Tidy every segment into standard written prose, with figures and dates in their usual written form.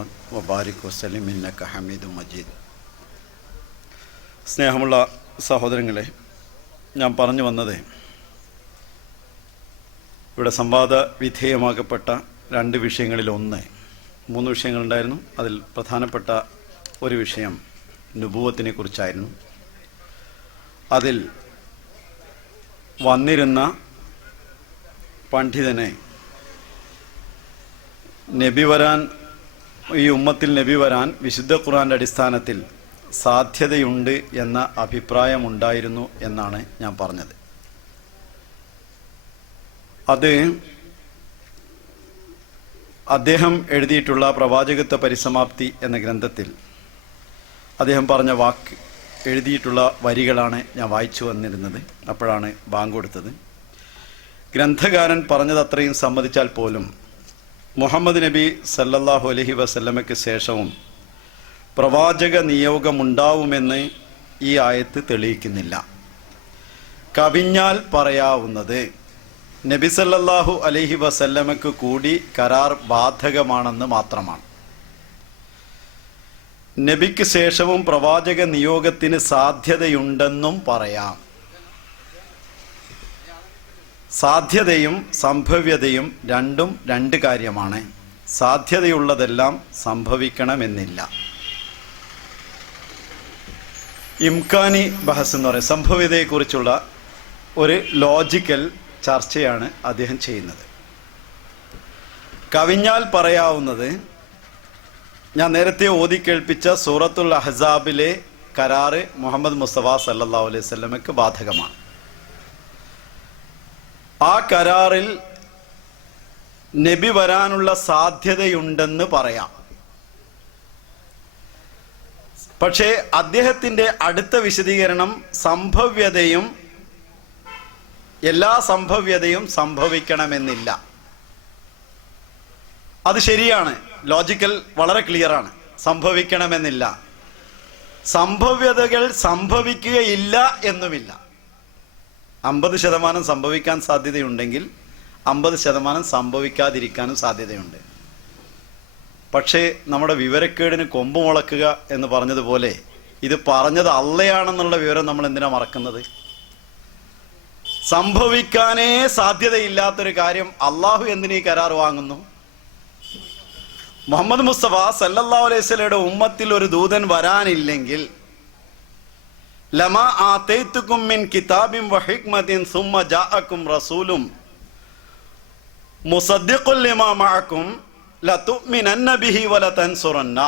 മുഹമ്മദ് വബാരിക് വസല്ലിം ഇന്നക ഹമീദും മജീദ്. സ്നേഹമുള്ള സഹോദരങ്ങളെ, ഞാൻ പറഞ്ഞു വന്നത് ഇവിടെ സംവാദ വിധേയമാക്കപ്പെട്ട രണ്ട് വിഷയങ്ങളിലൊന്ന്, 3 വിഷയങ്ങളുണ്ടായിരുന്നു. അതിൽ പ്രധാനപ്പെട്ട ഒരു വിഷയം നുബുവത്തിനെ കുറിച്ചായിരുന്നു. അതിൽ വന്നിരുന്ന പണ്ഡിതനെ നബി വരാൻ, ഈ ഉമ്മത്തിൽ നബി വരാൻ വിശുദ്ധ ഖുർആന്റെ അടിസ്ഥാനത്തിൽ സാധ്യതയുണ്ട് എന്ന അഭിപ്രായമുണ്ടായിരുന്നു എന്നാണ് ഞാൻ പറഞ്ഞത്. അത് അദ്ദേഹം എഴുതിയിട്ടുള്ള പ്രവാചകത്വ പരിസമാപ്തി എന്ന ഗ്രന്ഥത്തിൽ അദ്ദേഹം പറഞ്ഞ വാക്ക് എഴുതിയിട്ടുള്ള വരികളാണ് ഞാൻ വായിച്ചു വന്നിരുന്നത്. അപ്പോഴാണ് ബാങ്ക് കൊടുത്തത്. ഗ്രന്ഥകാരൻ പറഞ്ഞത് അത്രയും സമ്മതിച്ചാൽ പോലും മുഹമ്മദ് നബി സല്ലല്ലാഹു അലൈഹി വസല്ലമയ്ക്ക് ശേഷവും പ്രവാചക നിയോഗമുണ്ടാവുമെന്ന് ഈ ആയത്ത് തെളിയിക്കുന്നില്ല. കവിഞ്ഞാൽ പറയാവുന്നത് നബി സല്ലല്ലാഹു അലൈഹി വസല്ലമയ്ക്ക് കൂടി കരാർ ബാധകമാണെന്ന് മാത്രമാണ്. നബിക്ക് ശേഷവും പ്രവാചക നിയോഗത്തിന് സാധ്യതയുണ്ടെന്നും പറയാം. സാധ്യതയും സംഭവ്യതയും രണ്ടും രണ്ട് കാര്യമാണ്. സാധ്യതയുള്ളതെല്ലാം സംഭവിക്കണമെന്നില്ല. ഇംകാനി ബഹസ് എന്ന് പറയും, സംഭവ്യതയെക്കുറിച്ചുള്ള ഒരു ലോജിക്കൽ ചർച്ചയാണ് അദ്ദേഹം ചെയ്യുന്നത്. കവിഞ്ഞാൽ പറയാവുന്നത് ഞാൻ നേരത്തെ ഓതിക്കേൾപ്പിച്ച സൂറത്തുൽ അഹ്സാബിലെ കരാറ് മുഹമ്മദ് മുസ്തഫ സല്ലല്ലാഹു അലൈഹി വസല്ലമയ്ക്ക് ബാധകമാണ്. ആ കരാറിൽ നബി വരാനുള്ള സാധ്യതയുണ്ടെന്ന് പറയാം. പക്ഷേ അദ്ദേഹത്തിൻ്റെ അടുത്ത വിശദീകരണം സംഭവ്യതയും എല്ലാ സംഭവ്യതയും സംഭവിക്കണമെന്നില്ല. അത് ശരിയാണ്, ലോജിക്കൽ വളരെ ക്ലിയറാണ്. സംഭവിക്കണമെന്നില്ല. സംഭവ്യതകൾ സംഭവിക്കുകയില്ല എന്നുമില്ല. 50% സംഭവിക്കാൻ സാധ്യതയുണ്ടെങ്കിൽ 50% സംഭവിക്കാതിരിക്കാനും സാധ്യതയുണ്ട്. പക്ഷേ നമ്മുടെ വിവരക്കേടിന് കൊമ്പ് മുളക്കുക എന്ന് പറഞ്ഞതുപോലെ ഇത് പറഞ്ഞത് അള്ളയാണെന്നുള്ള വിവരം നമ്മൾ എന്തിനാ മറക്കുന്നത്? സംഭവിക്കാനേ സാധ്യതയില്ലാത്തൊരു കാര്യം അള്ളാഹു എന്തിനീ കരാർ വാങ്ങുന്നു? മുഹമ്മദ് മുസ്തഫ സല്ലല്ലാഹു അലൈഹി വസല്ലമയുടെ ഉമ്മത്തിൽ ഒരു ദൂതൻ വരാനില്ലെങ്കിൽ ലമാ ആതൈതുകും മിൻ കിതാബിൻ വഹിക്മത്തിൻ സുമ്മ ജാഅകും റസൂലും മുസദ്ദിഖുൽ ലിമാ മഅകും ലതുഅ്മിനന്ന ബിഹി വലതൻസുറന്ന.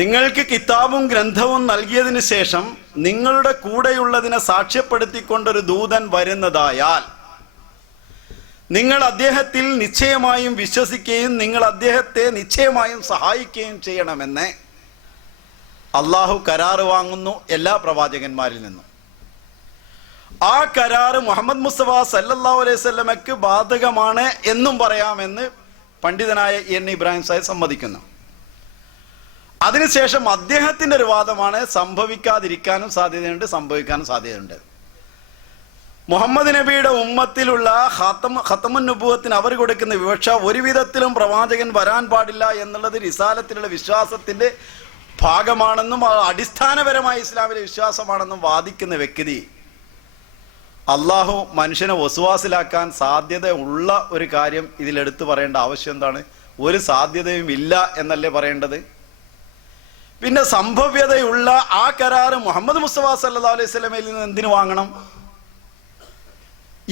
നിങ്ങൾക്ക് കിതാബും ഗ്രന്ഥവും നൽകിയതിനു ശേഷം നിങ്ങളുടെ കൂടെയുള്ളതിനെ സാക്ഷ്യപ്പെടുത്തിക്കൊണ്ടൊരു ദൂതൻ വരുന്നതായാൽ നിങ്ങൾ അദ്ദേഹത്തിൽ നിശ്ചയമായും വിശ്വസിക്കുകയും നിങ്ങൾ അദ്ദേഹത്തെ നിശ്ചയമായും സഹായിക്കുകയും ചെയ്യണമെന്ന് അള്ളാഹു കരാറ് വാങ്ങുന്നു എല്ലാ പ്രവാചകന്മാരിൽ നിന്നും. ആ കരാറ് മുഹമ്മദ് മുസ്തഫ സല്ലല്ലാഹു അലൈഹി വസല്ലമയ്ക്ക് ബാധകമാണ് എന്നും പറയാമെന്ന് പണ്ഡിതനായ എൻ ഇബ്രാഹിം സാഹിബ് സമ്മതിക്കുന്നു. അതിനുശേഷം അദ്ദേഹത്തിന്റെ ഒരു വാദമാണ് സംഭവിക്കാതിരിക്കാനും സാധ്യതയുണ്ട്, സംഭവിക്കാനും സാധ്യതയുണ്ട്. മുഹമ്മദ് നബിയുടെ ഉമ്മത്തിലുള്ള ഖത്തമുൻ നുബുവത്തിന് അവർ കൊടുക്കുന്ന വിവക്ഷ ഒരു വിധത്തിലും പ്രവാചകൻ വരാൻ പാടില്ല എന്നുള്ളത് റിസാലത്തിലുള്ള വിശ്വാസത്തിന്റെ ഭാഗമാണെന്നും അടിസ്ഥാനപരമായ ഇസ്ലാമിലെ വിശ്വാസമാണെന്നും വാദിക്കുന്ന വ്യക്തി അള്ളാഹു മനുഷ്യനെ വസുവാസിലാക്കാൻ സാധ്യത ഉള്ള ഒരു കാര്യം ഇതിലെടുത്ത് പറയേണ്ട ആവശ്യം എന്താണ്? ഒരു സാധ്യതയും ഇല്ല എന്നല്ലേ പറയേണ്ടത്? പിന്നെ സംഭവ്യതയുള്ള ആ കരാറ് മുഹമ്മദ് മുസ്തഫ സല്ലല്ലാഹു അലൈഹി വസല്ലമയിൽ നിന്ന് എന്തിനു വാങ്ങണം?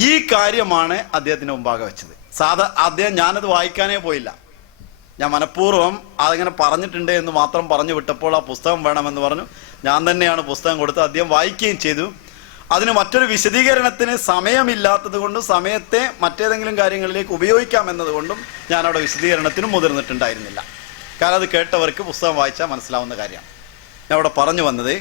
ഈ കാര്യമാണ് അദ്ദേഹത്തിന് മുമ്പാകെ വെച്ചത്. അദ്ദേഹം ഞാനത് വായിക്കാനേ പോയില്ല. ഞാൻ മനഃപൂർവ്വം അതങ്ങനെ പറഞ്ഞിട്ടുണ്ട് എന്ന് മാത്രം പറഞ്ഞു വിട്ടപ്പോൾ ആ പുസ്തകം വേണമെന്ന് പറഞ്ഞു. ഞാൻ തന്നെയാണ് പുസ്തകം കൊടുത്ത് അദ്ദേഹം വായിക്കുകയും ചെയ്തു. അതിന് മറ്റൊരു വിശദീകരണത്തിന് സമയമില്ലാത്തത് കൊണ്ടും സമയത്തെ മറ്റേതെങ്കിലും കാര്യങ്ങളിലേക്ക് ഉപയോഗിക്കാം എന്നതുകൊണ്ടും ഞാൻ അവിടെ വിശദീകരണത്തിനും മുതിർന്നിട്ടുണ്ടായിരുന്നില്ല. കാരണം അത് കേട്ടവർക്ക് പുസ്തകം വായിച്ചാൽ മനസ്സിലാവുന്ന കാര്യമാണ്. ഞാൻ അവിടെ പറഞ്ഞു വന്നത്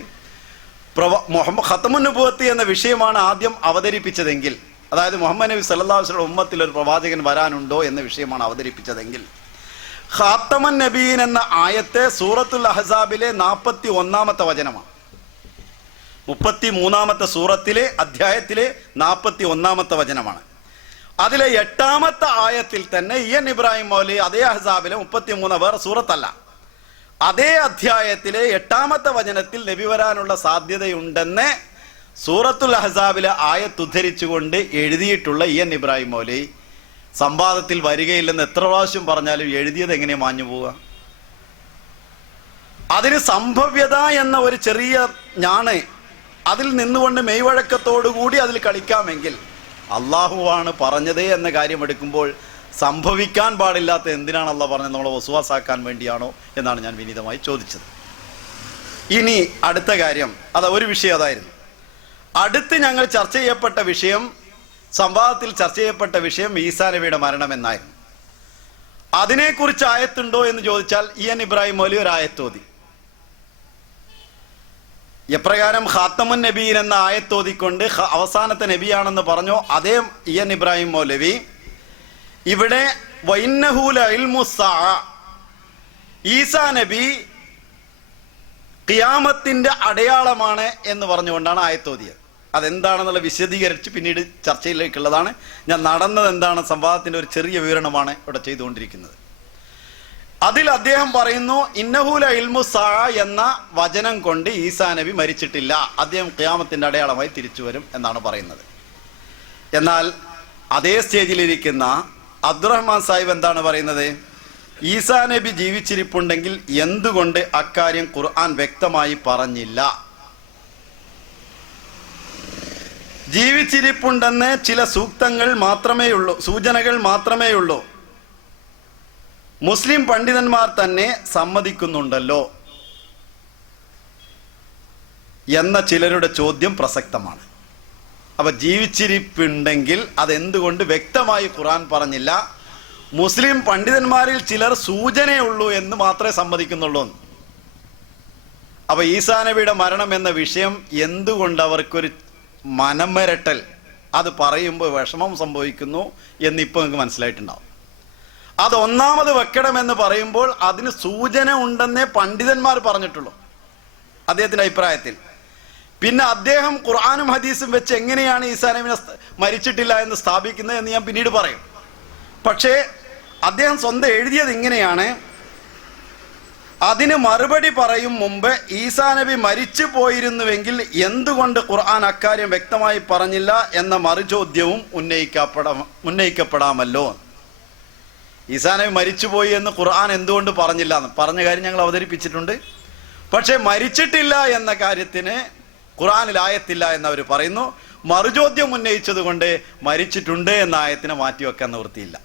ഖത്തമുൻ നുബുവത്ത് എന്ന വിഷയമാണ് ആദ്യം അവതരിപ്പിച്ചതെങ്കിൽ, അതായത് മുഹമ്മദ് നബി സല്ലല്ലാഹു അലൈഹി വസല്ലം ഉമ്മത്തിൽ ഒരു പ്രവാചകൻ വരാനുണ്ടോ എന്ന വിഷയമാണ് അവതരിപ്പിച്ചതെങ്കിൽ, ഖാത്തമൻ നബീൻ എന്ന ആയത്തെ സൂറത്തുൽ അഹ്സാബിലെ 41-ാമത്തെ വചനമാണ്. 33-ാമത്തെ സൂറത്തിലെ അധ്യായത്തിലെ 41-ാമത്തെ വചനമാണ്. അതിലെ 8ാമത്തെ ആയത്തിൽ തന്നെ ഇ.എൻ. ഇബ്രാഹിം മൗലവി അതേ അഹ്സാബിലെ 33 വേറെ സൂറത്തല്ല, അതേ അധ്യായത്തിലെ 8ാമത്തെ വചനത്തിൽ നബി വരാനുള്ള സാധ്യതയുണ്ടെന്ന് സൂറത്തുൽ അഹ്സാബിലെ ആയത്ത് ഉദ്ധരിച്ചുകൊണ്ട് എഴുതിയിട്ടുള്ള ഇ.എൻ. ഇബ്രാഹിം മൗലവി സംവാദത്തിൽ വരികയില്ലെന്ന് എത്ര പ്രാവശ്യം പറഞ്ഞാലും എഴുതിയത് എങ്ങനെ മാഞ്ഞു പോവുക? അതിന് സംഭവ്യത എന്ന ഒരു ചെറിയ ഞാണ് അതിൽ നിന്നുകൊണ്ട് മെയ്വഴക്കത്തോടുകൂടി അതിൽ കളിക്കാമെങ്കിൽ, അള്ളാഹുവാണ് പറഞ്ഞത് എന്ന കാര്യം എടുക്കുമ്പോൾ സംഭവിക്കാൻ പാടില്ലാത്ത എന്തിനാണ് അള്ളാഹ് പറഞ്ഞത്? നമ്മളെ വസ്വാസാക്കാൻ വേണ്ടിയാണോ എന്നാണ് ഞാൻ വിനീതമായി ചോദിച്ചത്. ഇനി അടുത്ത കാര്യം, ഒരു വിഷയം അതായിരുന്നു. അടുത്ത് ഞങ്ങൾ ചർച്ച ചെയ്യപ്പെട്ട വിഷയം, സംവാദത്തിൽ ചർച്ച ചെയ്യപ്പെട്ട വിഷയം ഈസാ നബിയുടെ മരണം എന്നായിരുന്നു. അതിനെക്കുറിച്ച് ആയത്തുണ്ടോ എന്ന് ചോദിച്ചാൽ ഇ.എൻ. ഇബ്രാഹിം മൗലവി ഒരു ആയത്തോതി. എപ്രകാരം ഖാത്തമുൻ നബീൻ എന്ന ആയത്തോതിക്കൊണ്ട് അവസാനത്തെ നബിയാണെന്ന് പറഞ്ഞോ, അതേ ഇ.എൻ. ഇബ്രാഹിം മൗലവി ഇവിടെ വഇന്നഹു ലഇൽമു സ്സാഅ, ഈസാ നബി ഖിയാമത്തിന്റെ അടയാളമാണ് എന്ന് പറഞ്ഞുകൊണ്ടാണ് ആയത്തോതിയത്. അതെന്താണെന്നുള്ള വിശദീകരിച്ച് പിന്നീട് ചർച്ചയിലേക്കുള്ളതാണ്. ഞാൻ നടന്നത് എന്താണ് സംവാദത്തിന്റെ ഒരു ചെറിയ വിവരണമാണ് ഇവിടെ ചെയ്തുകൊണ്ടിരിക്കുന്നത്. അതിൽ അദ്ദേഹം പറയുന്നു, ഇന്നഹു ലഇൽമു സ്സാഅ എന്ന വചനം കൊണ്ട് ഈസാ നബി മരിച്ചിട്ടില്ല, അദ്ദേഹം ഖിയാമത്തിന്റെ അടയാളമായി തിരിച്ചു വരും എന്നാണ് പറയുന്നത്. എന്നാൽ അതേ സ്റ്റേജിലിരിക്കുന്ന അബ്ദുറഹ്മാൻ സാഹിബ് എന്താണ് പറയുന്നത്? ഈസാ നബി ജീവിച്ചിരിപ്പുണ്ടെങ്കിൽ എന്തുകൊണ്ട് അക്കാര്യം ഖുർആൻ വ്യക്തമായി പറഞ്ഞില്ല? ജീവിച്ചിരിപ്പുണ്ടെന്ന് ചില സൂക്തങ്ങൾ മാത്രമേയുള്ളൂ, സൂചനകൾ മാത്രമേയുള്ളൂ, മുസ്ലിം പണ്ഡിതന്മാർ തന്നെ സമ്മതിക്കുന്നുണ്ടല്ലോ എന്ന ചിലരുടെ ചോദ്യം പ്രസക്തമാണ്. അപ്പൊ ജീവിച്ചിരിപ്പുണ്ടെങ്കിൽ അതെന്തുകൊണ്ട് വ്യക്തമായി ഖുർആൻ പറഞ്ഞില്ല? മുസ്ലിം പണ്ഡിതന്മാരിൽ ചിലർ സൂചനയുള്ളൂ എന്ന് മാത്രമേ സമ്മതിക്കുന്നുള്ളൂ. അപ്പൊ ഈസാ നബിയുടെ മരണം എന്ന വിഷയം എന്തുകൊണ്ട് അവർക്കൊരു മനംവരട്ടൽ, അത് പറയുമ്പോൾ വിഷമം സംഭവിക്കുന്നു എന്നിപ്പോൾ നിങ്ങൾക്ക് മനസ്സിലായിട്ടുണ്ടാവും. അത് ഒന്നാമത് വെക്കണമെന്ന് പറയുമ്പോൾ അതിന് സൂചന ഉണ്ടെന്നേ പണ്ഡിതന്മാർ പറഞ്ഞിട്ടുള്ളൂ അദ്ദേഹത്തിന്റെ അഭിപ്രായത്തിൽ. പിന്നെ അദ്ദേഹം ഖുർആനും ഹദീസും വെച്ച് എങ്ങനെയാണ് ഈസാ നബിനെ മരിച്ചിട്ടില്ല എന്ന് സ്ഥാപിക്കുന്നത് എന്ന് ഞാൻ പിന്നീട് പറയും. പക്ഷേ അദ്ദേഹം സ്വന്തം എഴുതിയത് ഇങ്ങനെയാണ്: അതിന് മറുപടി പറയും മുമ്പ് ഈസാ നബി മരിച്ചു പോയിരുന്നുവെങ്കിൽ എന്തുകൊണ്ട് ഖുർആൻ അക്കാര്യം വ്യക്തമായി പറഞ്ഞില്ല എന്ന മറുചോദ്യവും ഉന്നയിക്കപ്പെടാമല്ലോ. ഈസാ നബി മരിച്ചുപോയി എന്ന് ഖുർആൻ എന്തുകൊണ്ട് പറഞ്ഞില്ല എന്ന് പറഞ്ഞ കാര്യം ഞങ്ങൾ അവതരിപ്പിച്ചിട്ടുണ്ട്. പക്ഷെ മരിച്ചിട്ടില്ല എന്ന കാര്യത്തിന് ഖുർആനിൽ ആയത്തില്ല എന്നവർ പറയുന്നു. മറുചോദ്യം ഉന്നയിച്ചത് കൊണ്ട് മരിച്ചിട്ടുണ്ട് എന്ന ആയത്തിനെ മാറ്റിവെക്കാൻ നിവൃത്തിയില്ല.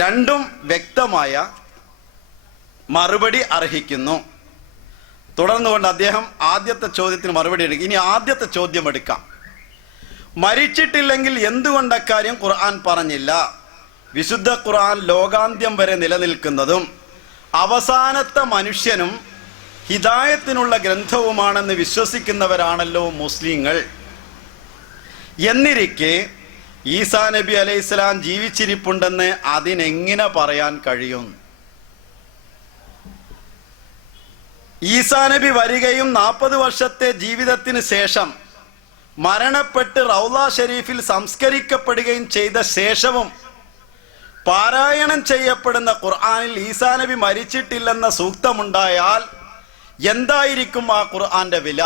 രണ്ടും വ്യക്തമായ മറുപടി അർഹിക്കുന്നു. തുടർന്നുകൊണ്ട് അദ്ദേഹം ആദ്യത്തെ ചോദ്യത്തിന് മറുപടി എടുക്കും. ഇനി ആദ്യത്തെ ചോദ്യം എടുക്കാം. മരിച്ചിട്ടില്ലെങ്കിൽ എന്തുകൊണ്ട് അക്കാര്യം ഖുർആൻ പറഞ്ഞില്ല? വിശുദ്ധ ഖുർആൻ ലോകാന്ത്യം വരെ നിലനിൽക്കുന്നതും അവസാനത്തെ മനുഷ്യനും ഹിദായത്തിനുള്ള ഗ്രന്ഥവുമാണെന്ന് വിശ്വസിക്കുന്നവരാണല്ലോ മുസ്ലിങ്ങൾ. എന്നിരിക്കെ ഈസാ നബി അലൈഹിസ്സലാം ജീവിച്ചിരിപ്പുണ്ടെന്ന് അതിനെങ്ങനെ പറയാൻ കഴിയും? ഈസാ നബി വരികയും 40 വർഷത്തെ ജീവിതത്തിന് ശേഷം മരണപ്പെട്ട് റൗള ഷരീഫിൽ സംസ്കരിക്കപ്പെടുകയും ചെയ്ത ശേഷവും പാരായണം ചെയ്യപ്പെടുന്ന ഖുർആനിൽ ഈസാ നബി മരിച്ചിട്ടില്ലെന്ന സൂക്തമുണ്ടായാൽ എന്തായിരിക്കും ആ ഖുർആന്റെ വില?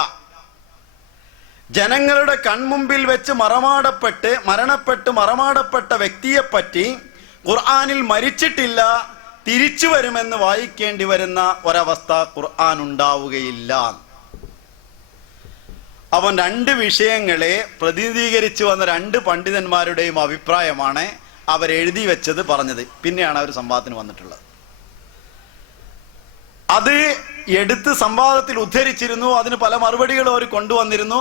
ജനങ്ങളുടെ കൺമുമ്പിൽ വെച്ച് മരണപ്പെട്ട വ്യക്തിയെപ്പറ്റി ഖുർആനിൽ മരിച്ചിട്ടില്ല, തിരിച്ചു വരുമെന്ന് വായിക്കേണ്ടി വരുന്ന ഒരവസ്ഥ ഖുർആൻ ഉണ്ടാവുകയില്ല. അവൻ രണ്ട് വിഷയങ്ങളെ പ്രതിനിധീകരിച്ചു വന്ന രണ്ട് പണ്ഡിതന്മാരുടെയും അഭിപ്രായമാണ് അവരെഴുതി വെച്ചത് പറഞ്ഞത്. പിന്നെയാണ് അവർ സംവാദത്തിന് വന്നിട്ടുള്ളത്. അത് എടുത്ത് സംവാദത്തിൽ ഉദ്ധരിച്ചിരുന്നു. അതിന് പല മറുപടികളും അവർ കൊണ്ടുവന്നിരുന്നു.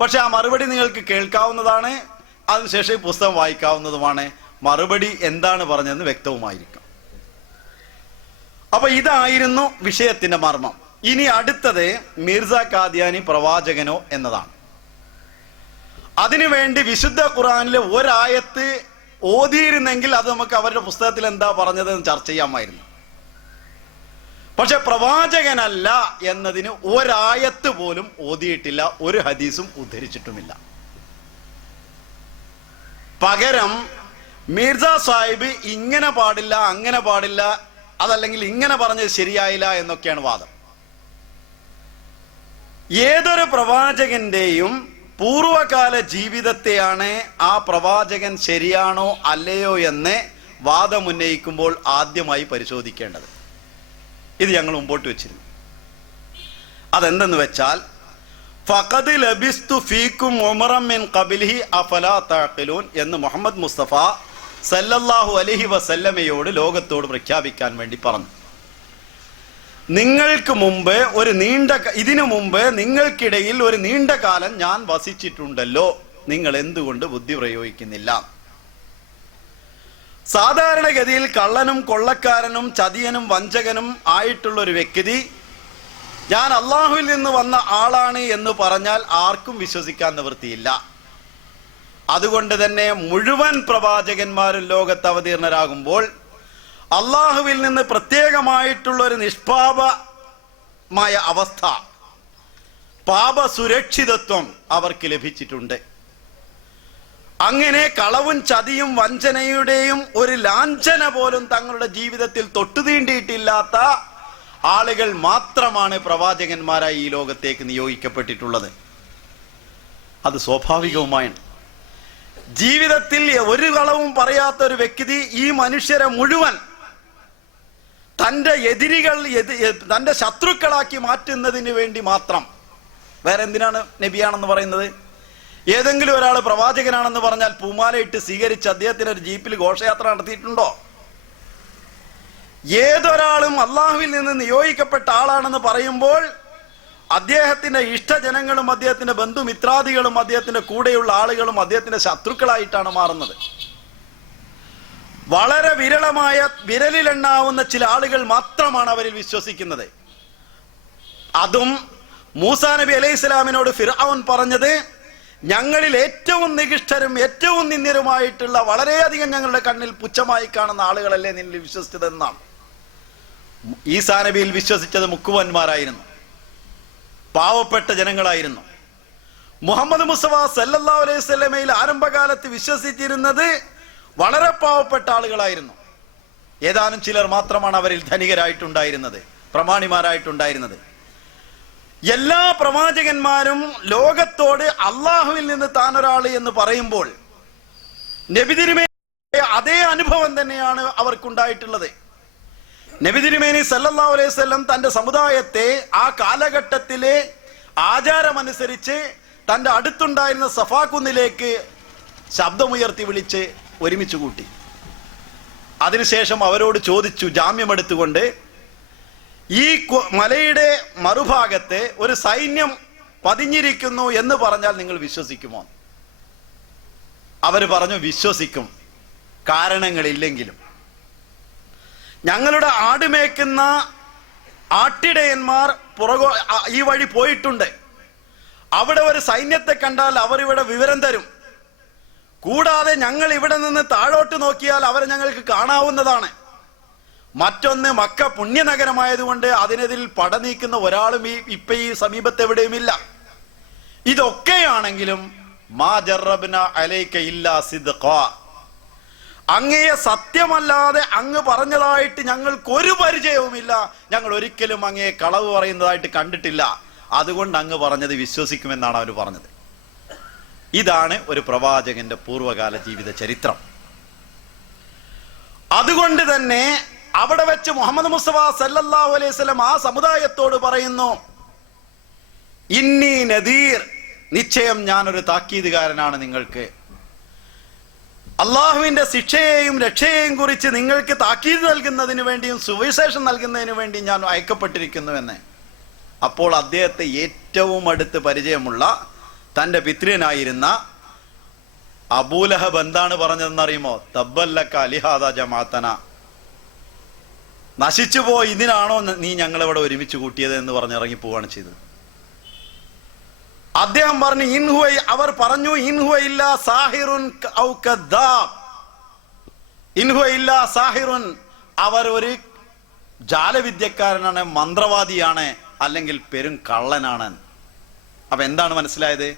പക്ഷെ ആ മറുപടി നിങ്ങൾക്ക് കേൾക്കാവുന്നതാണ്, അതിനുശേഷം ഈ പുസ്തകം വായിക്കാവുന്നതുമാണ്. മറുപടി എന്താണ് പറഞ്ഞതെന്ന് വ്യക്തവുമായിരിക്കും. അപ്പൊ ഇതായിരുന്നു വിഷയത്തിന്റെ മർമ്മം. ഇനി അടുത്തത് മിർസ ഖാദിയാനി പ്രവാചകനോ എന്നതാണ്. അതിനുവേണ്ടി വിശുദ്ധ ഖുർആനിലെ ഒരായത്ത് ഓതിയിരുന്നെങ്കിൽ അത് നമുക്ക് അവരുടെ പുസ്തകത്തിൽ എന്താ പറഞ്ഞതെന്ന് ചർച്ച ചെയ്യാമായിരുന്നു. പക്ഷെ പ്രവാചകനല്ല എന്നതിന് ഒരായത്ത് പോലും ഓതിയിട്ടില്ല, ഒരു ഹദീസും ഉദ്ധരിച്ചിട്ടുമില്ല. പകരം മിർസ സാഹിബ് ഇങ്ങനെ പാടില്ല, അങ്ങനെ പാടില്ല, അതല്ലെങ്കിൽ ഇങ്ങനെ പറഞ്ഞത് ശരിയായില്ല എന്നൊക്കെയാണ് വാദം. ഏതൊരു പ്രവാചകന്റെയും പൂർവകാല ജീവിതത്തെയാണ് ആ പ്രവാചകൻ ശരിയാണോ അല്ലയോ എന്ന് വാദമുന്നയിക്കുമ്പോൾ ആദ്യമായി പരിശോധിക്കേണ്ടത്. ഇത് ഞങ്ങൾ മുമ്പോട്ട് വെച്ചിരുന്നു. അതെന്തെന്ന് വെച്ചാൽ, ഫഖദ് ലബിസ്തു ഫീക്കും ഉമറൻ മിൻ ഖബ്ലിഹി അഫലാ തഅഖിലൂൻ എന്ന് മുഹമ്മദ് മുസ്തഫ സല്ലല്ലാഹു അലൈഹി വസല്ലമയോട് ലോകത്തോട് പ്രഖ്യാപിക്കാൻ വേണ്ടി പറഞ്ഞു. നിങ്ങൾക്ക് മുമ്പ് ഇതിനു മുമ്പ് നിങ്ങൾക്കിടയിൽ ഒരു നീണ്ട കാലം ഞാൻ വസിച്ചിട്ടുണ്ടല്ലോ, നിങ്ങൾ എന്തുകൊണ്ട് ബുദ്ധി പ്രയോഗിക്കുന്നില്ല? സാധാരണഗതിയിൽ കള്ളനും കൊള്ളക്കാരനും ചതിയനും വഞ്ചകനും ആയിട്ടുള്ള ഒരു വ്യക്തി ഞാൻ അള്ളാഹുവിൽ നിന്ന് വന്ന ആളാണ് എന്ന് പറഞ്ഞാൽ ആർക്കും വിശ്വസിക്കാൻ നിവൃത്തിയില്ല. അതുകൊണ്ട് തന്നെ മുഴുവൻ പ്രവാചകന്മാരും ലോകത്ത് അവതീർണരാകുമ്പോൾ അള്ളാഹുവിൽ നിന്ന് പ്രത്യേകമായിട്ടുള്ള ഒരു നിഷ്പാപമായ അവസ്ഥ, പാപസുരക്ഷിതത്വം അവർക്ക് ലഭിച്ചിട്ടുണ്ട്. അങ്ങനെ കളവും ചതിയും വഞ്ചനയുടെയും ഒരു ലാഞ്ചന പോലും തങ്ങളുടെ ജീവിതത്തിൽ തൊട്ടുതീണ്ടിയിട്ടില്ലാത്ത ആളുകൾ മാത്രമാണ് പ്രവാചകന്മാരായി ഈ ലോകത്തേക്ക് നിയോഗിക്കപ്പെട്ടിട്ടുള്ളത്. അത് സ്വാഭാവികവുമാണ്. ജീവിതത്തിൽ ഒരു കളവും പറയാത്ത ഒരു വ്യക്തി ഈ മനുഷ്യരെ മുഴുവൻ തൻ്റെ തൻ്റെ ശത്രുക്കളാക്കി മാറ്റുന്നതിന് വേണ്ടി മാത്രം, വേറെ എന്തിനാണ് നബിയാണെന്ന് പറയുന്നത്? ഏതെങ്കിലും ഒരാൾ പ്രവാചകനാണെന്ന് പറഞ്ഞാൽ പൂമാലയിട്ട് സ്വീകരിച്ച് അദ്ദേഹത്തിന് ഒരു ജീപ്പിൽ ഘോഷയാത്ര നടത്തിയിട്ടുണ്ടോ? ഏതൊരാളും അള്ളാഹുവിൽ നിന്ന് നിയോഗിക്കപ്പെട്ട ആളാണെന്ന് പറയുമ്പോൾ അദ്ദേഹത്തിന്റെ ഇഷ്ടജനങ്ങളും അദ്ദേഹത്തിന്റെ ബന്ധുമിത്രാദികളും അദ്ദേഹത്തിന്റെ കൂടെയുള്ള ആളുകളും അദ്ദേഹത്തിന്റെ ശത്രുക്കളായിട്ടാണ് മാറുന്നത്. വളരെ വിരലിലെണ്ണാവുന്ന ചില ആളുകൾ മാത്രമാണ് അവരിൽ വിശ്വസിക്കുന്നത്. അതും മൂസാ നബി അലൈഹി സ്വലാമിനോട് ഫിർഔൻ പറഞ്ഞത്, ഞങ്ങളിൽ ഏറ്റവും നികൃഷ്ടരും ഏറ്റവും നിന്ദ്യരുമായിട്ടുള്ള വളരെയധികം ഞങ്ങളുടെ കണ്ണിൽ പുച്ഛമായി കാണുന്ന ആളുകളല്ലേ നിന്നിൽ വിശ്വസിച്ചതെന്നാണ്. ഈസാ നബിയിൽ വിശ്വസിച്ചത് മുക്കുവന്മാരായിരുന്നു, പാവപ്പെട്ട ജനങ്ങളായിരുന്നു. മുഹമ്മദ് മുസ്തഫ സല്ലല്ലാഹു അലൈഹി വസല്ലമയിൽ ആരംഭകാലത്ത് വിശ്വസിച്ചിരുന്നത് വളരെ പാവപ്പെട്ട ആളുകളായിരുന്നു. ഏതാനും ചിലർ മാത്രമാണ് അവരിൽ ധനികരായിട്ടുണ്ടായിരുന്നത്, പ്രമാണിമാരായിട്ടുണ്ടായിരുന്നത്. എല്ലാ പ്രവാചകന്മാരും ലോകത്തോട് അള്ളാഹുവിൽ നിന്ന് താനൊരാൾ എന്ന് പറയുമ്പോൾ നബി തിരുമേനി അതേ അനുഭവം തന്നെയാണ് അവർക്കുണ്ടായിട്ടുള്ളത്. നബി തിരുമേനി സല്ലല്ലാഹു അലൈഹി വസല്ലം തന്റെ സമുദായത്തെ ആ കാലഘട്ടത്തിലെ ആചാരമനുസരിച്ച് തന്റെ അടുത്തുണ്ടായിരുന്ന സഫാ കുന്നിലേക്ക് ശബ്ദമുയർത്തി വിളിച്ച് ഒരുമിച്ച് കൂട്ടി. അതിനുശേഷം അവരോട് ചോദിച്ചു, ജാമ്യമെടുത്തുകൊണ്ട്, ഈ മലയുടെ മറുഭാഗത്ത് ഒരു സൈന്യം പതിഞ്ഞിരിക്കുന്നു എന്ന് പറഞ്ഞാൽ നിങ്ങൾ വിശ്വസിക്കുമോ? അവർ പറഞ്ഞു, വിശ്വസിക്കും, കാരണങ്ങളില്ലെങ്കിലും. ഞങ്ങളുടെ ആടുമേക്കുന്ന ആട്ടിടയന്മാർ ഈ വഴി പോയിട്ടുണ്ട്, അവിടെ ഒരു സൈന്യത്തെ കണ്ടാൽ അവർ ഇവിടെ വിവരം തരും. കൂടാതെ ഞങ്ങൾ ഇവിടെ നിന്ന് താഴോട്ട് നോക്കിയാൽ അവരെ ഞങ്ങൾക്ക് കാണാവുന്നതാണ്. മറ്റൊന്ന്, മക്ക പുണ്യനഗരമായതുകൊണ്ട് അതിനെതിരിൽ പട നീക്കുന്ന ഒരാളും ഇപ്പൊ ഈ സമീപത്ത് എവിടെയുമില്ല. ഇതൊക്കെയാണെങ്കിലും മാ ജറബ്ന അലൈക ഇല്ലാ സിദ്ഖാ, അങ്ങയെ സത്യമല്ലാതെ അങ്ങ് പറഞ്ഞതായിട്ട് ഞങ്ങൾക്കൊരു പരിചയവുമില്ല, ഞങ്ങൾ ഒരിക്കലും അങ്ങയെ കളവ് പറയുന്നതായിട്ട് കണ്ടിട്ടില്ല, അതുകൊണ്ട് അങ്ങ് പറഞ്ഞത് വിശ്വസിക്കുമെന്നാണ് അവർ പറഞ്ഞത്. ഇതാണ് ഒരു പ്രവാചകന്റെ പൂർവ്വകാല ജീവിത ചരിത്രം. അതുകൊണ്ട് തന്നെ അവിടെ വെച്ച് മുഹമ്മദ് മുസ്തഫ സല്ലല്ലാഹു അലൈഹി വസല്ലം ആ സമുദായത്തോട് പറയുന്നു, ഇന്നി നദീർ, നിശ്ചയം ഞാനൊരു താക്കീതുകാരനാണ് നിങ്ങൾക്ക്. അള്ളാഹുവിന്റെ ശിക്ഷയെയും രക്ഷയെയും കുറിച്ച് നിങ്ങൾക്ക് താക്കീത് നൽകുന്നതിന് വേണ്ടിയും സുവിശേഷം നൽകുന്നതിന് വേണ്ടി ഞാൻ അയക്കപ്പെട്ടിരിക്കുന്നുവെന്ന്. അപ്പോൾ അദ്ദേഹത്തെ ഏറ്റവും അടുത്ത് പരിചയമുള്ള തന്റെ പിതൃനായിരുന്ന അബൂലഹബ് എന്താണ് പറഞ്ഞതെന്നറിയുമോ? തബ്ബല്ലക അലിഹാദ ജമാഅതന, നശിച്ചുപോ, ഇതിനാണോ നീ ഞങ്ങളിവിടെ ഒരുമിച്ച് കൂട്ടിയത് എന്ന് പറഞ്ഞ് ഇറങ്ങിപ്പോവാണ് ചെയ്തത്. അദ്ദേഹം പറഞ്ഞു, അവർ പറഞ്ഞു, ഇൻഹുവ ഇല്ലാ സാഹിറുൻ ഔ കദ്ദാബ്, ഇൻഹുവ ഇല്ലാ സാഹിറുൻ, അവർ ഒരു ജാലവിദ്യക്കാരനാണ്, മന്ത്രവാദിയാണ്, അല്ലെങ്കിൽ പെരും കള്ളനാണ്. അപ്പൊ എന്താണ് മനസ്സിലായത്?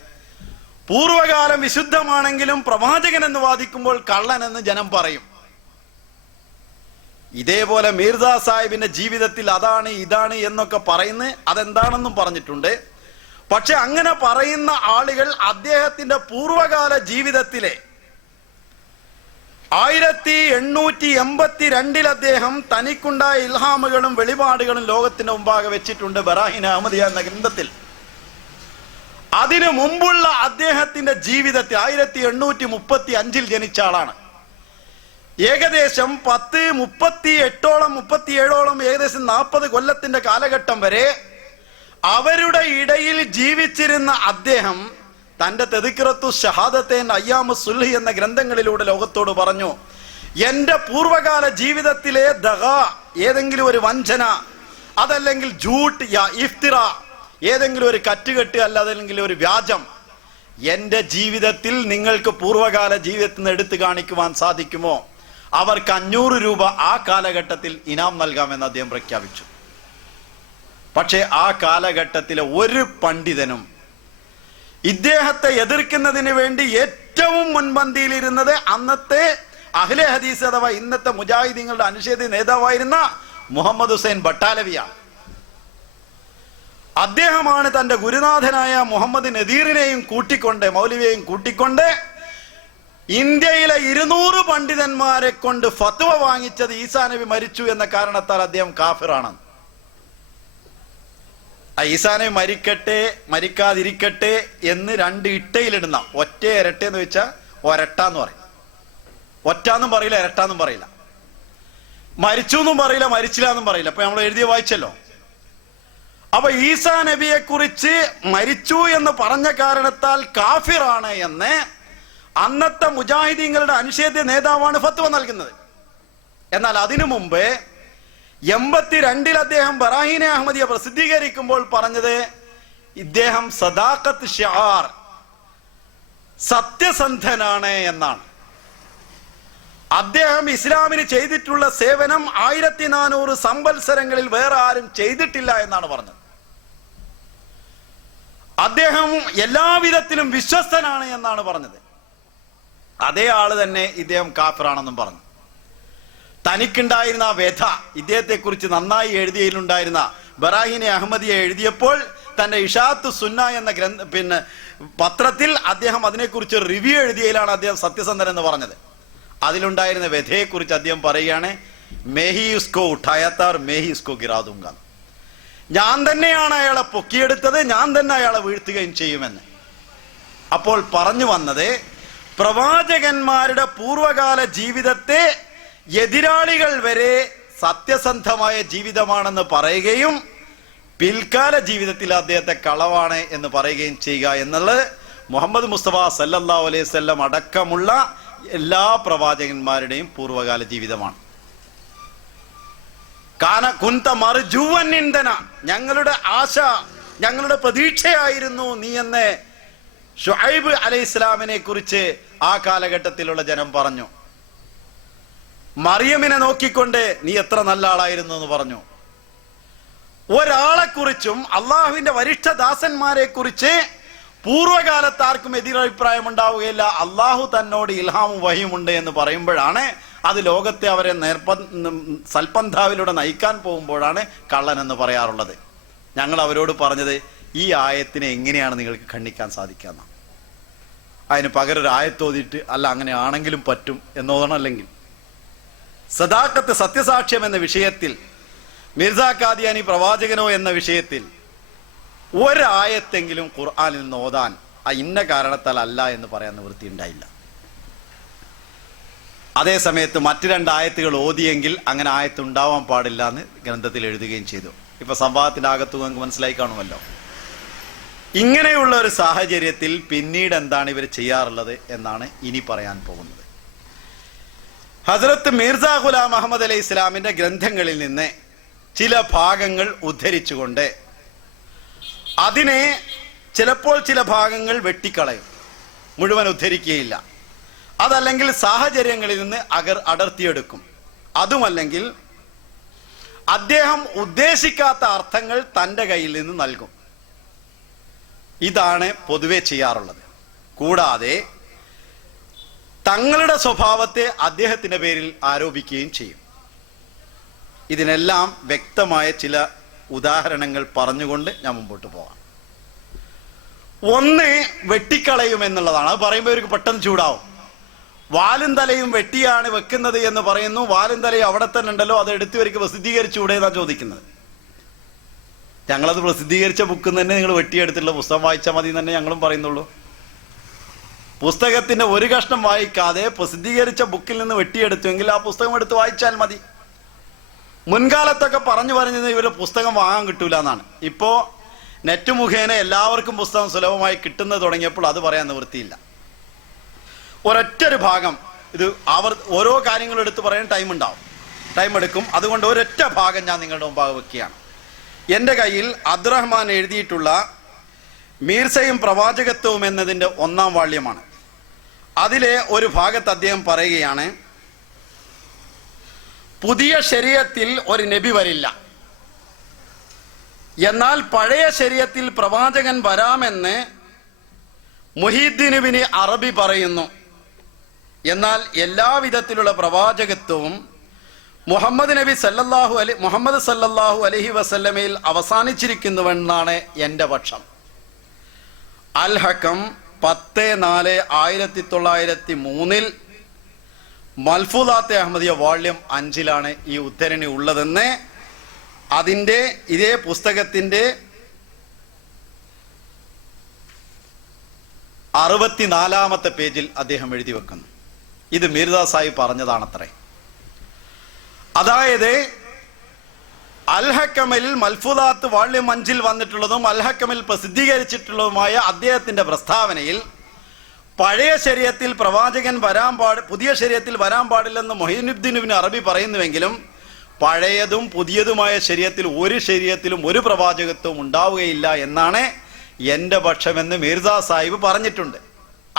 പൂർവകാലം വിശുദ്ധമാണെങ്കിലും പ്രവാചകൻ എന്ന് വാദിക്കുമ്പോൾ കള്ളൻ എന്ന് ജനം പറയും. ഇതേപോലെ മീർസ സാഹിബിന്റെ ജീവിതത്തിൽ അതാണ് ഇതാണ് എന്നൊക്കെ പറയുന്നത് അതെന്താണെന്നും പറഞ്ഞിട്ടുണ്ട്. പക്ഷെ അങ്ങനെ പറയുന്ന ആളുകൾ അദ്ദേഹത്തിന്റെ പൂർവകാല ജീവിതത്തിലെ 1882 അദ്ദേഹം തനിക്കുണ്ടായ ഇൽഹാമുകളും വെളിപാടുകളും ലോകത്തിന്റെ മുമ്പാകെ വെച്ചിട്ടുണ്ട് ബറാഹിന അഹമ്മദിയ എന്ന ഗ്രന്ഥത്തിൽ. അതിനു മുമ്പുള്ള അദ്ദേഹത്തിന്റെ ജീവിതത്തിൽ 1835 ജനിച്ച ആളാണ്. ഏകദേശം 37ഓളം ഏകദേശം 40 കൊല്ലത്തിന്റെ കാലഘട്ടം വരെ അവരുടെ ഇടയിൽ ജീവിച്ചിരുന്ന അദ്ദേഹം തന്റെ തെദിക്റത്തു ഷഹാദത്തൈൻ അയ്യാമു സുൽഹി എന്ന ഗ്രന്ഥങ്ങളിലൂടെ ലോകത്തോട് പറഞ്ഞു, എന്റെ പൂർവകാല ജീവിതത്തിലെ ദഗ, ഏതെങ്കിലും ഒരു വഞ്ചന, അതല്ലെങ്കിൽ ജൂട്ട് യാ ഇഫ്തിറ, ഏതെങ്കിലും ഒരു കറ്റുകെട്ട്, അല്ലാതെങ്കിൽ ഒരു വ്യാജം എന്റെ ജീവിതത്തിൽ നിങ്ങൾക്ക് പൂർവകാല ജീവിതത്തിൽ നിന്ന് എടുത്തു കാണിക്കുവാൻ സാധിക്കുമോ? അവർക്ക് 500 രൂപ ആ കാലഘട്ടത്തിൽ ഇനാം നൽകാമെന്ന് അദ്ദേഹം പ്രഖ്യാപിച്ചു. പക്ഷേ ആ കാലഘട്ടത്തിലെ ഒരു പണ്ഡിതനും ഇദ്ദേഹത്തെ എതിർക്കുന്നതിന് വേണ്ടി ഏറ്റവും മുൻപന്തിയിലിരുന്നത് അന്നത്തെ അഹ്ലെ ഹദീസ് അഥവാ ഇന്നത്തെ മുജാഹിദീങ്ങളുടെ അനിഷേധ നേതാവായിരുന്ന മുഹമ്മദ് ഹുസൈൻ ബട്ടാലവിയാണ്. അദ്ദേഹമാണ് തന്റെ ഗുരുനാഥനായ മുഹമ്മദ് നദീറിനെയും കൂട്ടിക്കൊണ്ട്, മൗലവിയെയും കൂട്ടിക്കൊണ്ട് ഇന്ത്യയിലെ 200 പണ്ഡിതന്മാരെ കൊണ്ട് ഫത്വ വാങ്ങിച്ചത് ഈസാ നബി മരിച്ചു എന്ന കാരണത്താൽ അദ്ദേഹം കാഫിറാണ്. ഈസാ നബി മരിക്കട്ടെ മരിക്കാതിരിക്കട്ടെ എന്ന് 2 ഇട്ടയിലിടുന്ന, ഒറ്റ ഇരട്ട എന്ന് വെച്ചാൽ ഒരട്ടാന്ന് പറയും. ഒറ്റാന്നും പറയില്ല, ഇരട്ടാന്നും പറയില്ല. മരിച്ചു എന്നും പറയില്ല, മരിച്ചില്ല എന്നും പറയില്ല. അപ്പൊ നമ്മൾ എഴുതി വായിച്ചല്ലോ. അപ്പൊ ഈസാ നബിയെ കുറിച്ച് മരിച്ചു എന്ന് പറഞ്ഞ കാരണത്താൽ കാഫിറാണ് എന്ന് അന്നത്തെ മുജാഹിദീങ്ങളുടെ അനിഷേധ്യ നേതാവാണ് ഫത്വ നൽകുന്നത്. എന്നാൽ അതിനു മുമ്പ് 82 അദ്ദേഹം ബറാഹീനെ അഹമ്മദിയ പ്രസിദ്ധീകരിക്കുമ്പോൾ പറഞ്ഞത് ഇദ്ദേഹം സദാഖത്ത് ഷിആർ, സത്യസന്ധനാണ് എന്നാണ്. അദ്ദേഹം ഇസ്ലാമിന് ചെയ്തിട്ടുള്ള സേവനം 1400 സംവത്സരങ്ങളിൽ വേറെ ആരും ചെയ്തിട്ടില്ല എന്നാണ് പറഞ്ഞത്. അദ്ദേഹം എല്ലാവിധത്തിലും വിശ്വസ്തനാണ് എന്നാണ് പറഞ്ഞത്. അതേ ആള് തന്നെ ഇദ്ദേഹം കാഫിറാണെന്നും പറഞ്ഞു. തനിക്കുണ്ടായിരുന്ന വ്യഥ ഇദ്ദേഹത്തെ കുറിച്ച് നന്നായി എഴുതിയതിലുണ്ടായിരുന്ന ബറാഹിനെ അഹമ്മദിയെ എഴുതിയപ്പോൾ തന്റെ ഇഷാത്ത് സുന്ന എന്ന പത്രത്തിൽ അദ്ദേഹം അതിനെക്കുറിച്ച് റിവ്യൂ എഴുതിയതിലാണ് അദ്ദേഹം സത്യസന്ധൻ എന്ന് പറഞ്ഞത്. അതിലുണ്ടായിരുന്ന വ്യഥയെ കുറിച്ച് അദ്ദേഹം പറയുകയാണ്, മേഹി ഉസ്കോ ഉഠായത്താർ മേഹി ഉസ്കോ ഗിറാദുങ്ക, ഞാൻ തന്നെയാണ് അയാളെ പൊക്കിയെടുത്തത്, ഞാൻ തന്നെ അയാളെ വീഴ്ത്തുകയും ചെയ്യുമെന്ന്. അപ്പോൾ പറഞ്ഞു വന്നത് പ്രവാചകന്മാരുടെ പൂർവകാല ജീവിതത്തെ എതിരാളികൾ വരെ സത്യസന്ധമായ ജീവിതമാണെന്ന് പറയുകയും പിൽക്കാല ജീവിതത്തിൽ അദ്ദേഹത്തെ കളവാണ് എന്ന് പറയുകയും ചെയ്യുക എന്നുള്ളത് മുഹമ്മദ് മുസ്തഫ സല്ലല്ലാഹു അലൈഹി വസല്ലം അടക്കമുള്ള എല്ലാ പ്രവാചകന്മാരുടെയും പൂർവകാല ജീവിതമാണ്. ഞങ്ങളുടെ ആശ, ഞങ്ങളുടെ പ്രതീക്ഷയായിരുന്നു നീ എന്ന് ശുഐബ് അലൈഹി ഇസ്ലാമിനെ കുറിച്ച് ആ കാലഘട്ടത്തിലുള്ള ജനം പറഞ്ഞു. മറിയമിനെ നോക്കിക്കൊണ്ട് നീ എത്ര നല്ല ആളായിരുന്നു എന്ന് പറഞ്ഞു. ഒരാളെ കുറിച്ചും അള്ളാഹുവിന്റെ വരിഷ്ഠ ദാസന്മാരെ കുറിച്ച് പൂർവ്വകാലത്ത് ആർക്കും എതിരഭിപ്രായം ഉണ്ടാവുകയില്ല. അള്ളാഹു തന്നോട് ഇൽഹാമും വഹിയുമുണ്ട് എന്ന് പറയുമ്പോഴാണ്, അത് ലോകത്തെ അവരെ സൽപന്ഥാവിലൂടെ നയിക്കാൻ പോകുമ്പോഴാണ് കള്ളൻ എന്ന് പറയാറുള്ളത്. ഞങ്ങൾ അവരോട് പറഞ്ഞത് ഈ ആയത്തിനെ എങ്ങനെയാണ് നിങ്ങൾക്ക് ഖണ്ഡിക്കാൻ സാധിക്കാന്ന. അതിന് പകരം ഒരു ആയത്തോതിയിട്ട് അല്ല അങ്ങനെ ആണെങ്കിലും പറ്റും എന്നോദണം. അല്ലെങ്കിൽ സദാഖത്ത് സത്യസാക്ഷ്യം എന്ന വിഷയത്തിൽ, മിർസ ഖാദിയാനി പ്രവാചകനോ എന്ന വിഷയത്തിൽ ഒരായത്തെങ്കിലും ഖുർആനിൽ നിന്ന് ഓതാൻ ഇന്ന കാരണത്താൽ അല്ല എന്ന് പറയാൻ നിവൃത്തി ഉണ്ടായില്ല. അതേ സമയത്ത് മറ്റു 2 ആയത്തുകൾ ഓതിയെങ്കിൽ അങ്ങനെ ആയത്ത് ഉണ്ടാവാൻ പാടില്ല എന്ന് ഗ്രന്ഥത്തിൽ എഴുതുകയും ചെയ്തു. ഇപ്പൊ സംവാദത്തിന്റെ അകത്ത് നിങ്ങൾക്ക് മനസ്സിലായി കാണുമല്ലോ. ഇങ്ങനെയുള്ള ഒരു സാഹചര്യത്തിൽ പിന്നീട് എന്താണ് ഇവർ ചെയ്യാറുള്ളത് എന്നാണ് ഇനി പറയാൻ പോകുന്നത്. ഹസ്രത്ത് മിർസ ഗുലാം അഹമ്മദ് അലൈഹി ഇസ്ലാമിന്റെ ഗ്രന്ഥങ്ങളിൽ നിന്ന് ചില ഭാഗങ്ങൾ ഉദ്ധരിച്ചുകൊണ്ട് അതിനെ ചിലപ്പോൾ ചില ഭാഗങ്ങൾ വെട്ടിക്കളയും, മുഴുവൻ ഉദ്ധരിക്കുകയില്ല. അതല്ലെങ്കിൽ സാഹചര്യങ്ങളിൽ നിന്ന് അടർത്തിയെടുക്കും. അതുമല്ലെങ്കിൽ അദ്ദേഹം ഉദ്ദേശിക്കാത്ത അർത്ഥങ്ങൾ തൻ്റെ കയ്യിൽ നിന്ന് നൽകും. ഇതാണ് പൊതുവെ ചെയ്യാറുള്ളത്. കൂടാതെ തങ്ങളുടെ സ്വഭാവത്തെ അദ്ദേഹത്തിൻ്റെ പേരിൽ ആരോപിക്കുകയും ചെയ്യും. ഇതിനെല്ലാം വ്യക്തമായ ചില ഉദാഹരണങ്ങൾ പറഞ്ഞുകൊണ്ട് ഞാൻ മുമ്പോട്ട് പോകാം. ഒന്ന്, വെട്ടിക്കളയും എന്നുള്ളതാണ്. അത് പറയുമ്പോൾ ഇവർക്ക് പെട്ടെന്ന് ചൂടാവും. വാലും തലയും വെട്ടിയാണ് വെക്കുന്നത് എന്ന് പറയുന്നു. വാലും തലയും അവിടെ തന്നെ ഉണ്ടല്ലോ, അത് എടുത്തവർക്ക് പ്രസിദ്ധീകരിച്ചുകൂടെ എന്നാണ് ചോദിക്കുന്നത്. ഞങ്ങളത് പ്രസിദ്ധീകരിച്ച ബുക്കിൽ നിന്ന് തന്നെ നിങ്ങൾ വെട്ടിയെടുത്തിട്ടുള്ള പുസ്തകം വായിച്ചാൽ മതി എന്ന് തന്നെ ഞങ്ങളും പറയുന്നുള്ളൂ. പുസ്തകത്തിന്റെ ഒരു കഷ്ണം വായിക്കാതെ പ്രസിദ്ധീകരിച്ച ബുക്കിൽ നിന്ന് വെട്ടിയെടുത്തുവെങ്കിൽ ആ പുസ്തകം എടുത്ത് വായിച്ചാൽ മതി. മുൻകാലത്തൊക്കെ പറഞ്ഞു ഇവരുടെ പുസ്തകം വാങ്ങാൻ കിട്ടൂല എന്നാണ്. ഇപ്പോൾ നെറ്റ് മുഖേന എല്ലാവർക്കും പുസ്തകം സുലഭമായി കിട്ടുന്നത് തുടങ്ങിയപ്പോൾ അത് പറയാൻ നിവൃത്തിയില്ല. ഒരൊറ്റൊരു ഭാഗം, ഇത് ഓരോ കാര്യങ്ങളും എടുത്ത് പറയാൻ ടൈം എടുക്കും. അതുകൊണ്ട് ഒരൊറ്റ ഭാഗം ഞാൻ നിങ്ങളുടെ മുമ്പാകെ വെക്കുകയാണ്. എൻ്റെ കയ്യിൽ അബ്ദുറഹ്മാൻ എഴുതിയിട്ടുള്ള മീർസയും പ്രവാചകത്വവും എന്നതിൻ്റെ 1-ാം വാള്യമാണ്. അതിലെ ഒരു ഭാഗത്ത് അദ്ദേഹം പറയുകയാണ്, പുതിയ ശരീഅത്തിൽ ഒരു നബി വരില്ല, എന്നാൽ പഴയ ശരീഅത്തിൽ പ്രവാചകൻ വരാമെന്ന് മുഹീദ്ദീൻ ഇബ്നു അറബി പറയുന്നു. എന്നാൽ എല്ലാവിധത്തിലുള്ള പ്രവാചകത്വവും മുഹമ്മദ് സല്ലല്ലാഹു അലൈഹി വസല്ലമയിൽ അവസാനിച്ചിരിക്കുന്നുവെന്നാണ് എൻ്റെ പക്ഷം. അൽ ഹക്കം 10/4/1903 മൽഫൂദാത്തെ അഹമ്മദിയ വാള്യം 5 ഈ ഉദ്ധരണി ഉള്ളതെന്ന് അതിൻ്റെ ഇതേ പുസ്തകത്തിൻ്റെ 64-ാമത്തെ പേജിൽ അദ്ദേഹം എഴുതി വെക്കുന്നു. ഇത് മിർസ സാഹിബ് പറഞ്ഞതാണത്രേ. അതായത് അൽ ഹക്കമിൽ മൽഫൂദാത്ത് വാള്യം 5 വന്നിട്ടുള്ളതും അൽ ഹക്കമിൽ പ്രസിദ്ധീകരിച്ചിട്ടുള്ളതുമായ അദ്ദേഹത്തിന്റെ പ്രസ്താവനയിൽ പഴയ ശരീഅത്തിൽ പ്രവാചകൻ പുതിയ ശരീഅത്തിൽ വരാൻ പാടില്ലെന്ന് മുഹീദ്ദീൻ ഇബ്നു അറബി പറയുന്നുവെങ്കിലും പഴയതും പുതിയതുമായ ശരീഅത്തിൽ ഒരു ശരീഅത്തിലും ഒരു പ്രവാചകത്വവും ഉണ്ടാവുകയില്ല എന്നാണ് എൻ്റെ പക്ഷമെന്ന് മിർസ സാഹിബ് പറഞ്ഞിട്ടുണ്ട്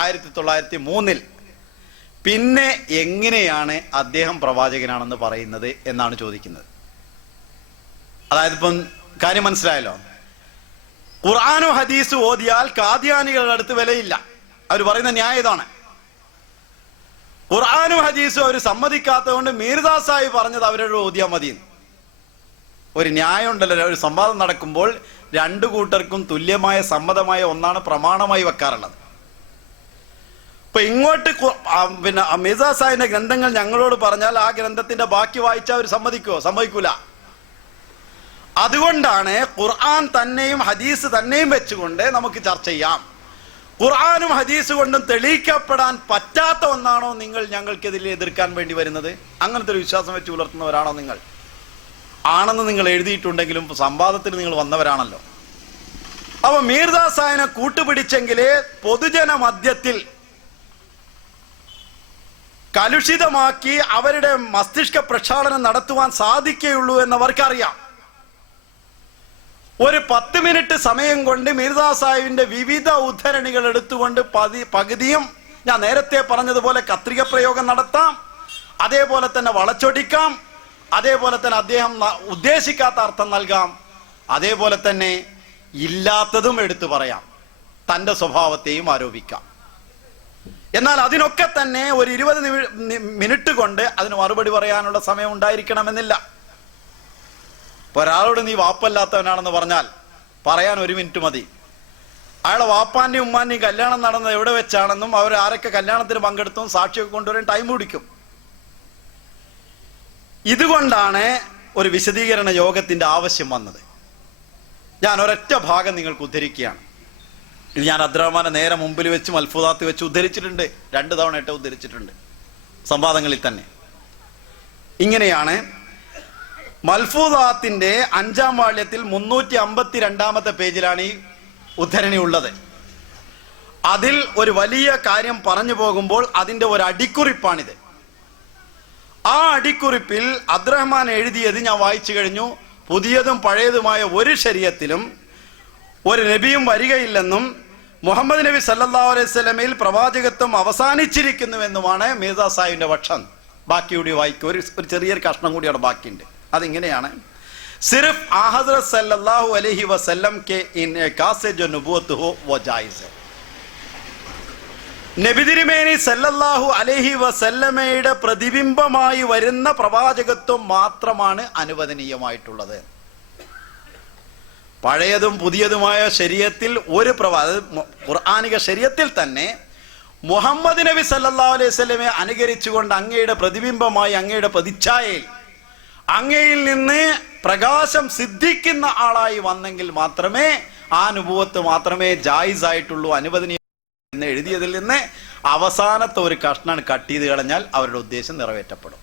1903. പിന്നെ എങ്ങനെയാണ് അദ്ദേഹം പ്രവാചകനാണെന്ന് പറയുന്നത് എന്നാണ് ചോദിക്കുന്നത്. അതായത് ഇപ്പം കാര്യം മനസ്സിലായല്ലോ. ഖുർആനും ഹദീസും ഓതിയാൽ കാദിയാനികളുടെ അടുത്ത് വിലയില്ല. അവർ പറയുന്ന ന്യായം ഇതാണ്. ഖുർആനും ഹദീസും അവർ സമ്മതിക്കാത്തത് കൊണ്ട് മിർസ സാഹിബ് പറഞ്ഞത് അവരോട് ഓതിയാൽ മതി. ഒരു ന്യായം ഉണ്ടല്ലോ, ഒരു സംവാദം നടക്കുമ്പോൾ രണ്ടു കൂട്ടർക്കും തുല്യമായ സമ്മതമായ ഒന്നാണ് പ്രമാണമായി വെക്കാറുള്ളത്. ഇപ്പൊ ഇങ്ങോട്ട് പിന്നെ മിർസ സാഹിബിന്റെ ഗ്രന്ഥങ്ങൾ ഞങ്ങളോട് പറഞ്ഞാൽ ആ ഗ്രന്ഥത്തിന്റെ ബാക്കി വായിച്ചാൽ അവർ സമ്മതിക്കൂല. അതുകൊണ്ടാണ് ഖുർആൻ തന്നെയും ഹദീസ് തന്നെയും വെച്ചുകൊണ്ട് നമുക്ക് ചർച്ച ചെയ്യാം. ഖുർആനും ഹദീസ് കൊണ്ടും തെളിയിക്കപ്പെടാൻ പറ്റാത്ത ഒന്നാണോ നിങ്ങൾ ഞങ്ങൾക്കെതിരെ എതിർക്കാൻ വേണ്ടി വരുന്നത്? അങ്ങനത്തെ ഒരു വിശ്വാസം വെച്ച് പുലർത്തുന്നവരാണോ നിങ്ങൾ? ആണെന്ന് നിങ്ങൾ എഴുതിയിട്ടുണ്ടെങ്കിലും സംവാദത്തിന് നിങ്ങൾ വന്നവരാണല്ലോ. അപ്പൊ മിർസ സാഹിബിനെ കൂട്ടുപിടിച്ചെങ്കിലേ പൊതുജന മധ്യത്തിൽ കലുഷിതമാക്കി അവരുടെ മസ്തിഷ്ക പ്രക്ഷാളനം നടത്തുവാൻ സാധിക്കുകയുള്ളൂ എന്നവർക്കറിയാം. ഒരു 10 മിനിറ്റ് സമയം കൊണ്ട് മിർസ സാഹിബിന്റെ വിവിധ ഉദ്ധരണികൾ എടുത്തുകൊണ്ട് പകുതിയും ഞാൻ നേരത്തെ പറഞ്ഞതുപോലെ കത്രിക പ്രയോഗം നടത്താം, അതേപോലെ തന്നെ വളച്ചൊടിക്കാം, അതേപോലെ തന്നെ അദ്ദേഹം ഉദ്ദേശിക്കാത്ത അർത്ഥം നൽകാം, അതേപോലെ തന്നെ ഇല്ലാത്തതും എടുത്തു പറയാം, തൻ്റെ സ്വഭാവത്തെയും ആരോപിക്കാം. എന്നാൽ അതിനൊക്കെ തന്നെ ഒരു 20 മിനിറ്റ് കൊണ്ട് അതിന് മറുപടി പറയാനുള്ള സമയം ഉണ്ടായിരിക്കണമെന്നില്ല. ഒരാളോട് നീ വാപ്പല്ലാത്തവനാണെന്ന് പറഞ്ഞാൽ പറയാൻ 1 മിനിറ്റ് മതി. അയാളെ വാപ്പാന്റെയും ഉമ്മാന്റെയും കല്യാണം നടന്നത് എവിടെ വെച്ചാണെന്നും അവർ ആരൊക്കെ കല്യാണത്തിന് പങ്കെടുത്തും സാക്ഷിയൊക്കെ കൊണ്ടുവരാൻ ടൈം പിടിക്കും. ഇതുകൊണ്ടാണ് ഒരു വിശദീകരണ യോഗത്തിന്റെ ആവശ്യം വന്നത്. ഞാൻ ഒരൊറ്റ ഭാഗം നിങ്ങൾക്ക് ഉദ്ധരിക്കുകയാണ്. ഇത് ഞാൻ അബ്ദുറഹ്മാനെ നേരെ മുമ്പിൽ വെച്ച് മൽഫൂദാത്ത് വെച്ച് ഉദ്ധരിച്ചിട്ടുണ്ട്. 2 തവണ ഉദ്ധരിച്ചിട്ടുണ്ട് സംവാദങ്ങളിൽ തന്നെ. ഇങ്ങനെയാണ് മൽഫൂദാത്തിന്റെ 5-ാം വാള്യത്തിൽ 352-ാമത്തെ പേജിലാണ് ഈ ഉദ്ധരണി ഉള്ളത്. അതിൽ ഒരു വലിയ കാര്യം പറഞ്ഞു പോകുമ്പോൾ അതിൻ്റെ ഒരു അടിക്കുറിപ്പാണിത്. ആ അടിക്കുറിപ്പിൽ അബ്ദുറഹ്മാൻ എഴുതിയത് ഞാൻ വായിച്ചു കഴിഞ്ഞു. പുതിയതും പഴയതുമായ ഒരു ശരീഅത്തിലും ഒരു നബിയും വരികയില്ലെന്നും മുഹമ്മദ് നബി സല്ലല്ലാഹു അലൈഹി വസല്ലമയിൽ പ്രവാചകത്വം അവസാനിച്ചിരിക്കുന്നുവെന്നുമാണ് മിർസ സാഹിബിന്റെ പക്ഷം. ബാക്കി കൂടി വായിക്കും. ഒരു ചെറിയൊരു കഷ്ണം കൂടി അവിടെ ബാക്കിയുണ്ട്. അതിങ്ങനെയാണ്, സിർഫ് ആ ഹസ്രത്ത് സല്ലല്ലാഹു അലൈഹി വസല്ലം के इन एकासे जो नबूवत हो वो जायज़ है. നബി തിരുമേനി സല്ലല്ലാഹു അലൈഹി വസല്ലമയുടെ പ്രതിബിംബമായി വരുന്ന പ്രവാചകത്വം മാത്രമാണ് അനുവദനീയമായിട്ടുള്ളത്. പഴയതും പുതിയതുമായ ശരീഅത്തിൽ ഒരു ഖുർആനിക ശരീഅത്തിൽ തന്നെ മുഹമ്മദ് നബി സല്ലല്ലാഹു അലൈഹി വസല്ലമയെ അനുകരിച്ചുകൊണ്ട് അങ്ങയുടെ പ്രതിബിംബമായി, അങ്ങയുടെ പ്രതിച്ഛായയിൽ, അങ്ങയിൽ നിന്ന് പ്രകാശം സിദ്ധിക്കുന്ന ആളായി വന്നെങ്കിൽ മാത്രമേ ആ നുബുവത്ത് മാത്രമേ ജായിസ് ആയിട്ടുള്ളൂ, അനുവദനീയ എന്ന് എഴുതിയതിൽ നിന്ന് അവസാനത്തെ ഒരു കഷ്ണം കട്ട് ചെയ്ത് കളഞ്ഞാൽ അവരുടെ ഉദ്ദേശം നിറവേറ്റപ്പെടും.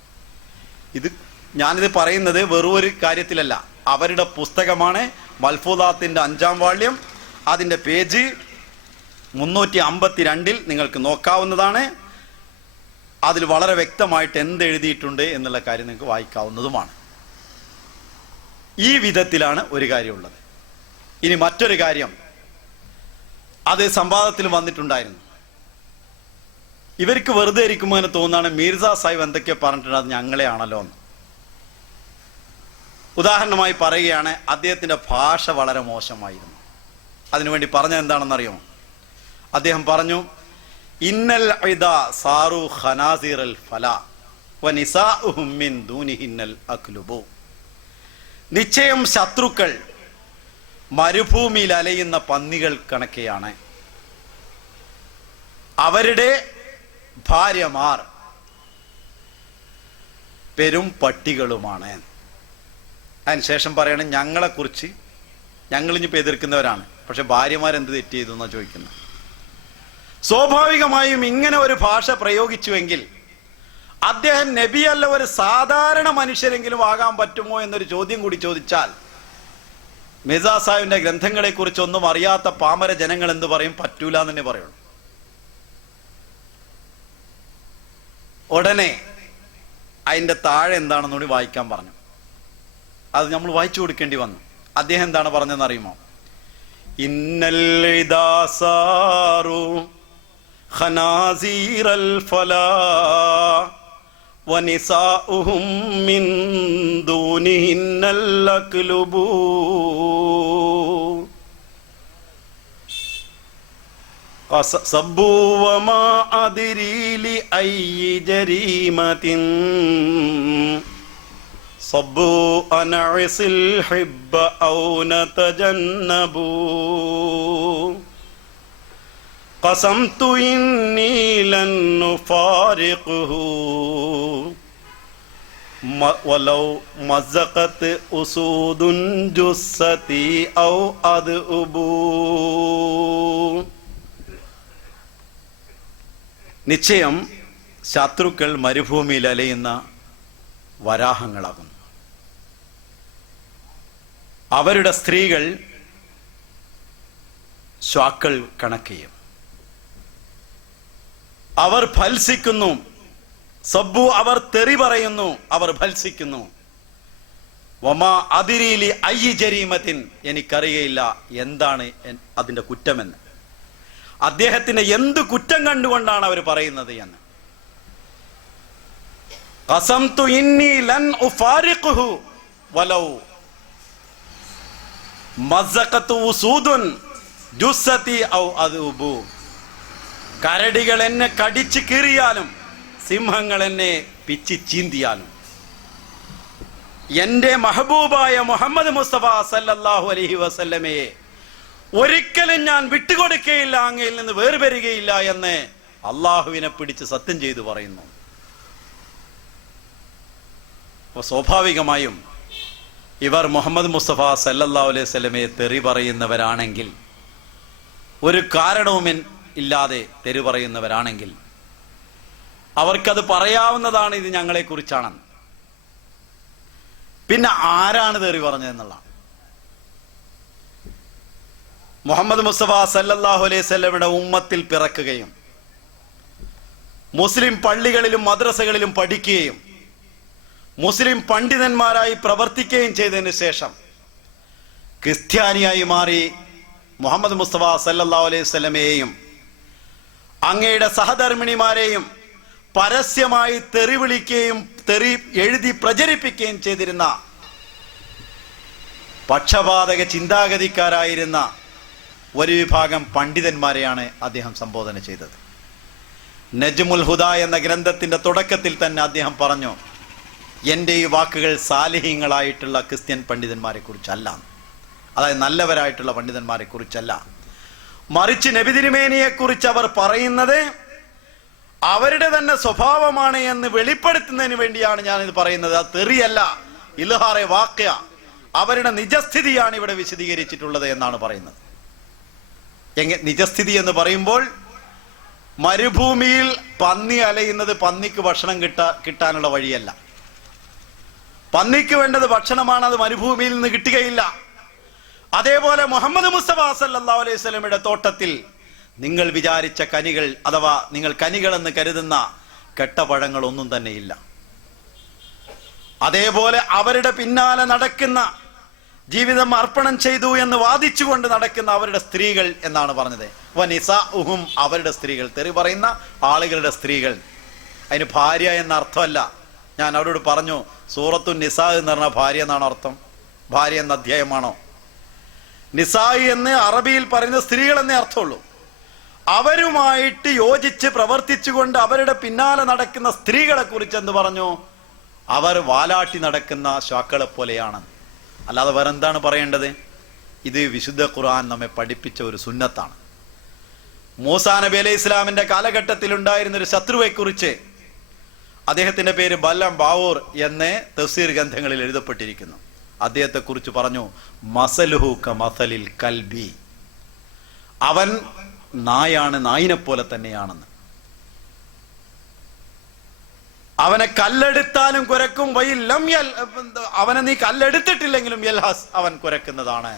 ഞാനിത് പറയുന്നത് വെറും ഒരു കാര്യത്തിലല്ല. അവരുടെ പുസ്തകമാണ് മൽഫൂദാത്തിന്റെ 5-ാം വാള്യം, അതിൻ്റെ പേജ് 352 നിങ്ങൾക്ക് നോക്കാവുന്നതാണ്. അതിൽ വളരെ വ്യക്തമായിട്ട് എന്ത് എഴുതിയിട്ടുണ്ട് എന്നുള്ള കാര്യം നിങ്ങൾക്ക് വായിക്കാവുന്നതുമാണ്. ഈ വിധത്തിലാണ് ഒരു കാര്യമുള്ളത്. ഇനി മറ്റൊരു കാര്യം, അത് സംവാദത്തിൽ വന്നിട്ടുണ്ടായിരുന്നു. ഇവർക്ക് വെറുതെ ഇരിക്കുമ്പോൾ അങ്ങനെ തോന്നാണ് മീർസ സാഹിബ് എന്തൊക്കെ പറഞ്ഞിട്ടുണ്ട് അത് ഞങ്ങളെ ആണല്ലോ എന്ന്. ഉദാഹരണമായി പറയുകയാണ്, അദ്ദേഹത്തിന്റെ ഭാഷ വളരെ മോശമായിരുന്നു. അതിനുവേണ്ടി പറഞ്ഞത് എന്താണെന്നറിയോ? അദ്ദേഹം പറഞ്ഞു, ഇന്നൽ ഇദാ സാറു ഖനാസിറൽ ഫലാ വനിസാഉഹും മിൻ ദൂനിഹിന്നൽ അക്ലുബു. നിശ്ചയം ശത്രുക്കൾ മരുഭൂമിയിൽ അലയുന്ന പന്നികൾ കണക്കെയാണ്, അവരുടെ ഭാര്യമാർ പെരും പട്ടികളുമാണ്. അതിനുശേഷം പറയണം, ഞങ്ങളെക്കുറിച്ച് ഞങ്ങളിഞ്ഞിപ്പോൾ എതിർക്കുന്നവരാണ്, പക്ഷെ ഭാര്യമാരെന്ത് തെറ്റ് ചെയ്തു എന്നാണ് ചോദിക്കുന്നത്. സ്വാഭാവികമായും ഇങ്ങനെ ഒരു ഭാഷ പ്രയോഗിച്ചുവെങ്കിൽ അദ്ദേഹം നബിയല്ല ഒരു സാധാരണ മനുഷ്യരെങ്കിലും ആകാൻ പറ്റുമോ എന്നൊരു ചോദ്യം കൂടി ചോദിച്ചാൽ മിർസ സാഹിബിന്റെ ഗ്രന്ഥങ്ങളെ കുറിച്ചൊന്നും അറിയാത്ത പാമര ജനങ്ങൾ എന്ത് പറയും? പറ്റൂല എന്ന് തന്നെ പറയുള്ളൂ. ഉടനെ അതിന്റെ താഴെ എന്താണെന്നുകൂടി വായിക്കാൻ പറഞ്ഞു. അത് നമ്മൾ വായിച്ചു കൊടുക്കേണ്ടി വന്നു. അദ്ദേഹം എന്താണ് പറഞ്ഞതെന്ന് അറിയുമോ? ഇന്നല്ലിദാസാറു ഖനാസീറൽ ഫലാ വനിസാഉഹും മിൻ ദൂനിഹിന്നൽ അക്ലുബു. സബ്ബു വമാ അദ്രി ലി അയ്യി ജരീമത്തിൻ സബ്ബു അനഇസിൽ ഹിബ്ബ ഔ നതജന്നബു. ഖസംതു ഇന്നി ലൻ നുഫാരിഖുഹു വലൗ മസ്സഖത് ഉസൂദുൻ ജുസ്സതി ഔ അദ്ഉബു. നിശ്ചയം ശത്രുക്കൾ മരുഭൂമിയിൽ അലയുന്ന വരാഹങ്ങളാകുന്നു. അവരുടെ സ്ത്രീകൾ ശ്വാക്കൾ കണക്കെയും. അവർ ഭത്സിക്കുന്നു. സബ്ബു അവർ തെറി പറയുന്നു, അവർ ഭത്സിക്കുന്നു. വമാ അദിരീലി അയ്യി ജരീമത്തിൻ എനിക്കറിയയില്ല എന്താണ് അതിന്റെ കുറ്റമെന്ന്. അദ്ദേഹത്തിന് എന്ത് കുറ്റം കണ്ടുകൊണ്ടാണ് അവർ പറയുന്നത് എന്ന്. ഖസംതു ഇന്നി ലൻ ഉഫാരിഖുഹു വലൗ മസ്സഖതു ഉസൂദുൻ ജുസ്സതി ഔ അദ്ഉബു. കരടികൾ എന്നെ കടിച്ചു കീറിയാലും സിംഹങ്ങൾ എന്നെ പിച്ചി ചീന്തിയാലും എന്റെ മഹബൂബായ മുഹമ്മദ് മുസ്തഫ സല്ലല്ലാഹു അലൈഹി വസല്ലമയെ ഒരിക്കലും ഞാൻ വിട്ടുകൊടുക്കുകയില്ല, അങ്ങയിൽ നിന്ന് വേർപെരുകയില്ല എന്ന് അള്ളാഹുവിനെ പിടിച്ച് സത്യം ചെയ്തു പറയുന്നു. അപ്പോൾ സ്വാഭാവികമായും ഇവർ മുഹമ്മദ് മുസ്തഫ സല്ലല്ലാഹു അലൈഹി വസല്ലമയെ തെറി പറയുന്നവരാണെങ്കിൽ, ഒരു കാരണവും ഇല്ലാതെ തെറി പറയുന്നവരാണെങ്കിൽ അവർക്കത് പറയാവുന്നതാണ് ഇത് ഞങ്ങളെ കുറിച്ചാണ്. പിന്നെ ആരാണ് തെറി പറഞ്ഞതെന്നുള്ള മുഹമ്മദ് മുസ്തഫ സല്ലല്ലാഹു അലൈഹി വസല്ലമയുടെ ഉമ്മത്തിൽ പിറക്കുകയും മുസ്ലിം പള്ളികളിലും മദ്രസകളിലും പഠിക്കുകയും മുസ്ലിം പണ്ഡിതന്മാരായി പ്രവർത്തിക്കുകയും ചെയ്തതിന് ശേഷം ക്രിസ്ത്യാനിയായി മാറി മുഹമ്മദ് മുസ്തഫ സല്ലല്ലാഹു അലൈഹി വസല്ലമയെയും അങ്ങയുടെ സഹധർമ്മിണിമാരെയും പരസ്യമായി തെറി വിളിക്കുകയും തെറി എഴുതി പ്രചരിപ്പിക്കുകയും ചെയ്തിരുന്ന പക്ഷപാതക ചിന്താഗതിക്കാരായിരുന്ന ഒരു വിഭാഗം പണ്ഡിതന്മാരെയാണ് അദ്ദേഹം സംബോധന ചെയ്തത്. നജ്മുൽ ഹുദ എന്ന ഗ്രന്ഥത്തിന്റെ തുടക്കത്തിൽ തന്നെ അദ്ദേഹം പറഞ്ഞു, എൻ്റെ ഈ വാക്കുകൾ സാലിഹീങ്ങളായിട്ടുള്ള ക്രിസ്ത്യൻ പണ്ഡിതന്മാരെ കുറിച്ചല്ല, അതായത് നല്ലവരായിട്ടുള്ള പണ്ഡിതന്മാരെ കുറിച്ചല്ല, മറിച്ച് നബി തിരുമേനിയെ കുറിച്ച് അവർ പറയുന്നത് അവരുടെ തന്നെ സ്വഭാവമാണ് എന്ന് വെളിപ്പെടുത്തുന്നതിന് വേണ്ടിയാണ് ഞാനിത് പറയുന്നത്. അത് തെറിയല്ല, ഇൽഹാറെ വാക്യ, അവരുടെ നിജസ്ഥിതിയാണ് ഇവിടെ വിശദീകരിച്ചിട്ടുള്ളത് എന്നാണ് പറയുന്നത്. നിജസ്ഥിതി എന്ന് പറയുമ്പോൾ മരുഭൂമിയിൽ പന്നി അലയുന്നത് പന്നിക്ക് ഭക്ഷണം കിട്ടാനുള്ള വഴിയല്ല. പന്നിക്ക് വേണ്ടത് ഭക്ഷണമാണ്, അത് മരുഭൂമിയിൽ നിന്ന് കിട്ടുകയില്ല. അതേപോലെ മുഹമ്മദ് മുസ്തഫ സല്ലല്ലാഹു അലൈഹി വസല്ലമയുടെ തോട്ടത്തിൽ നിങ്ങൾ വിചാരിച്ച കനികൾ, അഥവാ നിങ്ങൾ കനികളെന്ന് കരുതുന്ന കെട്ടപഴങ്ങളൊന്നും തന്നെയില്ല. അതേപോലെ അവരുടെ പിന്നാലെ നടക്കുന്ന, ജീവിതം അർപ്പണം ചെയ്തു എന്ന് വാദിച്ചുകൊണ്ട് നടക്കുന്ന അവരുടെ സ്ത്രീകൾ എന്നാണ് പറഞ്ഞത്. വനിസാഉഹും, അവരുടെ സ്ത്രീകൾ, തെറി പറയുന്ന ആളുകളുടെ സ്ത്രീകൾ. അതിന് ഭാര്യ എന്ന അർത്ഥമല്ല. ഞാൻ അവരോട് പറഞ്ഞു, സൂറത്തു നിസാ എന്ന് പറഞ്ഞാൽ ഭാര്യ എന്നാണ് അർത്ഥം. ഭാര്യ എന്ന അധ്യായമാണോ? നിസായി എന്ന് അറബിയിൽ പറയുന്ന സ്ത്രീകൾ എന്നേ അർത്ഥമുള്ളൂ. അവരുമായിട്ട് യോജിച്ച് പ്രവർത്തിച്ചുകൊണ്ട് അവരുടെ പിന്നാലെ നടക്കുന്ന സ്ത്രീകളെ കുറിച്ച് എന്ത് പറഞ്ഞു? അവർ വാലാട്ടി നടക്കുന്ന ശാക്കളെ പോലെയാണ്. അല്ലാതെ വേറെ എന്താണ് പറയേണ്ടത്? ഇത് വിശുദ്ധ ഖുർആൻ നമ്മെ പഠിപ്പിച്ച ഒരു സുന്നത്താണ്. മൂസാ നബി അലൈഹി ഇസ്ലാമിന്റെ കാലഘട്ടത്തിൽ ഉണ്ടായിരുന്ന ഒരു ശത്രുവെ കുറിച്ച്, അദ്ദേഹത്തിന്റെ പേര് ബല്ലം ബാവൂർ എന്ന് തഫ്സീർ ഗ്രന്ഥങ്ങളിൽ എഴുതപ്പെട്ടിരിക്കുന്നു. അദ്ദേഹത്തെ കുറിച്ച് പറഞ്ഞു, മസലുഹു കമസലിൽ കൽബി, അവൻ നായാണ്, നായിനെ പോലെ തന്നെയാണെന്ന്. അവനെ കല്ലെടുത്താലും കുരക്കും, അവനെ നീ കല്ലെടുത്തിട്ടില്ലെങ്കിലും യൽഹസ്, അവൻ കുരക്കുന്നതാണ്.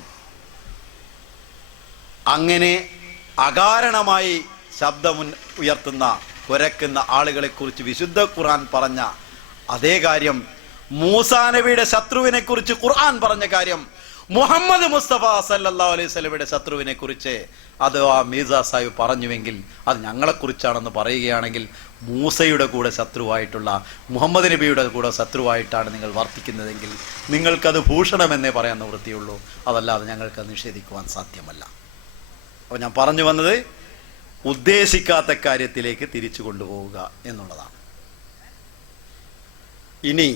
അങ്ങനെ അകാരണമായി ശബ്ദം ഉയർത്തുന്ന, കുരക്കുന്ന ആളുകളെ കുറിച്ച് വിശുദ്ധ ഖുർആൻ പറഞ്ഞ അതേ കാര്യം, മൂസാ നബിയുടെ ശത്രുവിനെ കുറിച്ച് ഖുർആൻ പറഞ്ഞ കാര്യം, മുഹമ്മദ് മുസ്തഫ സല്ലല്ലാഹു അലൈഹി വസല്ലമയുടെ ശത്രുവിനെ കുറിച്ച് അത് ആ മീസാ സാഹിബ് പറഞ്ഞുവെങ്കിൽ അത് ഞങ്ങളെക്കുറിച്ചാണെന്ന് പറയുകയാണെങ്കിൽ, മൂസയുടെ കൂടെ ശത്രുവായിട്ടുള്ള, മുഹമ്മദ് നബിയുടെ കൂടെ ശത്രുവായിട്ടാണ് നിങ്ങൾ വർത്തിക്കുന്നതെങ്കിൽ നിങ്ങൾക്കത് ഭൂഷണമെന്നേ പറയാൻ നിവൃത്തിയുള്ളൂ. അതല്ലാതെ ഞങ്ങൾക്കത് നിഷേധിക്കുവാൻ സാധ്യമല്ല. അപ്പോൾ ഞാൻ പറഞ്ഞു വന്നത്, ഉദ്ദേശിക്കാത്ത കാര്യത്തിലേക്ക് തിരിച്ചു കൊണ്ടുപോവുക എന്നുള്ളതാണ്. ഇനി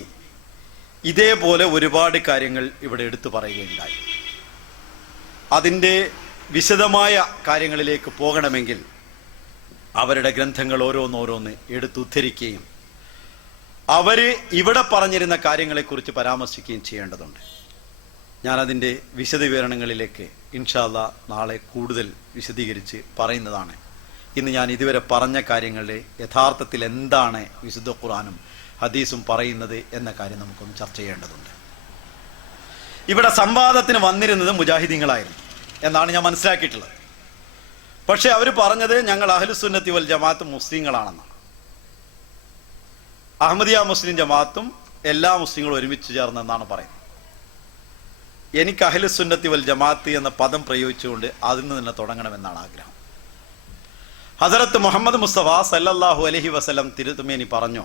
ഇതേപോലെ ഒരുപാട് കാര്യങ്ങൾ ഇവിടെ എടുത്തു പറയുകയുണ്ടായി. അതിൻ്റെ വിശദമായ കാര്യങ്ങളിലേക്ക് പോകണമെങ്കിൽ അവരുടെ ഗ്രന്ഥങ്ങൾ ഓരോന്നോരോന്ന് എടുത്തുദ്ധരിക്കുകയും അവർ ഇവിടെ പറഞ്ഞിരുന്ന കാര്യങ്ങളെക്കുറിച്ച് പരാമർശിക്കുകയും ചെയ്യേണ്ടതുണ്ട്. ഞാനതിൻ്റെ വിശദവിവരണങ്ങളിലേക്ക് ഇൻഷാ അല്ലാഹ് നാളെ കൂടുതൽ വിശദീകരിച്ച് പറയുന്നതാണ്. ഇന്ന് ഞാൻ ഇതുവരെ പറഞ്ഞ കാര്യങ്ങളുടെ യഥാർത്ഥത്തിൽ എന്താണ് വിശുദ്ധ ഖുർആനും ഹദീസും പറയുന്നത് എന്ന കാര്യം നമുക്കൊന്ന് ചർച്ച ചെയ്യേണ്ടതുണ്ട്. ഇവിടെ സംവാദത്തിന് വന്നിരുന്നത് മുജാഹിദീങ്ങളായിരുന്നു എന്നാണ് ഞാൻ മനസ്സിലാക്കിയിട്ടുള്ളത്. പക്ഷെ അവർ പറഞ്ഞത് ഞങ്ങൾ അഹ്ലുസുന്നത്തി വൽ ജമാഅത്ത് മുസ്ലിങ്ങളാണെന്നാണ്. അഹമ്മദിയ മുസ്ലിം ജമാഅത്തും എല്ലാ മുസ്ലിങ്ങളും ഒരുമിച്ച് ചേർന്നെന്നാണ് പറയുന്നത്. എനിക്ക് അഹ്ലുസുന്നത്തി വൽ ജമാഅത്ത് എന്ന പദം പ്രയോഗിച്ചുകൊണ്ട് അതിൽ നിന്ന് തന്നെ തുടങ്ങണമെന്നാണ് ആഗ്രഹം. ഹസരത്ത് മുഹമ്മദ് മുസ്തഫ സല്ലല്ലാഹു അലൈഹി വസല്ലം തിരുത്തുമേനി പറഞ്ഞു,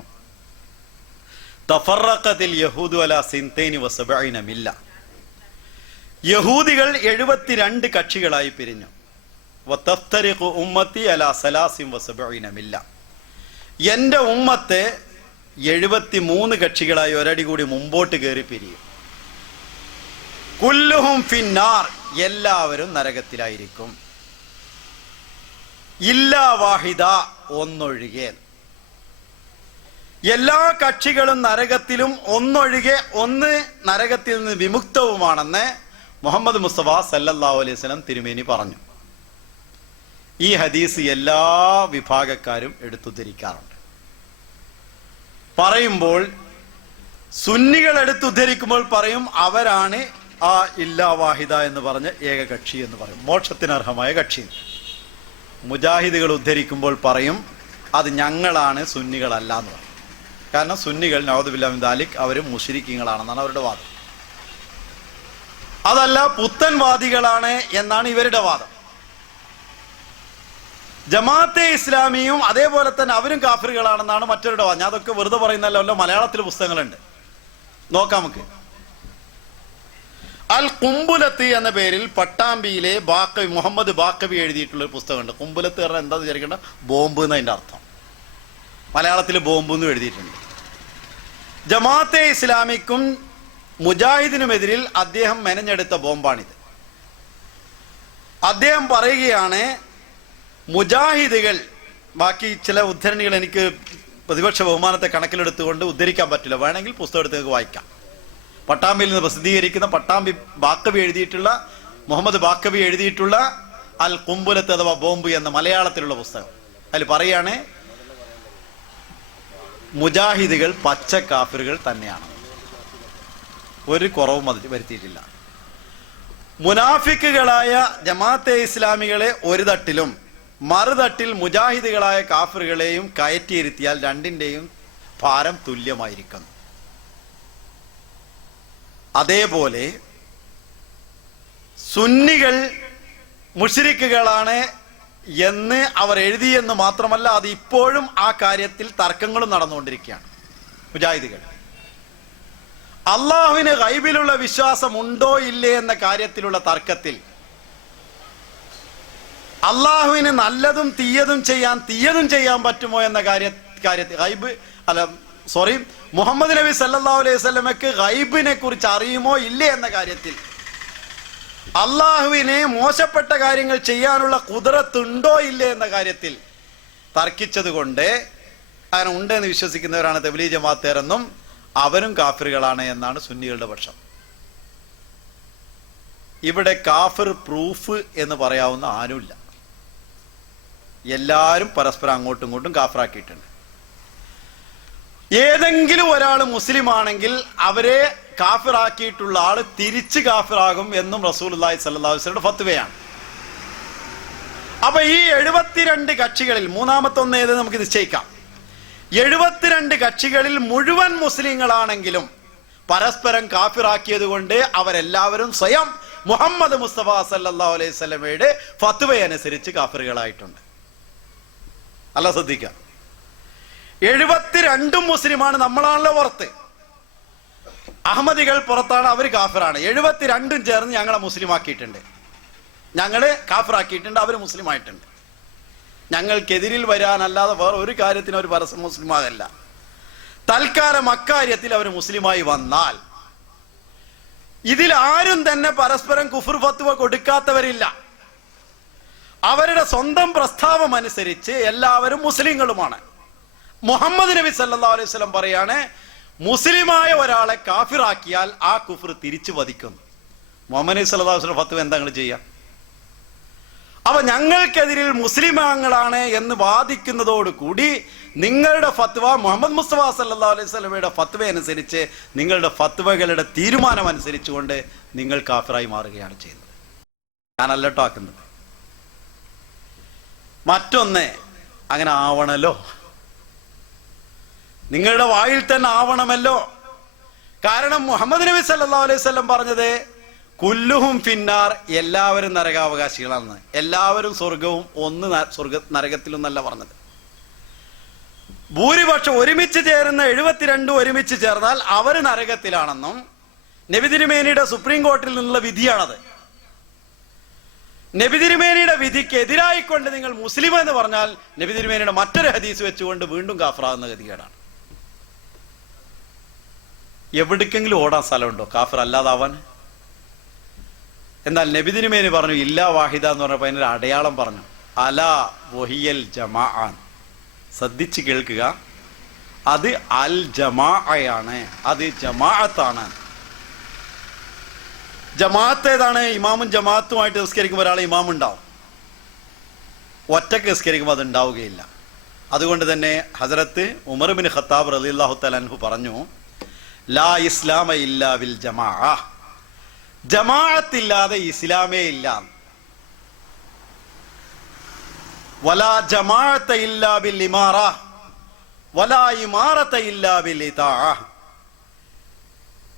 തഫറഖത്തിൽ യഹൂദു അലാ സിൻതൈനി വസബഈന മില്ല, യഹൂദികൾ 72 കക്ഷികളായി പിരിഞ്ഞു. വതഫ്തരിഖു ഉമ്മത്തി അലാ സലാസിൻ വസബഈന മില്ല, എൻ്റെ ഉമ്മത്ത് 73 കക്ഷികളായി ഒരടി കൂടി മുമ്പോട്ട് കയറി പിരിയും. കുല്ലുഹും ഫിന്നാർ, എല്ലാവരും നരകത്തിലായിരിക്കും. ഇല്ലാ വാഹിദ, ഒന്നൊഴികെ. എല്ലാ കക്ഷികളും നരകത്തിലും ഒന്നൊഴികെ ഒന്ന് നരകത്തിൽ നിന്ന് വിമുക്തവുമാണെന്ന് മുഹമ്മദ് മുസ്തഫ സല്ലല്ലാഹു അലൈഹി വസല്ലം തിരുമേനി പറഞ്ഞു. ഈ ഹദീസ് എല്ലാ വിഭാഗക്കാരും എടുത്തുദ്ധരിക്കാറുണ്ട്. പറയുമ്പോൾ സുന്നികൾ എടുത്തുദ്ധരിക്കുമ്പോൾ പറയും അവരാണ് ആ ഇല്ലാ വാഹിദ എന്ന് പറഞ്ഞ് ഏകകക്ഷി എന്ന് പറയും, മോക്ഷത്തിനർഹമായ കക്ഷി. മുജാഹിദുകൾ ഉദ്ധരിക്കുമ്പോൾ പറയും അത് ഞങ്ങളാണ്, സുന്നികളല്ല എന്ന് പറയും. കാരണം സുന്നികൾ നഊദു ബില്ലാഹി മിൻ ദാലിക് അവർ മുശ്രിക്കീങ്ങളാണെന്നാണ് അവരുടെ വാദം. അതല്ല, പുത്തൻവാദികളാണ് എന്നാണ് ഇവരുടെ വാദം. ജമാഅത്തെ ഇസ്ലാമിയും അതേപോലെ തന്നെ അവരും കാഫിറുകളാണെന്നാണ് മറ്റവരുടെ വാദം. ഞാൻ അതൊക്കെ വെറുതെ പറയുന്നല്ലോ, മലയാളത്തിൽ പുസ്തകങ്ങളുണ്ട്, നോക്കാം നമുക്ക്. അൽ കുംബുലത്ത് എന്ന പേരിൽ പട്ടാമ്പിയിലെ മുഹമ്മദ് ബാക്കവി എഴുതിയിട്ടുള്ള ഒരു പുസ്തകമുണ്ട്. കുംബുലത്ത് പറഞ്ഞാൽ എന്താ വിചാരിക്കേണ്ട, ബോംബ് എന്നതിൻ്റെ അർത്ഥം. മലയാളത്തിൽ ബോംബെന്നും എഴുതിയിട്ടുണ്ട്. ജമാഅത്തെ ഇസ്ലാമിക്കും മുജാഹിദിനുമെതിരിൽ അദ്ദേഹം മെനഞ്ഞെടുത്ത ബോംബാണിത്. അദ്ദേഹം പറയുകയാണ്, മുജാഹിദുകൾ, ബാക്കി ചില ഉദ്ധരണികൾ എനിക്ക് പ്രതിപക്ഷ ബഹുമാനത്തെ കണക്കിലെടുത്തുകൊണ്ട് ഉദ്ധരിക്കാൻ പറ്റില്ല, വേണമെങ്കിൽ പുസ്തകം എടുത്ത് വായിക്കാം. പട്ടാമ്പിയിൽ നിന്ന് പ്രസിദ്ധീകരിക്കുന്ന പട്ടാമ്പി ബാക്കവി എഴുതിയിട്ടുള്ള, മുഹമ്മദ് ബാക്കവി എഴുതിയിട്ടുള്ള അൽ കുംബുലത്ത് അഥവാ ബോംബ് എന്ന മലയാളത്തിലുള്ള പുസ്തകം. അതിൽ പറയാണ്, മുജാഹിദുകൾ പച്ച കാഫിറുകൾ തന്നെയാണ്, ഒരു കുറവും അത് വരുത്തിയിട്ടില്ല. മുനാഫിക്കുകളായ ജമാഅത്തെ ഇസ്ലാമികളെ ഒരു തട്ടിലും മറുതട്ടിൽ മുജാഹിദുകളായ കാഫിറുകളെയും കയറ്റിയിരുത്തിയാൽ രണ്ടിൻ്റെയും ഭാരം തുല്യമായിരിക്കും. അതേപോലെ സുന്നികൾ മുശ്രിക്കുകളാണ് എന്ന് അവർ എഴുതിയെന്ന് മാത്രമല്ല, അത് ഇപ്പോഴും ആ കാര്യത്തിൽ തർക്കങ്ങളും നടന്നുകൊണ്ടിരിക്കുകയാണ്. മുജാഹിദുകൾ അള്ളാഹുവിന് ഗൈബിലുള്ള വിശ്വാസം ഉണ്ടോ ഇല്ലേ എന്ന കാര്യത്തിലുള്ള തർക്കത്തിൽ, അള്ളാഹുവിന് നല്ലതും തീയതും ചെയ്യാൻ പറ്റുമോ എന്ന കാര്യത്തിൽ മുഹമ്മദ് നബി സല്ലല്ലാഹു അലൈഹി വസല്ലമക്ക് ഗൈബിനെ കുറിച്ച് അറിയുമോ ഇല്ലേ എന്ന കാര്യത്തിൽ, അള്ളാഹുവിനെ മോശപ്പെട്ട കാര്യങ്ങൾ ചെയ്യാനുള്ള ഖുദ്റത്തുണ്ടോ ഇല്ലേ എന്ന കാര്യത്തിൽ തർക്കിച്ചത് കൊണ്ട് അങ്ങനെ ഉണ്ടെന്ന് വിശ്വസിക്കുന്നവരാണ് തബ്ലീഗ് ജമാഅത്തുകാരെന്നും അവരും കാഫിറുകളാണ് എന്നാണ് സുന്നികളുടെ പക്ഷം. ഇവിടെ കാഫിർ പ്രൂഫ് എന്ന് പറയാവുന്ന ആരുമില്ല. എല്ലാവരും പരസ്പരം അങ്ങോട്ടും ഇങ്ങോട്ടും കാഫിറാക്കിയിട്ടുണ്ട്. ഏതെങ്കിലും ഒരാൾ മുസ്ലിം ആണെങ്കിൽ അവരെ കാഫിറാക്കിയിട്ടുള്ള ആള് തിരിച്ച് കാഫിറാകും എന്നും റസൂലുള്ളാഹി സ്വല്ലല്ലാഹു അലൈഹി വസല്ലം ഫത്വയാണ്. അപ്പൊ ഈ 72 കക്ഷികളിൽ മൂന്നാമത്തെ ഒന്ന് ഏത് നമുക്ക് നിശ്ചയിക്കാം. 72 കക്ഷികളിൽ മുഴുവൻ മുസ്ലിങ്ങളാണെങ്കിലും പരസ്പരം കാഫിറാക്കിയത് കൊണ്ട് അവരെല്ലാവരും സ്വയം മുഹമ്മദ് മുസ്തഫ സല്ലല്ലാഹു അലൈഹി വസല്ലമയുടെ ഫത്വയനുസരിച്ച് കാഫിറുകളായിട്ടുണ്ട്. അല്ല, ശ്രദ്ധിക്കാം, 72 മുസ്ലിമാണ്, നമ്മളാണല്ലോ പുറത്ത്. അഹമ്മദികൾ പുറത്താണ്, അവർ കാഫിറാണ്. 72 ചേർന്ന് ഞങ്ങളെ മുസ്ലിം ആക്കിയിട്ടുണ്ട്, ഞങ്ങള് കാഫിറാക്കിയിട്ടുണ്ട്, അവർ മുസ്ലിം ആയിട്ടുണ്ട്. ഞങ്ങൾക്കെതിരിൽ വരാനല്ലാതെ വേറെ ഒരു കാര്യത്തിന് അവർ പരസ്പരം മുസ്ലിമാകല്ല. തൽക്കാലം അക്കാര്യത്തിൽ അവർ മുസ്ലിമായി വന്നാൽ ഇതിൽ ആരും തന്നെ പരസ്പരം കുഫർ ഫത്വ കൊടുക്കാത്തവരില്ല. അവരുടെ സ്വന്തം പ്രസ്താവം അനുസരിച്ച് എല്ലാവരും മുസ്ലിങ്ങളുമാണ്. മുഹമ്മദ് നബി സല്ലല്ലാഹു അലൈഹി വസല്ലം പറയാണ്, മുസ്ലിമായ ഒരാളെ കാഫിറാക്കിയാൽ ആ കുഫർ തിരിച്ചു വധിക്കുന്നു. മുഹമ്മദ് നബി സല്ലല്ലാഹു അലൈഹി വസല്ലം ഫത്വ എന്താ നിങ്ങൾ ചെയ്യുക? അപ്പൊ ഞങ്ങൾക്കെതിരിൽ മുസ്ലിമാങ്ങളാണ് എന്ന് വാദിക്കുന്നതോടുകൂടി നിങ്ങളുടെ ഫത്വ മുഹമ്മദ് മുസ്തഫ സല്ലല്ലാഹു അലൈഹി വസല്ലമയുടെ ഫത്വ അനുസരിച്ച്, നിങ്ങളുടെ ഫത്വകളുടെ തീരുമാനം അനുസരിച്ചുകൊണ്ട് നിങ്ങൾ കാഫിറായി മാറുകയാണ് ചെയ്യുന്നത്. ഞാനല്ലട്ടോ ആക്കുന്നത്. മറ്റൊന്ന്, അങ്ങനെ ആവണല്ലോ, നിങ്ങളുടെ വായിൽ തന്നെ ആവണമല്ലോ. കാരണം മുഹമ്മദ് നബി സല്ലല്ലാഹു അലൈഹി വസല്ലം പറഞ്ഞത് കുല്ലുഹും ഫിന്നാർ, എല്ലാവരും നരകാവകാശികളാണെന്ന്. എല്ലാവരും സ്വർഗവും, ഒന്ന് നരകത്തിലൊന്നല്ല പറഞ്ഞത്. ഭൂരിപക്ഷം ഒരുമിച്ച് ചേരുന്ന 72 ഒരുമിച്ച് ചേർന്നാൽ അവർ നരകത്തിലാണെന്നും നബി തിരുമേനിയുടെ സുപ്രീം കോടതിയിൽ നിന്നുള്ള വിധിയാണത്. നബി തിരുമേനിയുടെ വിധിക്ക് എതിരായിക്കൊണ്ട് നിങ്ങൾ മുസ്ലിം എന്ന് പറഞ്ഞാൽ നബി തിരുമേനിയുടെ മറ്റൊരു ഹദീസ് വെച്ചുകൊണ്ട് വീണ്ടും കാഫിറാകുന്ന ഗതികേടാണ്. എവിടേക്കെങ്കിലും ഓടാൻ സ്ഥലമുണ്ടോ കാഫിർ അല്ലാതാവാൻ? എന്നാൽ നബി തിരുമേനി പറഞ്ഞു ഇല്ലാ വാഹിദ എന്ന് പറഞ്ഞപ്പോൾ അതിനൊരു അടയാളം പറഞ്ഞു, അലാ വഹിയൽ ജമാഅൻ. ശ്രദ്ധിച്ച് കേൾക്കുക, അത് അൽ ജമാഅയാണ്, അത് ജമാഅത്താണ്. ജമാഅത്ത് ഏതാണ്? ഇമാമും ജമാഅത്തുമായിട്ട് നിസ്കരിക്കുമ്പോൾ ഒരാൾ ഇമാം ഉണ്ടാവും, ഒറ്റക്ക് നിസ്കരിക്കുമ്പോൾ അത് ഉണ്ടാവുകയില്ല. അതുകൊണ്ട് തന്നെ ഹസരത്ത് ഉമർ ബിൻ ഖത്താബ് റളിയല്ലാഹു തആല അൻഹു പറഞ്ഞു, ലാ ഇസ്ലാമ ഇല്ലാ ബിൽ ജമാഅ, ജമാഅത്തില്ലാതെ ഇസ്ലാമേ ഇല്ല. വലാ ജമാഅത ഇല്ലാ ബിൽ ഇമാറ വലാ ഇമാറത ഇല്ലാ ബിൽ ഇതാഅ.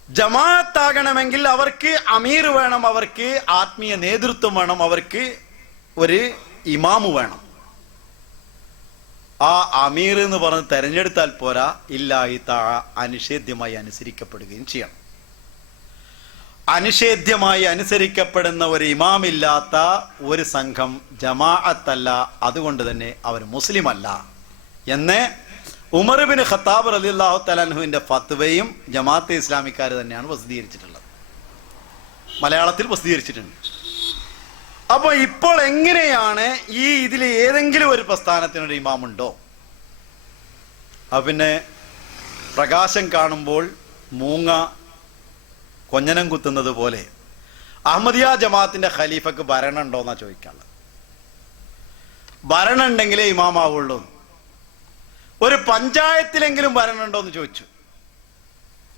ജമാഅത്താകണമെങ്കിൽ അവർക്ക് അമീർ വേണം, അവർക്ക് ആത്മീയ നേതൃത്വം വേണം, അവർക്ക് ഒരു ഇമാമ് വേണം. ആ അമീർ എന്ന് പറഞ്ഞ് തെരഞ്ഞെടുത്താൽ പോരാ, ഇല്ലാ ഇതാഅ, അനിഷേധ്യമായി അനുസരിക്കപ്പെടുകയും ചെയ്യണം. അനിഷേധ്യമായി അനുസരിക്കപ്പെടുന്ന ഒരു ഇമാമില്ലാത്ത ഒരു സംഘം ജമാഅത്തല്ല, അതുകൊണ്ട് തന്നെ അവർ മുസ്ലിം അല്ല എന്ന് ഉമർ ബിൻ ഖത്താബ് റളിയല്ലാഹു തആല അൻഹുവിന്റെ ഫത്വയും ജമാഅത്തെ ഇസ്ലാമിക്കാർ തന്നെയാണ് പ്രസിദ്ധീകരിച്ചിട്ടുള്ളത്, മലയാളത്തിൽ പ്രസിദ്ധീകരിച്ചിട്ടുണ്ട്. അപ്പോൾ ഇപ്പോൾ എങ്ങനെയാണ് ഇതിൽ ഏതെങ്കിലും ഒരു പ്രസ്ഥാനത്തിനൊരു ഇമാമുണ്ടോ? പിന്നെ പ്രകാശം കാണുമ്പോൾ മൂങ്ങ കൊഞ്ഞനം കുത്തുന്നത് പോലെ അഹമ്മദിയ ജമാഅത്തിന്റെ ഖലീഫക്ക് ഭരണം ഉണ്ടോന്നാ ചോദിക്കാനുള്ളത്. ഭരണം ഉണ്ടെങ്കിലേ ഇമാമാവുള്ളൂ. ഒരു പഞ്ചായത്തിലെങ്കിലും ഭരണം ഉണ്ടോ എന്ന് ചോദിച്ചു.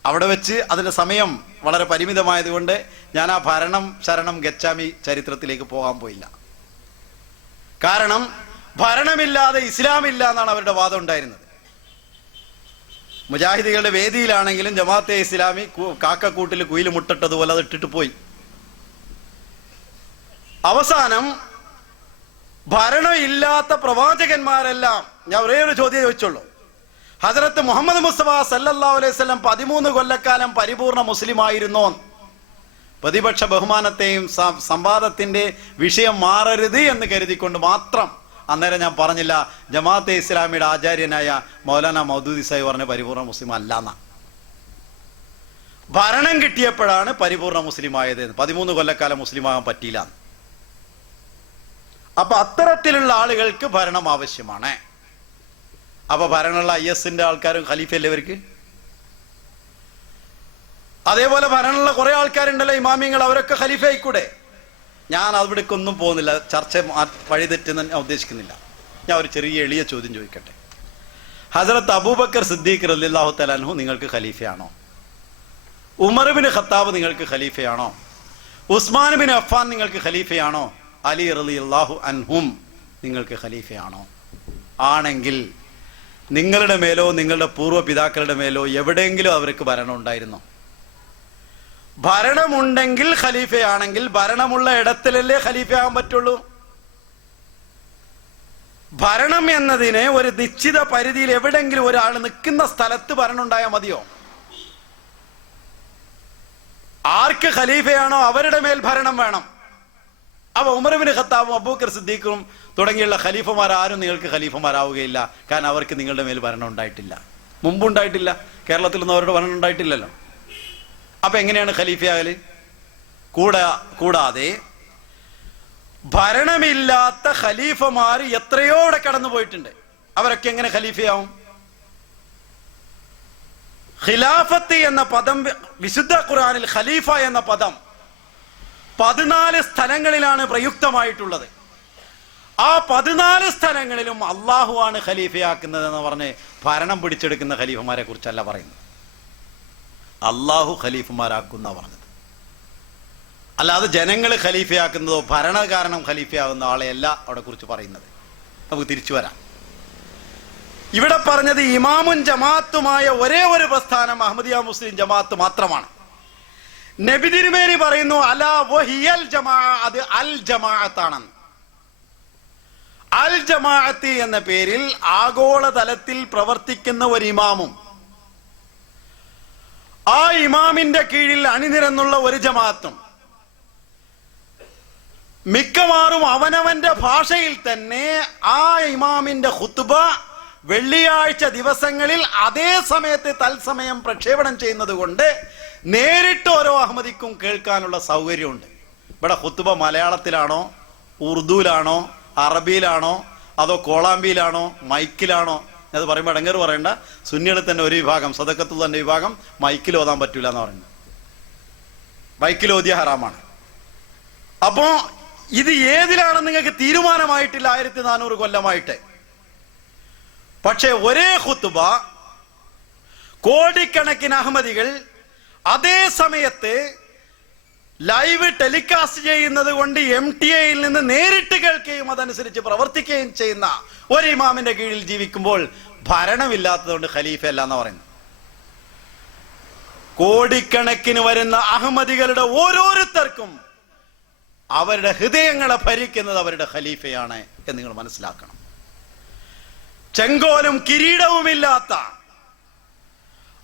അവിടെ വെച്ച് അതിന്റെ സമയം വളരെ പരിമിതമായതുകൊണ്ട് ഞാൻ ആ ഭരണം ശരണം ഗച്ഛാമി ചരിത്രത്തിലേക്ക് പോകാൻ പോയില്ല. കാരണം ഭരണമില്ലാതെ ഇസ്ലാമില്ല എന്നാണ് അവരുടെ വാദം ഉണ്ടായിരുന്നത്. മുജാഹിദികളുടെ വേദിയിലാണെങ്കിലും ജമാഅത്തെ ഇസ്ലാമി കാക്കക്കൂട്ടിൽ കുയിൽ മുട്ടട്ടതുപോലെ അത് ഇട്ടിട്ട് പോയി. അവസാനം ഭരണം ഇല്ലാത്ത പ്രവാചകന്മാരെല്ലാം, ഞാൻ ഒരേ ഒരു ചോദ്യം ചോദിച്ചുള്ളൂ, ഹസ്രത്ത് മുഹമ്മദ് മുസ്തഫ സല്ലല്ലാഹു അലൈഹി വസല്ലം 13 കൊല്ലക്കാലം പരിപൂർണ മുസ്ലിം ആയിരുന്നോ? പ്രതിപക്ഷ ബഹുമാനത്തെയും സംവാദത്തിന്റെ വിഷയം മാറരുത് എന്ന് കരുതിക്കൊണ്ട് മാത്രം അന്നേരം ഞാൻ പറഞ്ഞില്ല ജമാഅത്തെ ഇസ്ലാമിയുടെ ആചാര്യനായ മൗലാന മൗദൂദി സാഹിബ് പറഞ്ഞ പരിപൂർണ മുസ്ലിം അല്ലാന്ന. ഭരണം കിട്ടിയപ്പോഴാണ് പരിപൂർണ മുസ്ലിം ആയത്. 13 കൊല്ലക്കാലം മുസ്ലിം ആകാൻ പറ്റിയില്ല. അപ്പൊ അത്തരത്തിലുള്ള ആളുകൾക്ക് ഭരണം ആവശ്യമാണ്. അപ്പൊ ഭരണമുള്ള IS-ന്റെ ആൾക്കാരും ഖലീഫയല്ലേ ഇവർക്ക്? അതേപോലെ ഭരണമുള്ള കുറെ ആൾക്കാരുണ്ടല്ലോ ഇമാമിങ്ങൾ, അവരൊക്കെ ഖലീഫ ആയിക്കൂടെ? ഞാൻ അവിടേക്കൊന്നും പോകുന്നില്ല, ചർച്ച വഴിതെറ്റെന്ന് ഞാൻ ഉദ്ദേശിക്കുന്നില്ല. ഞാൻ ഒരു ചെറിയ എളിയ ചോദ്യം ചോദിക്കട്ടെ. ഹസ്രത്ത് അബൂബക്കർ സിദ്ദീഖ് റളിയല്ലാഹു തആല അൻഹു നിങ്ങൾക്ക് ഖലീഫയാണോ? ഉമർ ബിൻ ഖത്താബ് നിങ്ങൾക്ക് ഖലീഫയാണോ? ഉസ്മാൻ ബിൻ അഫ്ഫാൻ നിങ്ങൾക്ക് ഖലീഫയാണോ? അലി റളിയല്ലാഹു അൻഹും നിങ്ങൾക്ക് ഖലീഫയാണോ? ആണെങ്കിൽ നിങ്ങളുടെ മേലോ നിങ്ങളുടെ പൂർവ്വ പിതാക്കളുടെ മേലോ എവിടെയെങ്കിലും അവർക്ക് ഭരണം ഉണ്ടായിരുന്നോ? ഭരണമുണ്ടെങ്കിൽ ഖലീഫയാണെങ്കിൽ ഭരണമുള്ള ഇടത്തിലല്ലേ ഖലീഫയാകാൻ പറ്റുള്ളൂ. ഭരണം എന്നതിന് ഒരു നിശ്ചിത പരിധിയിൽ എവിടെയെങ്കിലും ഒരാൾ നിൽക്കുന്ന സ്ഥലത്ത് ഭരണം ഉണ്ടായാൽ മതിയോ? ആർക്ക് ഖലീഫയാണോ അവരുടെ മേൽ ഭരണം വേണം. അപ്പൊ ഉമർ ബിൻ ഖത്താബും അബൂബക്കർ സിദ്ദീഖും തുടങ്ങിയുള്ള ഖലീഫമാരും നിങ്ങൾക്ക് ഖലീഫമാരാവുകയില്ല. കാരണം അവർക്ക് നിങ്ങളുടെ മേൽ ഭരണം ഉണ്ടായിട്ടില്ല, മുമ്പുണ്ടായിട്ടില്ല. കേരളത്തിലൊന്നും അവരുടെ ഭരണം ഉണ്ടായിട്ടില്ലല്ലോ. അപ്പൊ എങ്ങനെയാണ് ഖലീഫയാകല്? കൂടാതെ ഭരണമില്ലാത്ത ഖലീഫമാർ എത്രയോ ഇവിടെ കടന്നു പോയിട്ടുണ്ട്. അവരൊക്കെ എങ്ങനെ ഖലീഫയാവും? ഖിലാഫത്ത് എന്ന പദം വിശുദ്ധ ഖുർആനിൽ ഖലീഫ എന്ന പദം 14 സ്ഥലങ്ങളിലാണ് പ്രയുക്തമായിട്ടുള്ളത്. ആ 14 സ്ഥലങ്ങളിലും അള്ളാഹുവാണ് ഖലീഫയാക്കുന്നത് എന്ന് പറഞ്ഞ് ഭരണം പിടിച്ചെടുക്കുന്ന ഖലീഫമാരെ കുറിച്ചല്ല പറയുന്നത്. അള്ളാഹു ഖലീഫമാരാക്കുന്ന പറഞ്ഞത്, അല്ലാതെ ജനങ്ങൾ ഖലീഫയാക്കുന്നതോ ഭരണകാരണം ഖലീഫയാകുന്ന ആളെയല്ല അവിടെ കുറിച്ച് പറയുന്നത്. നമുക്ക് തിരിച്ചു വരാം. ഇവിടെ പറഞ്ഞത് ഇമാമുൻ ജമാഅത്തുമായ ഒരേ ഒരു പ്രസ്ഥാനം അഹമ്മദിയ മുസ്ലിം ജമാഅത്ത് മാത്രമാണ്. നബി തിരുമേനി പറയുന്നു അലാ വഹിയൽ ജമാഅ, അത് അൽ ജമാഅത്താണെന്ന്. അൽ ജമാഅത്ത് എന്ന പേരിൽ ആഗോളതലത്തിൽ പ്രവർത്തിക്കുന്ന ഒരു ഇമാമും ആ ഇമാമിന്റെ കീഴിൽ അണിനിരന്നുള്ള ഒരു ജമാഅത്തും മിക്കവാറും അവനവന്റെ ഭാഷയിൽ തന്നെ ആ ഇമാമിന്റെ ഖുത്ബ വെള്ളിയാഴ്ച ദിവസങ്ങളിൽ അതേ സമയത്ത് തത്സമയം പ്രക്ഷേപണം ചെയ്യുന്നത് കൊണ്ട് നേരിട്ട് ഓരോ അഹമ്മദിക്കും കേൾക്കാനുള്ള സൗകര്യമുണ്ട്. ഇവിടെ ഖുത്ബ മലയാളത്തിലാണോ, ഉറുദുവിലാണോ, അറബിയിലാണോ, അതോ കോളാമ്പിയിലാണോ, മൈക്കിലാണോ? അത് പറയുമ്പോൾ ഇടങ്ങേറ് പറയണ്ട. സുന്നികളിൽ തന്നെ ഒരു വിഭാഗം, സദഖത്തുൽ തന്നെ വിഭാഗം മൈക്കിൽ ഓതാൻ പറ്റൂല എന്ന് പറയുന്നത്. മൈക്കിൽ ഓതിയ ഹറാമാണ്. അപ്പോ ഇത് ഏതിലാണെന്ന് നിങ്ങൾക്ക് തീരുമാനമായിട്ടില്ല 1400 കൊല്ലമായിട്ട്. പക്ഷേ ഒരേ ഖുത്ബ കോടിക്കണക്കിന് അഹമ്മദികൾ അതേ സമയത്ത് ലൈവ് ടെലികാസ്റ്റ് ചെയ്യുന്നത് കൊണ്ട് MTA-യിൽ നിന്ന് നേരിട്ട് കേൾക്കുകയും അതനുസരിച്ച് പ്രവർത്തിക്കുകയും ചെയ്യുന്ന ഒരു ഇമാമിന്റെ കീഴിൽ ജീവിക്കുമ്പോൾ ഭരണമില്ലാത്തതുകൊണ്ട് ഖലീഫ അല്ല എന്ന് പറയുന്നു. കോടിക്കണക്കിന് വരുന്ന അഹമ്മദികളുടെ ഓരോരുത്തർക്കും അവരുടെ ഹൃദയങ്ങളെ ഭരിക്കുന്നത് അവരുടെ ഖലീഫയാണ് എന്ന് നിങ്ങൾ മനസ്സിലാക്കണം. ചെങ്കോലും കിരീടവുമില്ലാത്ത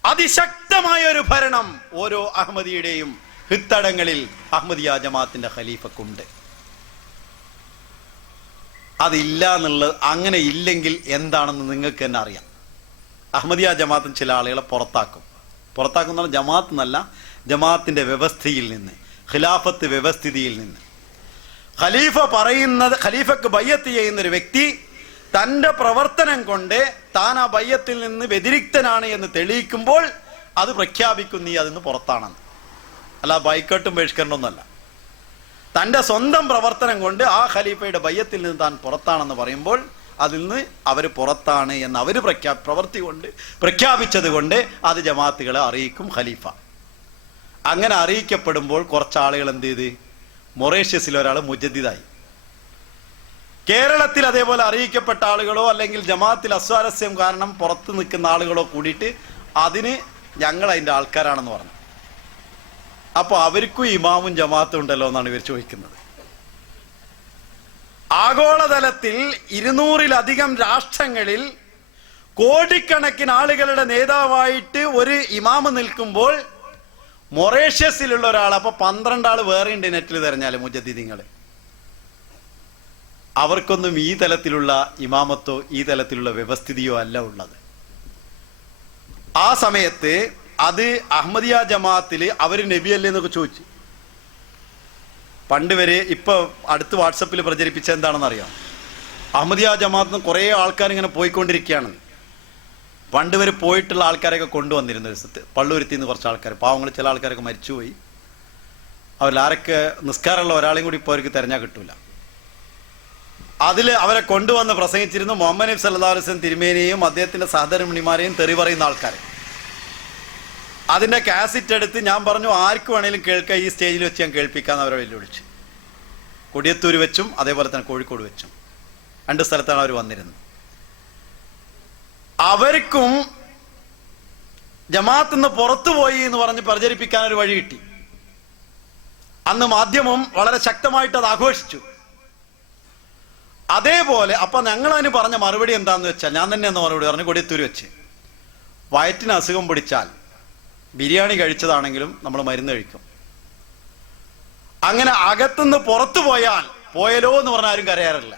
അതിശക്തമായ ഒരു ഭരണം ഓരോ അഹമ്മദിയുടെയും ഹിത്തടങ്ങളിൽ അഹമ്മദിയ ജമാഅത്തിന്റെ ഖലീഫക്കുണ്ട്. അതില്ല എന്നുള്ളത്, അങ്ങനെ ഇല്ലെങ്കിൽ എന്താണെന്ന് നിങ്ങൾക്ക് തന്നെ അറിയാം. അഹമ്മദിയ ജമാഅത്തും ചില ആളുകളെ പുറത്താക്കുന്ന ജമാഅത്ത് എന്നല്ല, ജമാഅത്തിന്റെ വ്യവസ്ഥയിൽ നിന്ന്, ഖിലാഫത്ത് വ്യവസ്ഥിതിയിൽ നിന്ന്. ഖലീഫക്ക് ബയ്യത്ത് ചെയ്യുന്ന ഒരു വ്യക്തി തൻ്റെ പ്രവർത്തനം കൊണ്ട് താൻ ആ ബയ്യത്തിൽ നിന്ന് വ്യതിരിക്തനാണ് എന്ന് തെളിയിക്കുമ്പോൾ അത് പ്രഖ്യാപിക്കും നീ അതിന് പുറത്താണെന്ന്. അല്ല ബൈക്കട്ടും ബഹിഷ്കരണമൊന്നുമല്ല. തൻ്റെ സ്വന്തം പ്രവർത്തനം കൊണ്ട് ആ ഖലീഫയുടെ ബയ്യത്തിൽ നിന്ന് താൻ പുറത്താണെന്ന് പറയുമ്പോൾ അതിൽ നിന്ന് അവർ പുറത്താണ് എന്ന് അവർ പ്രവൃത്തി കൊണ്ട് പ്രഖ്യാപിച്ചത് കൊണ്ട് അത് ജമാഅത്തുകളെ അറിയിക്കും ഖലീഫ. അങ്ങനെ അറിയിക്കപ്പെടുമ്പോൾ കുറച്ച് ആളുകൾ എന്ത് ചെയ്ത്, മൊറേഷ്യസിൽ ഒരാൾ മുജദ്ദിദായി. കേരളത്തിൽ അതേപോലെ അറിയിക്കപ്പെട്ട ആളുകളോ അല്ലെങ്കിൽ ജമാഅത്തിൽ അസ്വാരസ്യം കാരണം പുറത്ത് നിൽക്കുന്ന ആളുകളോ കൂടിയിട്ട് അതിന് ഞങ്ങൾ അതിൻ്റെ ആൾക്കാരാണെന്ന് പറഞ്ഞു. അപ്പോൾ അവർക്കും ഇമാമും ജമാഅത്തും ഉണ്ടല്ലോ എന്നാണ് ഇവർ ചോദിക്കുന്നത്. ആഗോളതലത്തിൽ 200-ലധികം രാഷ്ട്രങ്ങളിൽ കോടിക്കണക്കിന് ആളുകളുടെ നേതാവായിട്ട് ഒരു ഇമാമ് നിൽക്കുമ്പോൾ മൊറേഷ്യസിലുള്ള ഒരാൾ, അപ്പൊ 12 ആൾ വേറെ ഉണ്ട് നെറ്റിൽ തെരഞ്ഞാൽ മുജദ്ദിദീങ്ങൾ. അവർക്കൊന്നും ഈ തലത്തിലുള്ള ഇമാമത്തോ ഈ തലത്തിലുള്ള വ്യവസ്ഥിതിയോ അല്ല ഉള്ളത്. ആ സമയത്ത് അത് അഹമ്മദിയ ജമാഅത്തിൽ അവർ നബിയല്ലേ എന്നൊക്കെ ചോദിച്ചു. പണ്ട് വരെ ഇപ്പൊ അടുത്ത് വാട്സപ്പിൽ പ്രചരിപ്പിച്ച എന്താണെന്ന് അറിയാം, അഹമ്മദിയ ജമാഅത്തിന് കുറേ ആൾക്കാർ ഇങ്ങനെ പോയിക്കൊണ്ടിരിക്കുകയാണ്. പണ്ട് വരെ പോയിട്ടുള്ള ആൾക്കാരെയൊക്കെ കൊണ്ടുവന്നിരുന്ന പള്ളുരുത്തിയിൽ നിന്ന് കുറച്ച് ആൾക്കാർ, പാവങ്ങൾ ചില ആൾക്കാരൊക്കെ മരിച്ചുപോയി. അവരിലാരൊക്കെ നിസ്കാരമുള്ള ഒരാളെയും കൂടി ഇപ്പോൾ അവർക്ക് തിരഞ്ഞാൽ കിട്ടൂല. അതിൽ അവരെ കൊണ്ടുവന്ന് പ്രസംഗിച്ചിരുന്നു മുഹമ്മദ് നബി സല്ലല്ലാഹു അലൈഹി വസല്ലം തിരുമേനിയെയും അദ്ദേഹത്തിന്റെ സഹധർമ്മിണിമാരെയും തെറി പറയുന്ന ആൾക്കാർ. അതിന്റെ കാസറ്റ് എടുത്ത് ഞാൻ പറഞ്ഞു ആർക്ക് വേണേലും കേൾക്കാം, ഈ സ്റ്റേജിൽ വെച്ച് ഞാൻ കേൾപ്പിക്കാന്ന് അവരെ വെല്ലുവിളിച്ചു. കൊടിയത്തൂർ വെച്ചും അതേപോലെ തന്നെ കോഴിക്കോട് വെച്ചും 2 സ്ഥലത്താണ് അവർ വന്നിരുന്നത്. അവർക്കും ജമാഅത്ത് നിന്ന് പുറത്തുപോയി എന്ന് പറഞ്ഞ് പ്രചരിപ്പിക്കാൻ ഒരു വഴി കിട്ടി. അന്ന് മാധ്യമം വളരെ ശക്തമായിട്ട് അത് ആഘോഷിച്ചു. അതേപോലെ അപ്പൊ ഞങ്ങൾ അതിന് പറഞ്ഞ മറുപടി എന്താന്ന് വെച്ചാൽ, ഞാൻ തന്നെ ഒന്ന് മറുപടി പറഞ്ഞു, കൊടിയത്തൂർ വെച്ച് വയറ്റിന് അസുഖം പിടിച്ചാൽ ബിരിയാണി കഴിച്ചതാണെങ്കിലും നമ്മൾ മരുന്ന് കഴിക്കും. അങ്ങനെ അകത്തുനിന്ന് പുറത്തു പോയാലോ എന്ന് പറഞ്ഞാൽ ആരും കരയാറില്ല.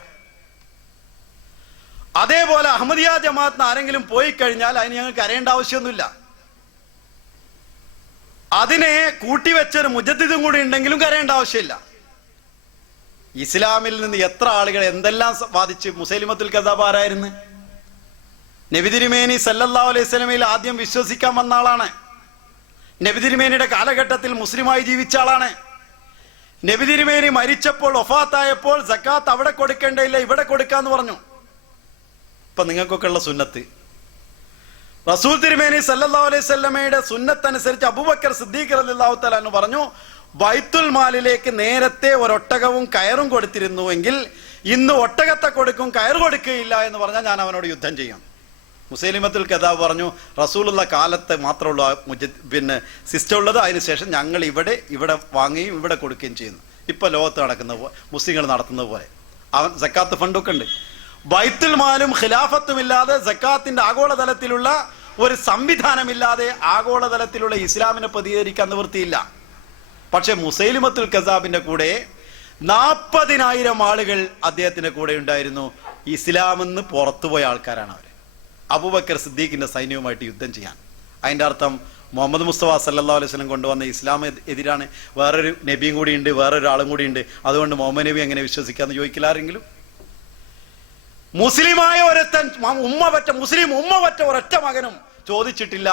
അതേപോലെ അഹമ്മദിയ ജമാഅത്തിന് ആരെങ്കിലും പോയി കഴിഞ്ഞാൽ അതിന് ഞങ്ങൾക്ക് കരയേണ്ട ആവശ്യമൊന്നുമില്ല. അതിനെ കൂട്ടിവെച്ചൊരു മുജദ്ദിദും കൂടി ഉണ്ടെങ്കിലും കരയേണ്ട ആവശ്യമില്ല. ഇസ്ലാമിൽ നിന്ന് എത്ര ആളുകൾ എന്തെല്ലാം വാദിച്ച്. മുസൈലിമത്തുൽ കദ്ദാബ് ആരായിരുന്നു? നബി തിരുമേനി സല്ലല്ലാഹു അലൈഹി വസല്ലമയിൽ ആദ്യം വിശ്വസിക്കാൻ വന്ന ആളാണ്. നബി തിരുമേനിയുടെ കാലഘട്ടത്തിൽ മുസ്ലിമായി ജീവിച്ച ആളാണ്. നബി തിരുമേനി മരിച്ചപ്പോൾ വഫാത്തായപ്പോൾ സക്കാത്ത് അവിടെ കൊടുക്കേണ്ടയില്ല ഇവിടെ കൊടുക്കാന്ന് പറഞ്ഞു. ഇപ്പൊ നിങ്ങൾക്കൊക്കെ ഉള്ള സുന്നത്ത് റസൂൽ തിരുമേനി സല്ലല്ലാഹു അലൈഹി വസല്ലമയുടെ സുന്നത്ത് അനുസരിച്ച് അബൂബക്കർ സിദ്ദീഖ് റളിയല്ലാഹു തആല അൻഹു പറഞ്ഞു, ബൈത്തുൽ മാലിലേക്ക് നേരത്തെ ഒരൊട്ടകവും കയറും കൊടുത്തിരുന്നുവെങ്കിൽ ഇന്ന് ഒട്ടകത്തെ കൊടുക്കും കയർ കൊടുക്കുകയില്ല എന്ന് പറഞ്ഞാൽ ഞാൻ അവനോട് യുദ്ധം ചെയ്യും. മുസൈലിമത്തുൽ കദ്ദാബ് പറഞ്ഞു, റസൂലുള്ള കാലത്ത് മാത്രമുള്ള സിസ്റ്റം ഉള്ളത്, അതിനുശേഷം ഞങ്ങൾ ഇവിടെ വാങ്ങുകയും ഇവിടെ കൊടുക്കുകയും ചെയ്യുന്നു. ഇപ്പൊ ലോകത്ത് നടക്കുന്ന മുസ്ലിങ്ങൾ നടത്തുന്നത് പോലെ. അവൻ സക്കാത്ത് ഫണ്ടൊക്കെ ഉണ്ട്. ബൈത്തുൽ മാലും ഖിലാഫത്തും ഇല്ലാതെ, സക്കാത്തിന്റെ ആഗോളതലത്തിലുള്ള ഒരു സംവിധാനമില്ലാതെ ആഗോളതലത്തിലുള്ള ഇസ്ലാമിനെ പ്രതികരിക്കാൻ നിവൃത്തിയില്ല. പക്ഷെ മുസൈലിമത്തുൽ കദ്ദാബിന്റെ കൂടെ 40,000 ആളുകൾ അദ്ദേഹത്തിന്റെ കൂടെ ഉണ്ടായിരുന്നു. ഇസ്ലാമെന്ന് പുറത്തുപോയ ആൾക്കാരാണ് അവർ. അബൂബക്കർ സിദ്ദീഖിന്റെ സൈന്യവുമായിട്ട് യുദ്ധം ചെയ്യാൻ. അതിന്റെ അർത്ഥം മുഹമ്മദ് മുസ്തഫ സല്ലല്ലാഹു അലൈഹി വസല്ലം കൊണ്ടുവന്ന ഇസ്ലാം എതിരാണ്, വേറൊരു നബിയും കൂടി ഉണ്ട്, വേറൊരാളും കൂടി ഉണ്ട്, അതുകൊണ്ട് മുഹമ്മദ് നബി എങ്ങനെ വിശ്വസിക്കാന്ന് ചോദിക്കില്ല ആരെങ്കിലും? മുസ്ലിമായ ഒരൊറ്റൻ മുസ്ലിം ഉമ്മ ഒരൊറ്റ മകനും ചോദിച്ചിട്ടില്ല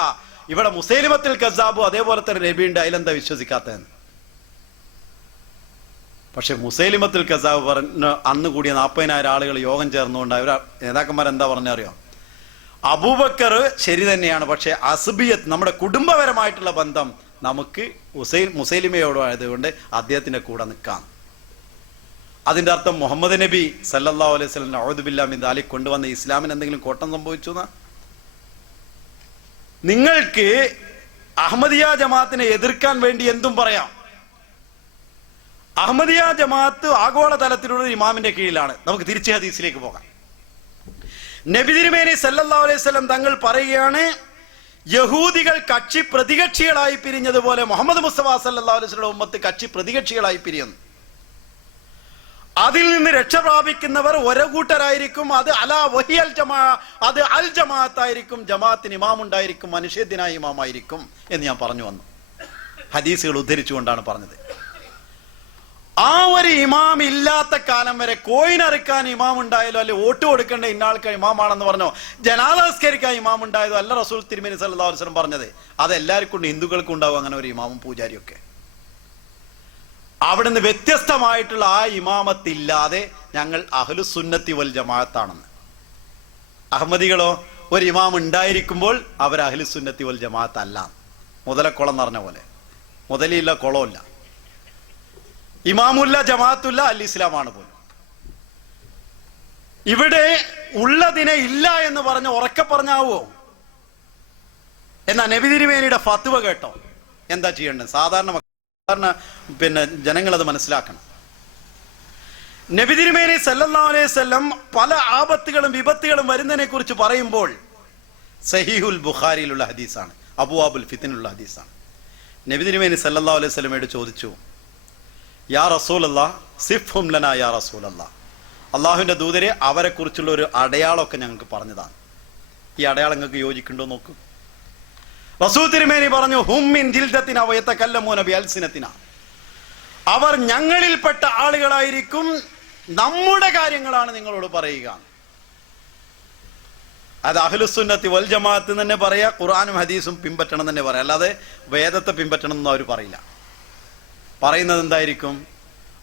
ഇവിടെ മുസൈലിമത്തുൽ കദ്ദാബും അതേപോലെ തന്നെ നബിയുണ്ട്, അതിലെന്താ വിശ്വസിക്കാത്തതെന്ന്. പക്ഷെ മുസൈലിമത്തുൽ കദ്ദാബ് പറഞ്ഞ അന്ന് കൂടിയ 40,000 ആളുകൾ യോഗം ചേർന്നുകൊണ്ട് അവർ നേതാക്കന്മാരെന്താ പറഞ്ഞറിയോ? അബൂബക്കർ ശരി തന്നെയാണ്, പക്ഷെ അസ്ബിയത്ത് നമ്മുടെ കുടുംബപരമായിട്ടുള്ള ബന്ധം നമുക്ക് മുസൈലിമയോടായതുകൊണ്ട് അദ്ദേഹത്തിന്റെ കൂടെ നിൽക്കാം. അതിന്റെ അർത്ഥം മുഹമ്മദ് നബി സല്ലല്ലാഹു അലൈഹി വസല്ലം നഊദു ബില്ലാഹി മിൻ ദാലിക് കൊണ്ടുവന്ന ഇസ്ലാമിന് എന്തെങ്കിലും കോട്ടം സംഭവിച്ചു എന്നാ? നിങ്ങൾക്ക് അഹമ്മദിയ ജമാഅത്തിനെ എതിർക്കാൻ വേണ്ടി എന്തും പറയാം. അഹമ്മദിയ ജമാഅത്ത് ആഗോളതലത്തിലുള്ള ഇമാമിന്റെ കീഴിലാണ്. നമുക്ക് തിരിച്ച് ഹദീസിലേക്ക് പോകാം. നബി തിരുമേനി സല്ലല്ലാഹു അലൈഹി വസല്ലം തങ്ങൾ പറയുകയാണ്, യഹൂദികൾ കക്ഷി പ്രതികക്ഷികളായി പിരിഞ്ഞതുപോലെ മുഹമ്മദ് മുസ്തഫ സല്ലല്ലാഹു അലൈഹി വസല്ലം ഉമ്മത്ത് കക്ഷി പ്രതികക്ഷികളായി പിരിയുന്നു. അതിൽ നിന്ന് രക്ഷ പ്രാപിക്കുന്നവർ ഒരു കൂട്ടരായിരിക്കും. അത് അലാ വഹിയൽ ജമാ, അത് അൽ ജമാഅത്തായിരിക്കും. ജമാഅത്തിന് ഇമാം ഉണ്ടായിരിക്കും, മനുഷ്യദിനായ ഇമാമായിരിക്കും എന്ന് ഞാൻ പറഞ്ഞു വന്നു. ഹദീസുകൾ ഉദ്ധരിച്ചുകൊണ്ടാണ് പറഞ്ഞത്. ആ ഒരു ഇമാം ഇല്ലാത്ത കാലം വരെ കോയിനറുക്കാൻ ഇമാം ഉണ്ടായാലോ, അല്ലെ വോട്ട് കൊടുക്കേണ്ട ഇന്നാൾക്ക് ഇമാമാണെന്ന് പറഞ്ഞോ, ജനാദസ്കരിക്കാൻ ഇമാം ഉണ്ടായതോ അല്ല റസൂൽ തിരുമേനി സല്ലല്ലാഹു അലൈഹി വസല്ലം പറഞ്ഞത്. അത് എല്ലാവർക്കും ഉണ്ട്, ഹിന്ദുക്കൾക്കും ഉണ്ടാവും അങ്ങനെ ഒരു ഇമാമും പൂജാരിയൊക്കെ. അവിടുന്ന് വ്യത്യസ്തമായിട്ടുള്ള ആ ഇമാമത്തില്ലാതെ ഞങ്ങൾ അഹ്ലുസുന്നത്തി വൽ ജമാഅത്താണെന്ന്. അഹമ്മദികളോ ഒരു ഇമാം ഉണ്ടായിരിക്കുമ്പോൾ അവർ അഹ്ലുസുന്നത്തി വൽ ജമാഅത്ത് അല്ല. മുതലക്കുളം എന്ന് പറഞ്ഞ പോലെ, മുതലില്ല കുളമില്ല, ഇമാമുല്ല ജമാഅത്തുല്ല, അൽ ഇസ്ലാമാണ് പോലും. ഇവിടെ ഉള്ളതിനെ ഇല്ല എന്ന് പറഞ്ഞ് ഉറക്കെ പറഞ്ഞാവോ? എന്നാ നബി തിരുമേനിയുടെ ഫത്വ കേട്ടോ എന്താ ചെയ്യേണ്ടത്? സാധാരണ ജനങ്ങൾ അത് മനസ്സിലാക്കണം. നബി തിരുമേനി സല്ലല്ലാഹു അലൈഹി വസല്ലം പല ആപത്തുകളും വിപത്തുകളും വരുന്നതിനെ കുറിച്ച് പറയുമ്പോൾ സഹീഹുൽ ബുഖാരിയിലുള്ള ഹദീസാണ്, അബ്വാബുൽ ഫിത്നിലുള്ള ഹദീസാണ്. നബി തിരുമേനി സല്ലല്ലാഹു അലൈഹി വസല്ലമയോട് ചോദിച്ചു, യാ റസൂലല്ലാഹ് സിഫ്ഹും ലനാ യാ റസൂലല്ലാഹ്, അള്ളാഹുവിന്റെ ദൂതരെ അവരെ കുറിച്ചുള്ള ഒരു അടയാളമൊക്കെ ഞങ്ങൾക്ക് പറഞ്ഞതാണ്. ഈ അടയാളം നിങ്ങൾക്ക് യോജിക്കുന്നുണ്ടോ നോക്കൂ. റസൂൽ തിരുമേനി പറഞ്ഞു, ഹും മിൻ ജിൽദത്തിന വയതകല്ലമൂന ബിഅൽസിനത്തിന, അവർ ഞങ്ങളിൽപ്പെട്ട ആളുകളായിരിക്കും, നമ്മുടെ കാര്യങ്ങളാണ് നിങ്ങളോട് പറയുക. അത് അഹ്ലുസുന്നത്തി വൽ ജമാഅത്ത് തന്നെ പറയാ, ഖുർആനും ഹദീസും പിൻപറ്റണം തന്നെ പറയാം, അല്ലാതെ വേദത്തെ പിൻപറ്റണം എന്നൊന്നും അവർ പറയില്ല. പറയുന്നത് എന്തായിരിക്കും?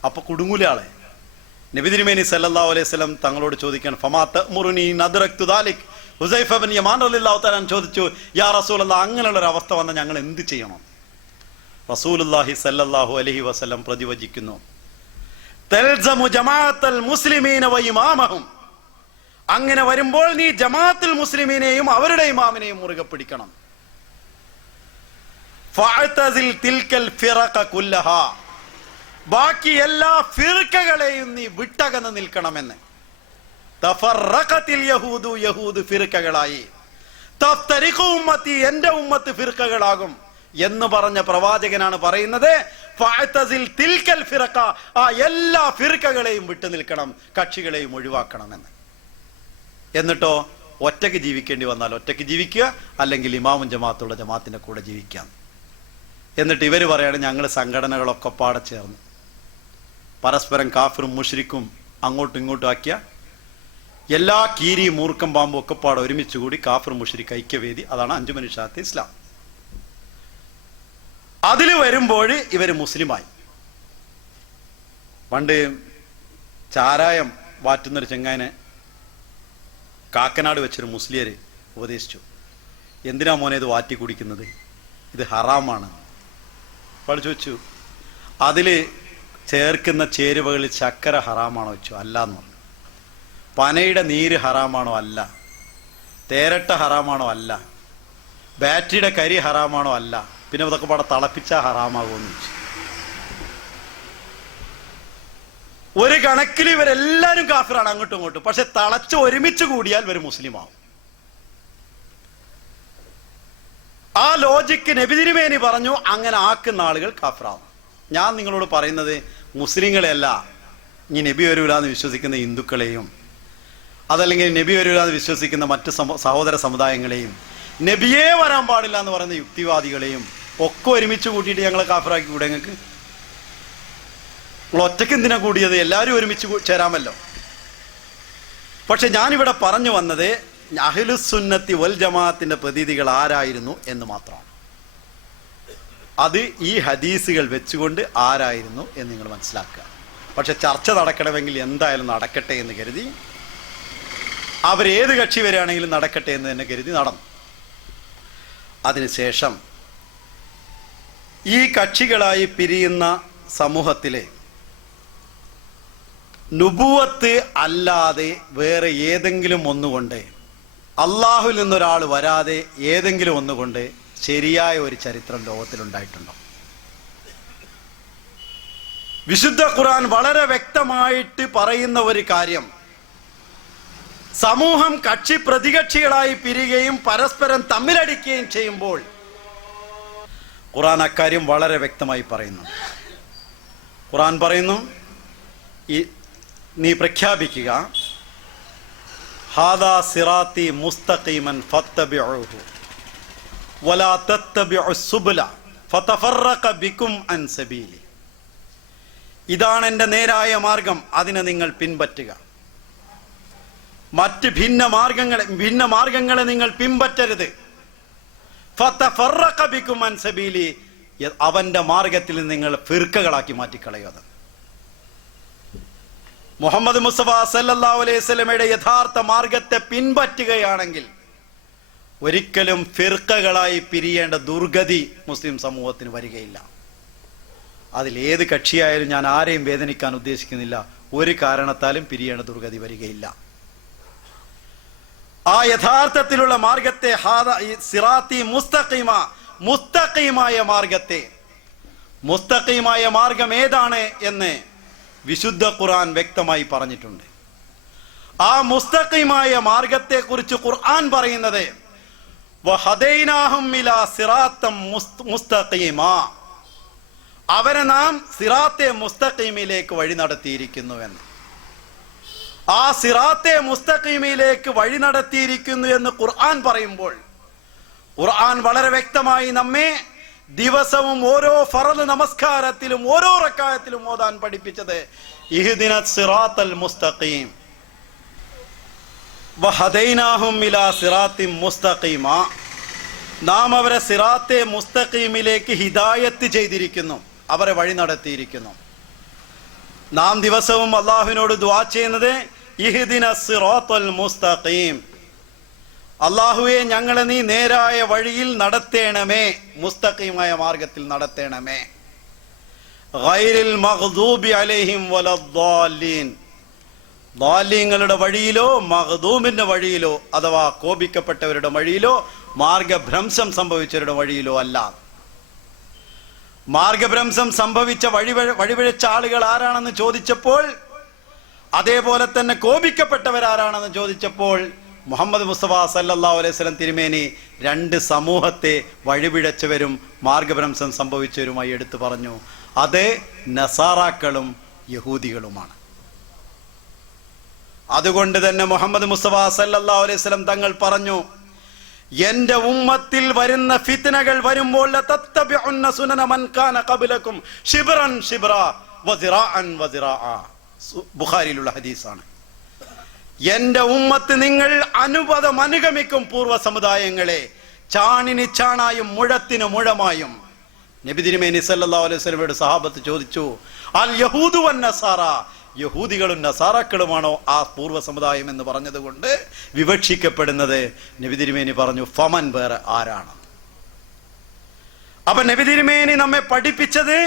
അപ്പൊ കുടുങ്ങൂല ആളെ. നബി തിരുമേനി സല്ലല്ലാഹു അലൈഹി വസല്ലം തങ്ങളോട് ചോദിക്കാൻ, ഫമാ തഅ്മുറുനി നദ്റക്തു ദാലിക്, ഹുസൈഫ ബിൻ യമാൻ റളിയല്ലാഹു തആല ചോദിച്ചു, യാ റസൂലല്ലാഹ് അങ്ങനെയുള്ള ഒരു അവസ്ഥ വന്നാൽ ഞങ്ങൾ എന്ത് ചെയ്യണം? റസൂലുള്ളാഹി സല്ലല്ലാഹു അലൈഹി വസല്ലം പ്രതിവചിക്കുന്നു, തൽസമു ജമാഅത്തുൽ മുസ്ലിമീന വ ഇമാമഹും, അങ്ങനെ വരുമ്പോൾ നീ ജമാഅത്തുൽ മുസ്ലിമീനെയും അവരുടെ ഇമാമിനെയും മുറുകെ പിടിക്കണം. ഫഅതസിൽ തിൽകൽ ഫിറഖ കുല്ലഹാ, ബാക്കി എല്ലാ ഫിർഖകളെയും നീ വിട്ടകന്ന് നിൽക്കണമെന്ന്. തഫറഖത്തിൽ യഹൂദു, യഹൂദ് ഫിർഖകളായി, തഫ്തരിഖു ഉമ്മത്തി, എന്റെ ഉമ്മത്ത് ഫിർഖകളാകും എന്ന് പറഞ്ഞ പ്രവാചകനാണ് പറയുന്നത്, ഫഅതസിൽ തിൽകൽ ഫിറഖ, ആ എല്ലാ ഫിർഖകളെയും വിട്ടു നിൽക്കണം, കക്ഷികളെയും ഒഴിവാക്കണമെന്ന്. എന്നിട്ടോ ഒറ്റയ്ക്ക് ജീവിക്കേണ്ടി വന്നാൽ ഒറ്റയ്ക്ക് ജീവിക്കുക, അല്ലെങ്കിൽ ഇമാമും ജമാഅത്തുള്ള ജമാഅത്തിന്റെ കൂടെ ജീവിക്കാം. എന്നിട്ട് ഇവർ പറയാണ്, ഞങ്ങൾ സംഘടനകളൊക്കെ പാടെ ചേർന്ന് പരസ്പരം കാഫിറും മുശ്രിക്കും അങ്ങോട്ടും ഇങ്ങോട്ടും ആക്കിയ എല്ലാ കീരി മൂർക്കം പാമ്പും ഒക്കെ പാടെ ഒരുമിച്ച് കൂടി കാഫിർ മുശ്രിക്ക് ഐക്യവേദി, അതാണ് അഞ്ചുമൻ ഇർശാദ് ഇസ്ലാം. അതിൽ വരുമ്പോൾ ഇവർ മുസ്ലിമായി. പണ്ട് ചാരായം വാറ്റുന്നൊരു ചെങ്ങാനെ കാക്കനാട് വെച്ചൊരു മുസ്ലിയര് ഉപദേശിച്ചു, എന്തിനാ മോനെ ഇത് വാറ്റി കുടിക്കുന്നത്, ഇത് ഹറാമാണ്. അപ്പോൾ ചോദിച്ചു, അതിൽ ചേർക്കുന്ന ചേരുവകളിൽ ചക്കര ഹറാമാണോ വെച്ചു? അല്ല എന്ന് പറഞ്ഞു. പനയുടെ നീര് ഹറാമാണോ? അല്ല. തേരട്ട ഹറാമാണോ? അല്ല. ബാറ്ററിയുടെ കരി ഹറാമാണോ? അല്ല. പിന്നെ ഇതൊക്കെ പാടെ തിളപ്പിച്ചാൽ ഹറാമാകുമെന്ന് വെച്ചു. ഒരു കണക്കിൽ ഇവരെല്ലാവരും കാഫിറാണ് അങ്ങോട്ടും ഇങ്ങോട്ടും, പക്ഷെ തളച്ച് ഒരുമിച്ച് കൂടിയാൽ ഇവർ മുസ്ലിമാവും. ആ ലോജിക്ക് നബി തിരുമേനി പറഞ്ഞു, അങ്ങനെ ആക്കുന്ന ആളുകൾ കാഫിറാവും. ഞാൻ നിങ്ങളോട് പറയുന്നത് മുസ്ലിങ്ങളെയല്ല, ഇനി നബി വരൂലാന്ന് വിശ്വസിക്കുന്ന ഹിന്ദുക്കളെയും അതല്ലെങ്കിൽ നബി വരൂലാന്ന് വിശ്വസിക്കുന്ന മറ്റ് സഹോദര സമുദായങ്ങളെയും നബിയെ വരാൻ പാടില്ല എന്ന് പറയുന്ന യുക്തിവാദികളെയും ഒക്കെ ഒരുമിച്ച് കൂട്ടിയിട്ട് ഞങ്ങളെ കാഫിറാക്കി കൂടെ? ഞങ്ങൾക്ക് നിങ്ങൾ ഒറ്റയ്ക്ക് എന്തിനാ കൂടിയത്? എല്ലാവരും ഒരുമിച്ച് ചേരാമല്ലോ. പക്ഷെ ഞാനിവിടെ പറഞ്ഞു വന്നത് അഹ്ലുസുന്നത്തി വൽ ജമാഅത്തിന്റെ പ്രതീതികൾ ആരായിരുന്നു എന്ന് മാത്രമാണ്. അത് ഈ ഹദീസുകൾ വെച്ചുകൊണ്ട് ആരായിരുന്നു എന്ന് നിങ്ങൾ മനസ്സിലാക്കുക. പക്ഷെ ചർച്ച നടക്കണമെങ്കിൽ എന്തായാലും നടക്കട്ടെ എന്ന് കരുതി, അവരേത് കക്ഷി വരികയാണെങ്കിലും നടക്കട്ടെ എന്ന് തന്നെ കരുതി നടന്നു. അതിനുശേഷം ഈ കക്ഷികളായി പിരിയുന്ന സമൂഹത്തിലെ നുബുവത്ത് അല്ലാതെ വേറെ ഏതെങ്കിലും ഒന്നുകൊണ്ട്, അള്ളാഹുവിൽ നിന്നൊരാൾ വരാതെ ഏതെങ്കിലും ഒന്നുകൊണ്ട് ശരിയായ ഒരു ചരിത്രം ലോകത്തിലുണ്ടായിട്ടുണ്ടോ? വിശുദ്ധ ഖുർആൻ വളരെ വ്യക്തമായിട്ട് പറയുന്ന ഒരു കാര്യം, സമൂഹം കക്ഷി പ്രതികക്ഷികളായി പിരിയുകയും പരസ്പരം തമ്മിലടിക്കുകയും ചെയ്യുമ്പോൾ ഖുർആൻ അക്കാര്യം വളരെ വ്യക്തമായി പറയുന്നു. ഖുർആൻ പറയുന്നു, ഈ നീ പ്രഖ്യാപിക്കുക, ഹാദാ സിറാത്തി മുസ്തഖീമൻ ഫത്തബിഉഹു വലാ തത്തബിഉസ് സുബുല ഫതഫറഖ ബികും അൻ സബീലി. ഇതാണ് എൻ്റെ നേരായ മാർഗം, അതിനെ നിങ്ങൾ പിൻപറ്റുക. മറ്റ് ഭിന്ന മാർഗങ്ങളെ നിങ്ങൾ പിൻപറ്റരുത്. ഫതഫറഖ ബികും അൻ സബീലി, അവന്റെ മാർഗത്തിൽ നിങ്ങൾ ഫിർഖകളാക്കി മാറ്റിക്കളയുക. മുഹമ്മദ് മുസ്തഫ സല്ലല്ലാഹു അലൈഹി വസല്ലമയുടെ യഥാർത്ഥ മാർഗത്തെ പിൻപറ്റുകയാണെങ്കിൽ ഒരിക്കലും ഫിർഖകളായി പിരിയേണ്ട ദുർഗതി മുസ്ലിം സമൂഹത്തിന് വരികയില്ല. അതിലേത് കക്ഷിയായാലും ഞാൻ ആരെയും വേദനിക്കാൻ ഉദ്ദേശിക്കുന്നില്ല. ഒരു കാരണത്താലും പിരിയേണ്ട ദുർഗതി വരികയില്ല. ആ യഥാർത്ഥത്തിലുള്ള മാർഗത്തെ, സിറാത്തി മുസ്തഖീമ, മുസ്തഖീമായ മാർഗത്തെ, മുസ്തഖീമായ മാർഗം ഏതാണ് എന്ന് വിശുദ്ധ ഖുർആൻ വ്യക്തമായി പറഞ്ഞിട്ടുണ്ട്. ആ മുസ്തഖീമായ മാർഗത്തെ കുറിച്ച് ഖുർആൻ പറയുന്നത് വഹദൈനാഹും ഇലാ സിറാത്തം മുസ്തഖീമ, അവരെ നാം സിറാത്തെ മുസ്തഖീമിലേക്ക് വഴി നടത്തിയിരിക്കുന്നു എന്ന്. ആ സിറാത്തെ മുസ്തഖീമിലേക്ക് വഴി നടത്തിയിരിക്കുന്നു എന്ന് ഖുർആൻ പറയുമ്പോൾ ഖുർആൻ വളരെ വ്യക്തമായി നമ്മെ ദിവസവും ഓരോ ഫർദ് നമസ്കാരത്തിലും ഓരോ റക്അത്തിലും ഓതാൻ പഠിപ്പിച്ചത് ഇഹ്ദിനസ് സിറാത്തൽ മുസ്തഖീം വഹദൈനാഹും ഇലാ സിറാത്തിൻ മുസ്തഖീമ, നാം അവരെ സിറാത്തെ മുസ്തഖീമിലേക്ക് ഹിദായത്ത് ചെയ്തിരിക്കുന്നു, അവരെ വഴി നടത്തിയിരിക്കുന്നു. നാം ദിവസവും അള്ളാഹുവിനോട് ദുആ ചെയ്യുന്നത് ഇഹ്ദിനസ് സിറാത്തൽ മുസ്തഖീം, അള്ളാഹുവെ ഞങ്ങളെ നീ നേരായ വഴിയിൽ നടത്തേണമേ, മുസ്തഖീമായ മാർഗത്തിൽ നടത്തേണമേ. ഗൈറിൽ മഗ്ദൂബി അലൈഹിം വലദ്ദാലീൻ, ളാലീങ്ങളുടെ വഴിയിലോ മഗ്ദൂമിന്റെ വഴിയിലോ അഥവാ കോപിക്കപ്പെട്ടവരുടെ വഴിയിലോ മാർഗഭ്രംശം സംഭവിച്ചവരുടെ വഴിയിലോ അല്ല. മാർഗഭ്രംശം സംഭവിച്ച വഴിപിഴച്ച ആളുകൾ ആരാണെന്ന് ചോദിച്ചപ്പോൾ, അതേപോലെ തന്നെ കോപിക്കപ്പെട്ടവരാരാണെന്ന് ചോദിച്ചപ്പോൾ മുഹമ്മദ് മുസ്തഫ സല്ലല്ലാഹു അലൈഹി വസല്ലം തിരുമേനി രണ്ട് സമൂഹത്തെ വഴിപിഴച്ചവരും മാർഗഭ്രംശം സംഭവിച്ചവരുമായി എടുത്തു പറഞ്ഞു. അത് നസാറാക്കളും യഹൂദികളുമാണ്. അതുകൊണ്ട് തന്നെ മുഹമ്മദ് മുസ്തഫ സല്ലല്ലാഹു അലൈഹി വസല്ലം തങ്ങൾ പറഞ്ഞു, എന്റെ ഉമ്മത്തിൽ വരുന്ന ഫിത്നകൾ വരുമ്പോൾ ലതത്തബിഉന്ന സുനന മൻ കാന ഖബ്ലകും ശിബ്റൻ ശിബ്റാ വസിറാഅൻ വസിറാഅ. ബുഖാരിയിലുള്ള ഹദീസാണ്. എന്റെ ഉമ്മത്ത് നിങ്ങൾ അനുഗമിക്കും പൂർവ്വ സമുദായങ്ങളെ, ചാണിന് ചാണായും മുഴത്തിന് മുഴമായും. നബി തിരുമേനി സല്ലല്ലാഹു അലൈഹി വസല്ലമയുടെ സഹാബത്ത് ചോദിച്ചു, അൽ യഹൂദു വൻ നസാറ, യഹൂദികളും നസാറാക്കളുമാണോ ആ പൂർവ്വ സമുദായം എന്ന് പറഞ്ഞതുകൊണ്ട് വിവക്ഷിക്കപ്പെടുന്നത്? നബി തിരുമേനി പറഞ്ഞു, ഫമൻ, വേറെ ആരാണ്? അപ്പൊ നബി തിരുമേനി നമ്മെ പഠിപ്പിച്ചത്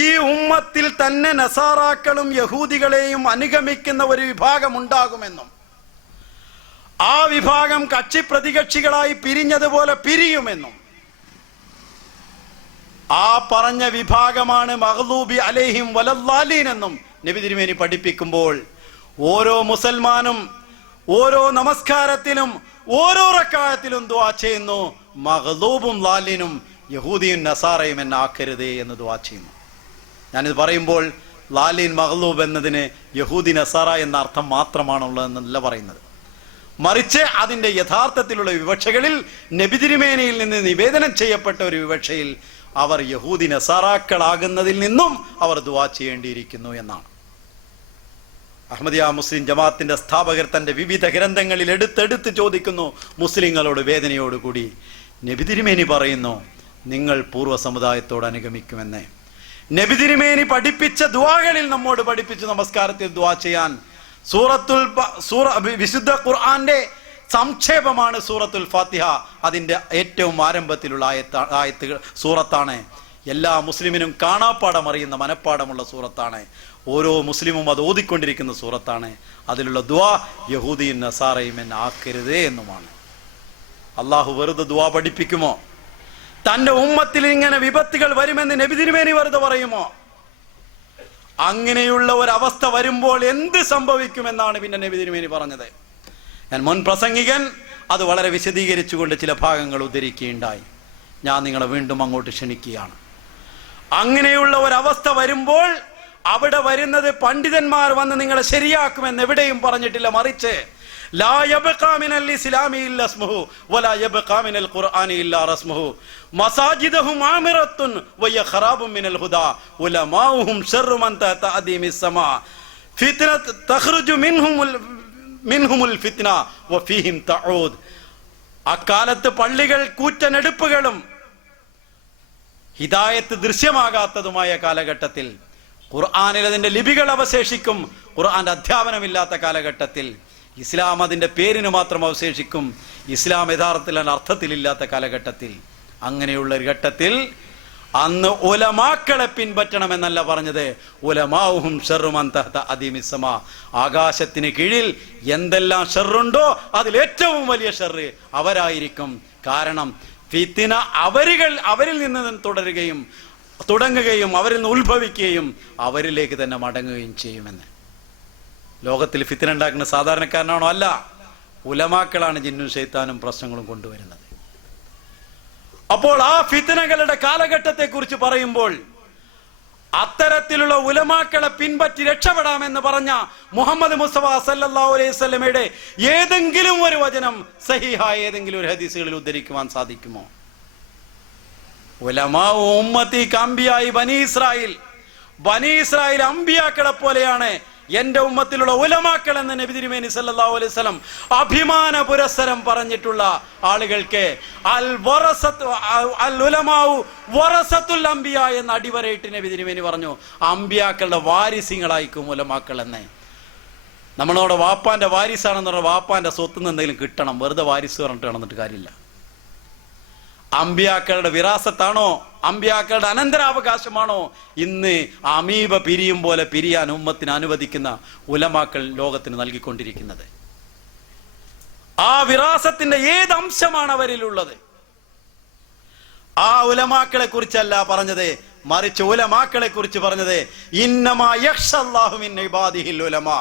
ഈ ഉമ്മത്തിൽ തന്നെ നസാറാക്കളും യഹൂദികളെയും അനുഗമിക്കുന്ന ഒരു വിഭാഗം ഉണ്ടാകുമെന്നും ആ വിഭാഗം കക്ഷി പ്രതികക്ഷികളായി പിരിഞ്ഞതുപോലെ പിരിയുമെന്നും, ആ പറഞ്ഞ വിഭാഗമാണ് മഗ്ദൂബി അലൈഹിം വലദ്ദാലീൻ എന്നും നബി തിരുമേനി പഠിപ്പിക്കുമ്പോൾ ഓരോ മുസൽമാനും ഓരോ നമസ്കാരത്തിലും ഓരോ റക്അത്തിലും ദുആ ചെയ്യുന്നു, മഗ്ദൂബും ളാലീനും യഹൂദിയും നസാറയും എന്നെ ആക്കരുതേ എന്ന് ദുആ ചെയ്യുന്നു. ഞാനിത് പറയുമ്പോൾ ലാലീൻ മഗ്ലൂബ് എന്നതിന് യഹൂദി നസാറ എന്ന അർത്ഥം മാത്രമാണുള്ളതെന്നല്ല പറയുന്നത്. മറിച്ച് അതിൻ്റെ യഥാർത്ഥത്തിലുള്ള വിവക്ഷകളിൽ നബി തിരുമേനിയിൽ നിന്ന് നിവേദനം ചെയ്യപ്പെട്ട ഒരു വിവക്ഷയിൽ അവർ യഹൂദി നസാറാക്കളാകുന്നതിൽ നിന്നും അവർ ദുആ ചെയ്യേണ്ടിയിരിക്കുന്നു എന്നാണ്. അഹ്മദിയ മുസ്ലിം ജമാഅത്തിന്റെ സ്ഥാപകർ തന്റെ വിവിധ ഗ്രന്ഥങ്ങളിൽ എടുത്തെടുത്ത് ചോദിക്കുന്നു മുസ്ലിങ്ങളോട് വേദനയോടുകൂടി, നബി തിരുമേനി പറയുന്നു നിങ്ങൾ പൂർവ്വ സമുദായത്തോട് അനുഗമിക്കുമെന്ന്. നബി തിരുമേനി പഠിപ്പിച്ച ദുആകളിൽ നമ്മോട് പഠിപ്പിച്ചു നമസ്കാരത്തിൽ ദുആ ചെയ്യാൻ. വിശുദ്ധ ഖുർആന്റെ സംക്ഷേപമാണ് സൂറത്തുൽ ഫാത്തിഹ. അതിന്റെ ഏറ്റവും ആരംഭത്തിലുള്ള ആയത്തുകൾ സൂറത്താണ്. എല്ലാ മുസ്ലിമിനും കാണാപ്പാടം അറിയുന്ന മനപ്പാടമുള്ള സൂറത്താണ്. ഓരോ മുസ്ലിമും അത് ഓതിക്കൊണ്ടിരിക്കുന്ന സൂറത്താണ്. അതിലുള്ള ദുആ യഹൂദിയും നസാറയും എന്നെ ആക്കരുതേ എന്നുമാണ്. അള്ളാഹു വെറുതെ ദുആ പഠിപ്പിക്കുമോ? തന്റെ ഉമ്മത്തിൽ ഇങ്ങനെ വിപത്തുകൾ വരുമെന്ന് നബി തിരുമേനി വെറുതെ പറയുമോ? അങ്ങനെയുള്ള ഒരവസ്ഥ വരുമ്പോൾ എന്ത് സംഭവിക്കുമെന്നാണ് പിന്നെ നബി തിരുമേനി പറഞ്ഞത്. ഞാൻ മുൻ പ്രസംഗികൻ അത് വളരെ വിശദീകരിച്ചുകൊണ്ട് ചില ഭാഗങ്ങൾ ഉദ്ധരിക്കുകയുണ്ടായി. ഞാൻ നിങ്ങളെ വീണ്ടും അങ്ങോട്ട് ക്ഷണിക്കുകയാണ്. അങ്ങനെയുള്ള ഒരവസ്ഥ വരുമ്പോൾ അവിടെ വരുന്നത് പണ്ഡിതന്മാർ വന്ന് നിങ്ങളെ ശരിയാക്കുമെന്ന് എവിടെയും പറഞ്ഞിട്ടില്ല. മറിച്ച് ലാ യബ്ഖാ മിനൽ ഇസ്ലാമി ഇല്ലാ ഇസ്മുഹു വലാ യബ്ഖാ മിനൽ ഖുർആനി ഇല്ലാ റസ്മുഹു മസാജിദുഹും ആമിറത്തുൻ വയ ഖറാബുൻ മിനൽ ഹുദാ ഉലമാഉഹും ശർറു മൻ തഅദീമിസ് സമാ ഫിത്നത തഖ്റുജു മിൻഹുമുൽ ഫിത്ന വഫീഹിം തഊദ്. അക്കാലത്ത് പള്ളികൾ കൂറ്റനെടുപ്പുകളും ഹിദായത്ത് ദൃശ്യമാകാത്തതുമായ കാലഘട്ടത്തിൽ, ഖുർആനിൽ അതിന്റെ ലിപികൾ അവശേഷിക്കും, ഖുർആന്റെ അധ്യാപനമില്ലാത്ത കാലഘട്ടത്തിൽ, ഇസ്ലാം അതിന്റെ പേരിന് മാത്രം അവശേഷിക്കും, ഇസ്ലാം യഥാർത്ഥത്തിൽ അർത്ഥത്തിലില്ലാത്ത കാലഘട്ടത്തിൽ, അങ്ങനെയുള്ള ഒരു ഘട്ടത്തിൽ അന്ന് ഉലമാക്കളെ പിൻപറ്റണമെന്നല്ല പറഞ്ഞത്, ഉലമാഉഹും ശർറു മൻ തഹ്ത അദീമിസ് സമാ, ആകാശത്തിന് കീഴിൽ എന്തെല്ലാം ഷർറുണ്ടോ അതിൽ ഏറ്റവും വലിയ ഷർറ് അവരായിരിക്കും. കാരണം ഫിത്ന അവരിൽ നിന്ന് തുടങ്ങുകയും അവരിൽ നിന്ന് ഉത്ഭവിക്കുകയും അവരിലേക്ക് തന്നെ മടങ്ങുകയും ചെയ്യുമെന്ന്. ലോകത്തിൽ ഫിത്ന ഉണ്ടാക്കുന്ന സാധാരണക്കാരനാണോ? അല്ല, ഉലമാക്കളാണ് ജിന്നും ശൈത്താനും പ്രശ്നങ്ങളും കൊണ്ടുവരുന്നത്. അപ്പോൾ ആ ഫിത്നകളുടെ കാലഘട്ടത്തെ കുറിച്ച് പറയുമ്പോൾ അത്തരത്തിലുള്ള ഉലമാക്കളെ പിൻപറ്റി രക്ഷപ്പെടാമെന്ന് പറഞ്ഞ മുഹമ്മദ് മുസ്തഫ സല്ലല്ലാഹു അലൈഹി വസല്ലമയുടെ ഏതെങ്കിലും ഒരു വചനം സഹീഹായ ഏതെങ്കിലും ഒരു ഹദീസുകളിൽ ഉദ്ധരിക്കുവാൻ സാധിക്കുമോ? ഉലമാ ഉമ്മത്തി കംബിയായി ബനി ഇസ്രായേൽ അമ്പിയാക്കളെ പോലെയാണ് എന്റെ ഉമ്മത്തിലുള്ള ഉലമാക്കൾ എന്ന് നബി തിരുമേനി സല്ലല്ലാഹു അലൈഹി വസല്ലം അഭിമാന പുരസ്സരം പറഞ്ഞിട്ടുള്ള ആളുകൾക്ക് അൽ ഉലമാഉ വറസത്തുൽ അംബിയാ എന്ന് അടിവരയിട്ട് നബി തിരുമേനി പറഞ്ഞു. അമ്പിയാക്കളുടെ വാരിസിങ്ങളായിരിക്കും ഉലമാക്കൾ എന്ന്. നമ്മളോട് വാപ്പാന്റെ വാരിസാണെന്ന് പറഞ്ഞാൽ വാപ്പാന്റെ സ്വത്തുനിന്ന് എന്തെങ്കിലും കിട്ടണം, വെറുതെ വാരിസ് പറഞ്ഞിട്ട് നടന്നിട്ട് കാര്യമില്ല. അമ്പിയാക്കളുടെ വിറാസത്താണോ, അമ്പിയാക്കളുടെ അനന്തരാവകാശമാണോ ഇന്ന് അമീബ പിരിയും പോലെ പിരിയാൻ ഉമ്മത്തിന് അനുവദിക്കുന്ന ഉലമാക്കൾ ലോകത്തിന് നൽകിക്കൊണ്ടിരിക്കുന്നത്? ആ വിറാസത്തിന്റെ ഏത് അംശമാണ് അവരിലുള്ളത്? ആ ഉലമാക്കളെ കുറിച്ചല്ല പറഞ്ഞത്, മറിച്ച് ഉലമാക്കളെ കുറിച്ച് പറഞ്ഞത് ഇന്നമാ യഖ്ഷല്ലാഹു മിൻ ഇബാദിഹിൽ ഉലമാ,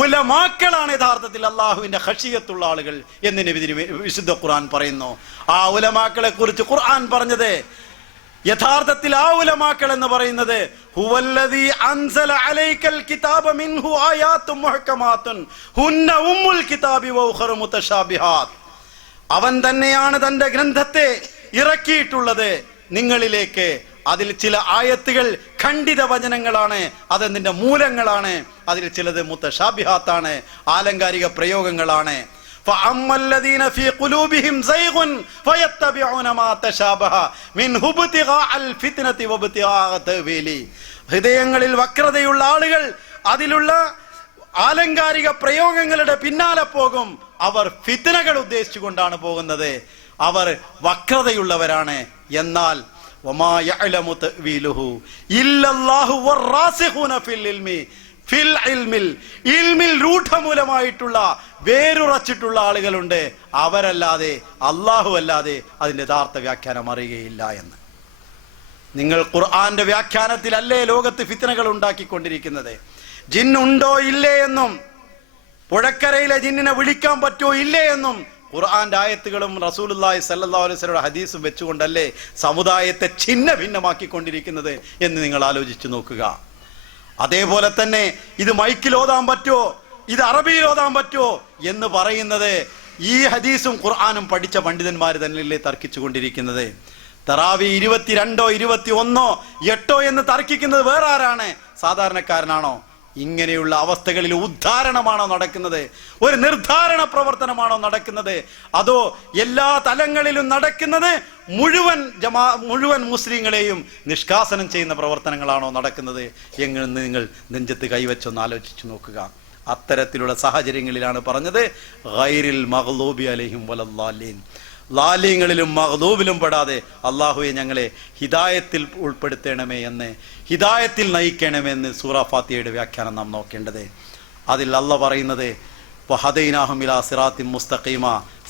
ഉലമാക്കളാണ് യഥാർത്ഥത്തിൽ അള്ളാഹുവിന്റെ ഖശിയത്തുള്ള ആളുകൾ എന്ന് നബി വിശുദ്ധ ഖുർആൻ പറയുന്നു. ആ ഉലമാക്കളെ കുറിച്ച് ഖുർആൻ പറഞ്ഞത്, യഥാർത്ഥത്തിൽ ആ ഉലമാക്കൾ എന്ന് പറയുന്നത് ഹുവല്ലദീ അൻസല അലൈക്കൽ കിതാബ മിൻഹു ആയാത്തും മുഹ്കമാത്തുൻ ഹുന്ന ഉമ്മുൽ കിതാബി വഉഖറു മുതശാബിഹാത്ത്, അവൻ തന്നെയാണ് തന്റെ ഗ്രന്ഥത്തെ ഇറക്കിയിട്ടുള്ളത് നിങ്ങളിലേക്ക്. അതിൽ ചില ആയത്തുകൾ ഖണ്ഡിത വചനങ്ങളാണ്, അതെന്തിന്റെ മൂലങ്ങളാണ്. അതിൽ ചിലത് മുതശാബിഹാത്താണ്, ആലങ്കാരിക പ്രയോഗങ്ങളാണ്. ഫഅമ്മല്ലദീന ഫീ ഖുലൂബിഹിം സൈഗുൻ ഫയത്തബിഊന മാ തശാബഹ മിൻഹു ഇബ്തിഗാഅൽ ഫിത്നതി വബ്തിഗാഅ തവീലി, ഹൃദയങ്ങളിൽ വക്രതയുള്ള ആളുകൾ അതിലുള്ള ആലങ്കാരിക പ്രയോഗങ്ങളുടെ പിന്നാലെ പോകും. അവർ ഫിത്നകൾ ഉദ്ദേശിച്ചുകൊണ്ടാണ് പോകുന്നത്, അവർ വക്രതയുള്ളവരാണ്. എന്നാൽ വമാ യഅലമു തഅവീലുഹു ഇല്ലല്ലാഹു വറാസിഖൂന ഫിൽ ഇൽമിൽ രൂഢമൂലമായിട്ടുള്ള വേരുറച്ചിട്ടുള്ള ആളുകളുണ്ട്, അവരല്ലാതെ അല്ലാഹു അല്ലാതെ അതിന്റെ യഥാർത്ഥ വ്യാഖ്യാനം അറിയുകയില്ല എന്ന്. നിങ്ങൾ ഖുർആന്റെ വ്യാഖ്യാനത്തിലല്ലേ ലോകത്ത് ഫിത്നകൾ ഉണ്ടാക്കിക്കൊണ്ടിരിക്കുന്നത്? ജിന്നുണ്ടോ ഇല്ലേ എന്നും, പുഴക്കരയിലെ ജിന്നിനെ വിളിക്കാൻ പറ്റുമോ ഇല്ലേ എന്നും ഖുർആന്റെ ആയത്തുകളും റസൂലുള്ളാഹി സ്വല്ലല്ലാഹു അലൈഹി വസല്ലമയുടെ ഹദീസും വെച്ചുകൊണ്ടല്ലേ സമുദായത്തെ ഛിന്ന ഭിന്നമാക്കിക്കൊണ്ടിരിക്കുന്നത് എന്ന് നിങ്ങൾ ആലോചിച്ചു നോക്കുക. അതേപോലെ തന്നെ ഇത് മൈക്കിൽ ഓതാൻ പറ്റുമോ, ഇത് അറബിയിൽ ഓതാൻ പറ്റുമോ എന്ന് പറയുന്നത് ഈ ഹദീസും ഖുർആനും പഠിച്ച പണ്ഡിതന്മാർ തന്നെയല്ലേ തർക്കിച്ചു കൊണ്ടിരിക്കുന്നത്. തറാവി 22 21 8 എന്ന് തർക്കിക്കുന്നത് വേറെ ആരാണ്? സാധാരണക്കാരനാണോ? ഇങ്ങനെയുള്ള അവസ്ഥകളിൽ ഉദ്ധാരണമാണോ നടക്കുന്നത്? ഒരു നിർദ്ധാരണ പ്രവർത്തനമാണോ നടക്കുന്നത്? അതോ എല്ലാ തലങ്ങളിലും നടക്കുന്നത് മുഴുവൻ മുസ്ലിങ്ങളെയും നിഷ്കാസനം ചെയ്യുന്ന പ്രവർത്തനങ്ങളാണോ നടക്കുന്നത് എന്ന് നിങ്ങൾ നെഞ്ചത്ത് കൈവച്ചൊന്ന് ആലോചിച്ചു നോക്കുക. അത്തരത്തിലുള്ള സാഹചര്യങ്ങളിലാണ് പറഞ്ഞത് ഗൈറിൽ മഗ്ലൂബി അലൈഹിം വലദ്ദാലീൻ, ലാലിങ്ങളിലും മഗ്ലൂബിലും പെടാതെ അള്ളാഹുവെ ഞങ്ങളെ ഹിദായത്തിൽ ഉൾപ്പെടുത്തണമേ എന്ന്, ഹിദായത്തിൽ നയിക്കണമെന്ന് സൂറ ഫാത്തിഹയുടെ വ്യാഖ്യാനം നാം നോക്കേണ്ടത്. അതിൽ അള്ളാഹ് പറയുന്നത് വഹദൈനാഹും ഇലാ സിറാത്തിൻ മുസ്തഖീമ,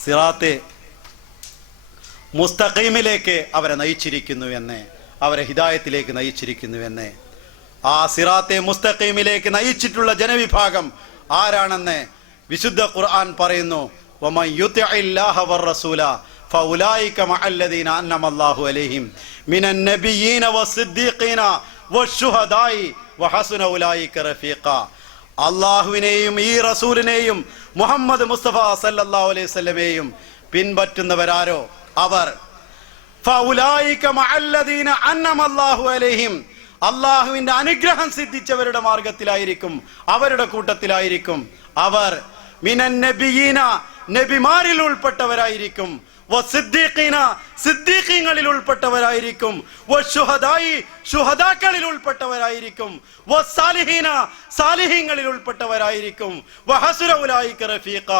സിറാത്തെ മുസ്തഖീമിലേക്ക് അവരെ നയിച്ചിരിക്കുന്നു എന്ന്, അവരെ ഹിദായത്തിലേക്ക് നയിച്ചിരിക്കുന്നു എന്ന്. ആ സിറാത്തെ മുസ്തഖീമിലേക്ക് നയിച്ചിട്ടുള്ള ജനവിഭാഗം ആരാണെന്ന് വിശുദ്ധ ഖുർആൻ പറയുന്നു. വമൻ യുതിഇല്ലാഹ വറസൂല ഫൗലൈക മഅല്ലദീന അൻഅമല്ലാഹു അലൈഹിം മിനൻ നബിയ്യീന വസ്സിദ്ദീഖീന വശുഹദാഇ വഹസുന ഉലൈക റഫീഖ. അള്ളാഹുവിനെയും ഈ റസൂലിനെയും മുഹമ്മദ് മുസ്തഫ സല്ലല്ലാഹു അലൈഹി വസല്ലമയെയും പിൻപറ്റുന്നവരാരോ അവർ ഫഉലൈക മഅല്ലദീന അൻഅമ അല്ലാഹു അലൈഹിം, അള്ളാഹുവിന്റെ അനുഗ്രഹം സിദ്ധിച്ചവരുടെ മാർഗത്തിലായിരിക്കും, അവരുടെ കൂട്ടത്തിലായിരിക്കും അവർ. മിനൻ നബിയീന, നബിമാരിൽ ഉൾപ്പെട്ടവരായിരിക്കും. വസിദ്ദീഖീന, സിദ്ദീഖീങ്ങളിൽ ഉൾപ്പെട്ടവരായിരിക്കും. വശുഹദായി, ശുഹദാക്കളിൽ ഉൾപ്പെട്ടവരായിരിക്കും. വസാലിഹീന, സാലിഹീങ്ങളിൽ ഉൾപ്പെട്ടവരായിരിക്കും. വഹസുന ഉലൈക റഫീഖ,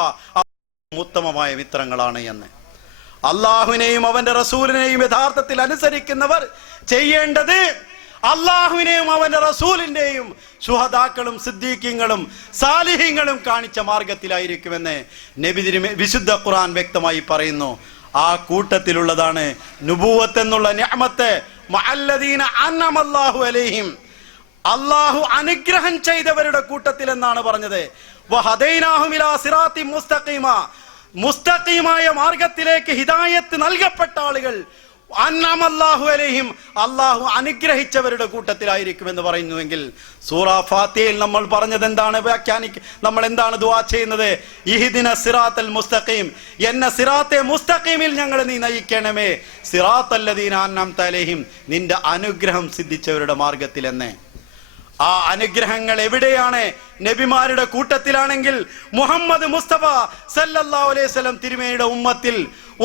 ഉത്തമമായ മിത്രങ്ങളാണ് എന്ന്. അള്ളാഹുവിനെയും അവന്റെ റസൂലിനെയും യഥാർത്ഥത്തിൽ അനുസരിക്കുന്നവർ ചെയ്യേണ്ടത് അള്ളാഹുവിനെയും അവന്റെ റസൂലിന്റെയും ശുഹദാക്കളും സിദ്ദീഖീങ്ങളും സാലിഹീങ്ങളും കാണിച്ച മാർഗത്തിലായിരിക്കുമെന്ന് നബി വിശുദ്ധ ഖുർആൻ വ്യക്തമായി പറയുന്നു. ആ കൂട്ടത്തിലുള്ളതാണ് നുബുവത്ത് എന്നുള്ള നിഅമത്ത്. മഅല്ലദീന അൻഅമ അല്ലാഹു അലൈഹിം, അള്ളാഹു അനുഗ്രഹം ചെയ്തവരുടെ കൂട്ടത്തിൽ എന്നാണ് പറഞ്ഞത്. വഹദൈനാഹും ഇലാ സിറാത്തി മുസ്തഖീമ, മുസ്തഖീമായ മാർഗത്തിലേക്ക് ഹിദായത്ത് നൽകപ്പെട്ട ആളുകൾ അൻഅമ അല്ലാഹു അലൈഹിം, അള്ളാഹു അനുഗ്രഹിച്ചവരുടെ കൂട്ടത്തിലായിരിക്കുമെന്ന് പറയുന്നുവെങ്കിൽ സൂറ ഫാത്തിഹയിൽ നമ്മൾ പറഞ്ഞത് എന്താണ്? നമ്മൾ എന്താണ് ദുആ ചെയ്യുന്നത്? ഇഹ്ദിന സിറാത്തൽ മുസ്തഖീം, എന്ന സിറാത്തെ മുസ്തഖീമിൽ ഞങ്ങളെ നീ നയിക്കണമേ. സിറാത്തല്ലദീന അൻഅംത അലൈഹിം, നിന്റെ അനുഗ്രഹം സിദ്ധിച്ചവരുടെ മാർഗത്തിൽ എന്ന്. ആ അനുഗ്രഹങ്ങൾ എവിടെയാണ്? നബിമാരുടെ കൂട്ടത്തിലാണെങ്കിൽ മുഹമ്മദ് മുസ്തഫ സല്ലല്ലാഹു അലൈഹി വസല്ലം തിരുമേനിയുടെ ഉമ്മത്തിൽ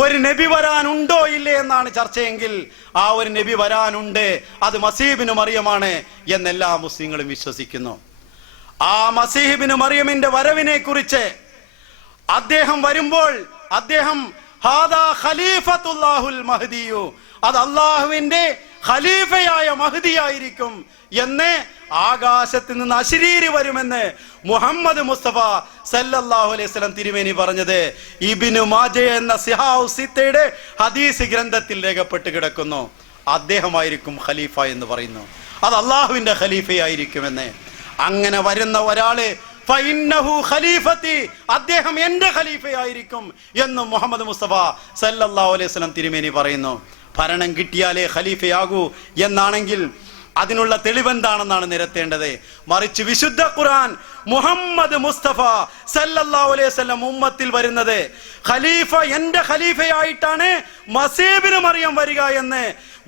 ഒരു നബി വരാനുണ്ടോ ഇല്ലേ എന്നാണ് ചർച്ചയെങ്കിൽ ആ ഒരു നബി വരാനുണ്ട്. അത് മസീഹിബ്നു മറിയമാണ് എന്നെല്ലാ മുസ്ലിങ്ങളും വിശ്വസിക്കുന്നു. ആ മസീഹിബ്നു മറിയമിന്റെ വരവിനെ കുറിച്ച് അദ്ദേഹം വരുമ്പോൾ അദ്ദേഹം ഹാദാ ഖലീഫത്തുല്ലാഹുൽ മഹ്ദിയു, അത് അള്ളാഹുവിന്റെ ഖലീഫയായ മഹ്ദിയായിരിക്കും എന്ന് ആകാശത്ത് നിന്ന് അശരീരി വരുമെന്ന് മുഹമ്മദ് മുസ്തഫ സല്ലല്ലാഹു അലൈഹി വസല്ലം തിരുമേനി പറഞ്ഞത് ഇബ്നു മാജ എന്ന സിഹാഉ സിത്തയുടെ ഹദീസ് ഗ്രന്ഥത്തിൽ രേഖപ്പെട്ട് കിടക്കുന്നു. അദ്ദേഹമായിരിക്കും ഖലീഫ എന്ന് പറയുന്നു. അത് അള്ളാഹുവിന്റെ ഖലീഫയായിരിക്കുമെന്ന്. അങ്ങനെ വരുന്ന ഒരാള് ഫഇന്നഹു ഖലീഫത്തി, അദ്ദേഹം എന്റെ ഖലീഫയായിരിക്കും എന്ന് മുഹമ്മദ് മുസ്തഫ സല്ലല്ലാഹു അലൈഹി വസല്ലം തിരുമേനി പറയുന്നു. ഭരണം കിട്ടിയാലേ ഖലീഫയാകൂ എന്നാണെങ്കിൽ അതിനുള്ള തെളിവെന്താണെന്നാണ് നിരത്തേണ്ടത്. മറിച്ച് വിശുദ്ധ ഖുർആൻ മുഹമ്മദ് മുസ്തഫ സല്ലല്ലാഹു അലൈഹി വസല്ലം ഉമ്മത്തിൽ വരുന്നത് ഖലീഫ, എന്റെ ഖലീഫയായിട്ടാണ് മസീഹിബ്നു മറിയം വരിക എന്ന്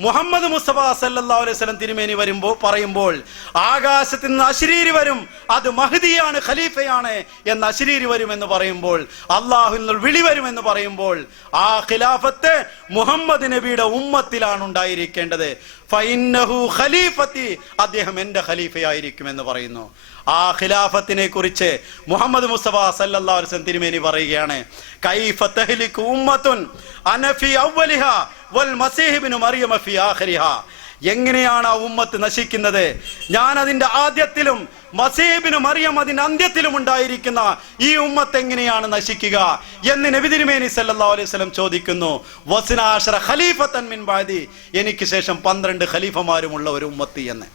മുഹമ്മദ് മുസ്തഫ സല്ലല്ലാഹു അലൈഹി വസല്ലം തിരുമേനി പറയുമ്പോൾ ആകാശത്ത് നിന്ന് അശരീരി വരും, അത് മഹ്ദിയാണ്, ഖലീഫയാണ് എന്ന് അശരീരി വരും എന്ന് പറയുമ്പോൾ, അള്ളാഹുവിൽ നിന്ന് വിളി വരും എന്ന് പറയുമ്പോൾ ആ ഖിലാഫത്ത് മുഹമ്മദ് നബിയുടെ ഉമ്മത്തിലാണ് ഉണ്ടായിരിക്കേണ്ടത്. ഫഇന്നഹു ഖലീഫത്തി, അദ്ദേഹം എന്റെ ഖലീഫയായിരിക്കും എന്ന് പറയുന്നു. ആ ഖിലാഫത്തിനെ കുറിച്ച് മുഹമ്മദ് മുസ്തഫ സല്ലല്ലാഹു അലൈഹി വസല്ലം തിരുമേനി പറയുകയാണ്, കൈഫ തഹ്ലികു ഉമ്മത്തുൻ അന ഫീ അവ്വലിഹാ വൽ മസീഹ് ഇബ്നു മറിയം ഫീ ആഖിരിഹാ, എങ്ങനെയാണ് ആ ഉമ്മത്ത് നശിക്കുന്നത്? ഞാൻ അതിന്റെ ആദ്യത്തിലും മസീഹ് ഇബ്നു മറിയം അതിന്റെ അന്ത്യത്തിലും ഉണ്ടായിരിക്കുന്ന ഈ ഉമ്മത്ത് എങ്ങനെയാണ് നശിക്കുക എന്ന് നബി തിരുമേനി സല്ലല്ലാഹു അലൈഹി വസല്ലം ചോദിക്കുന്നു. വസ്നാഅശറ ഖലീഫത്തൻ മിൻ ബഅദി, എനിക്ക് ശേഷം 12 ഖലീഫമാരുമുള്ള ഒരു ഉമ്മത്ത് എന്ന്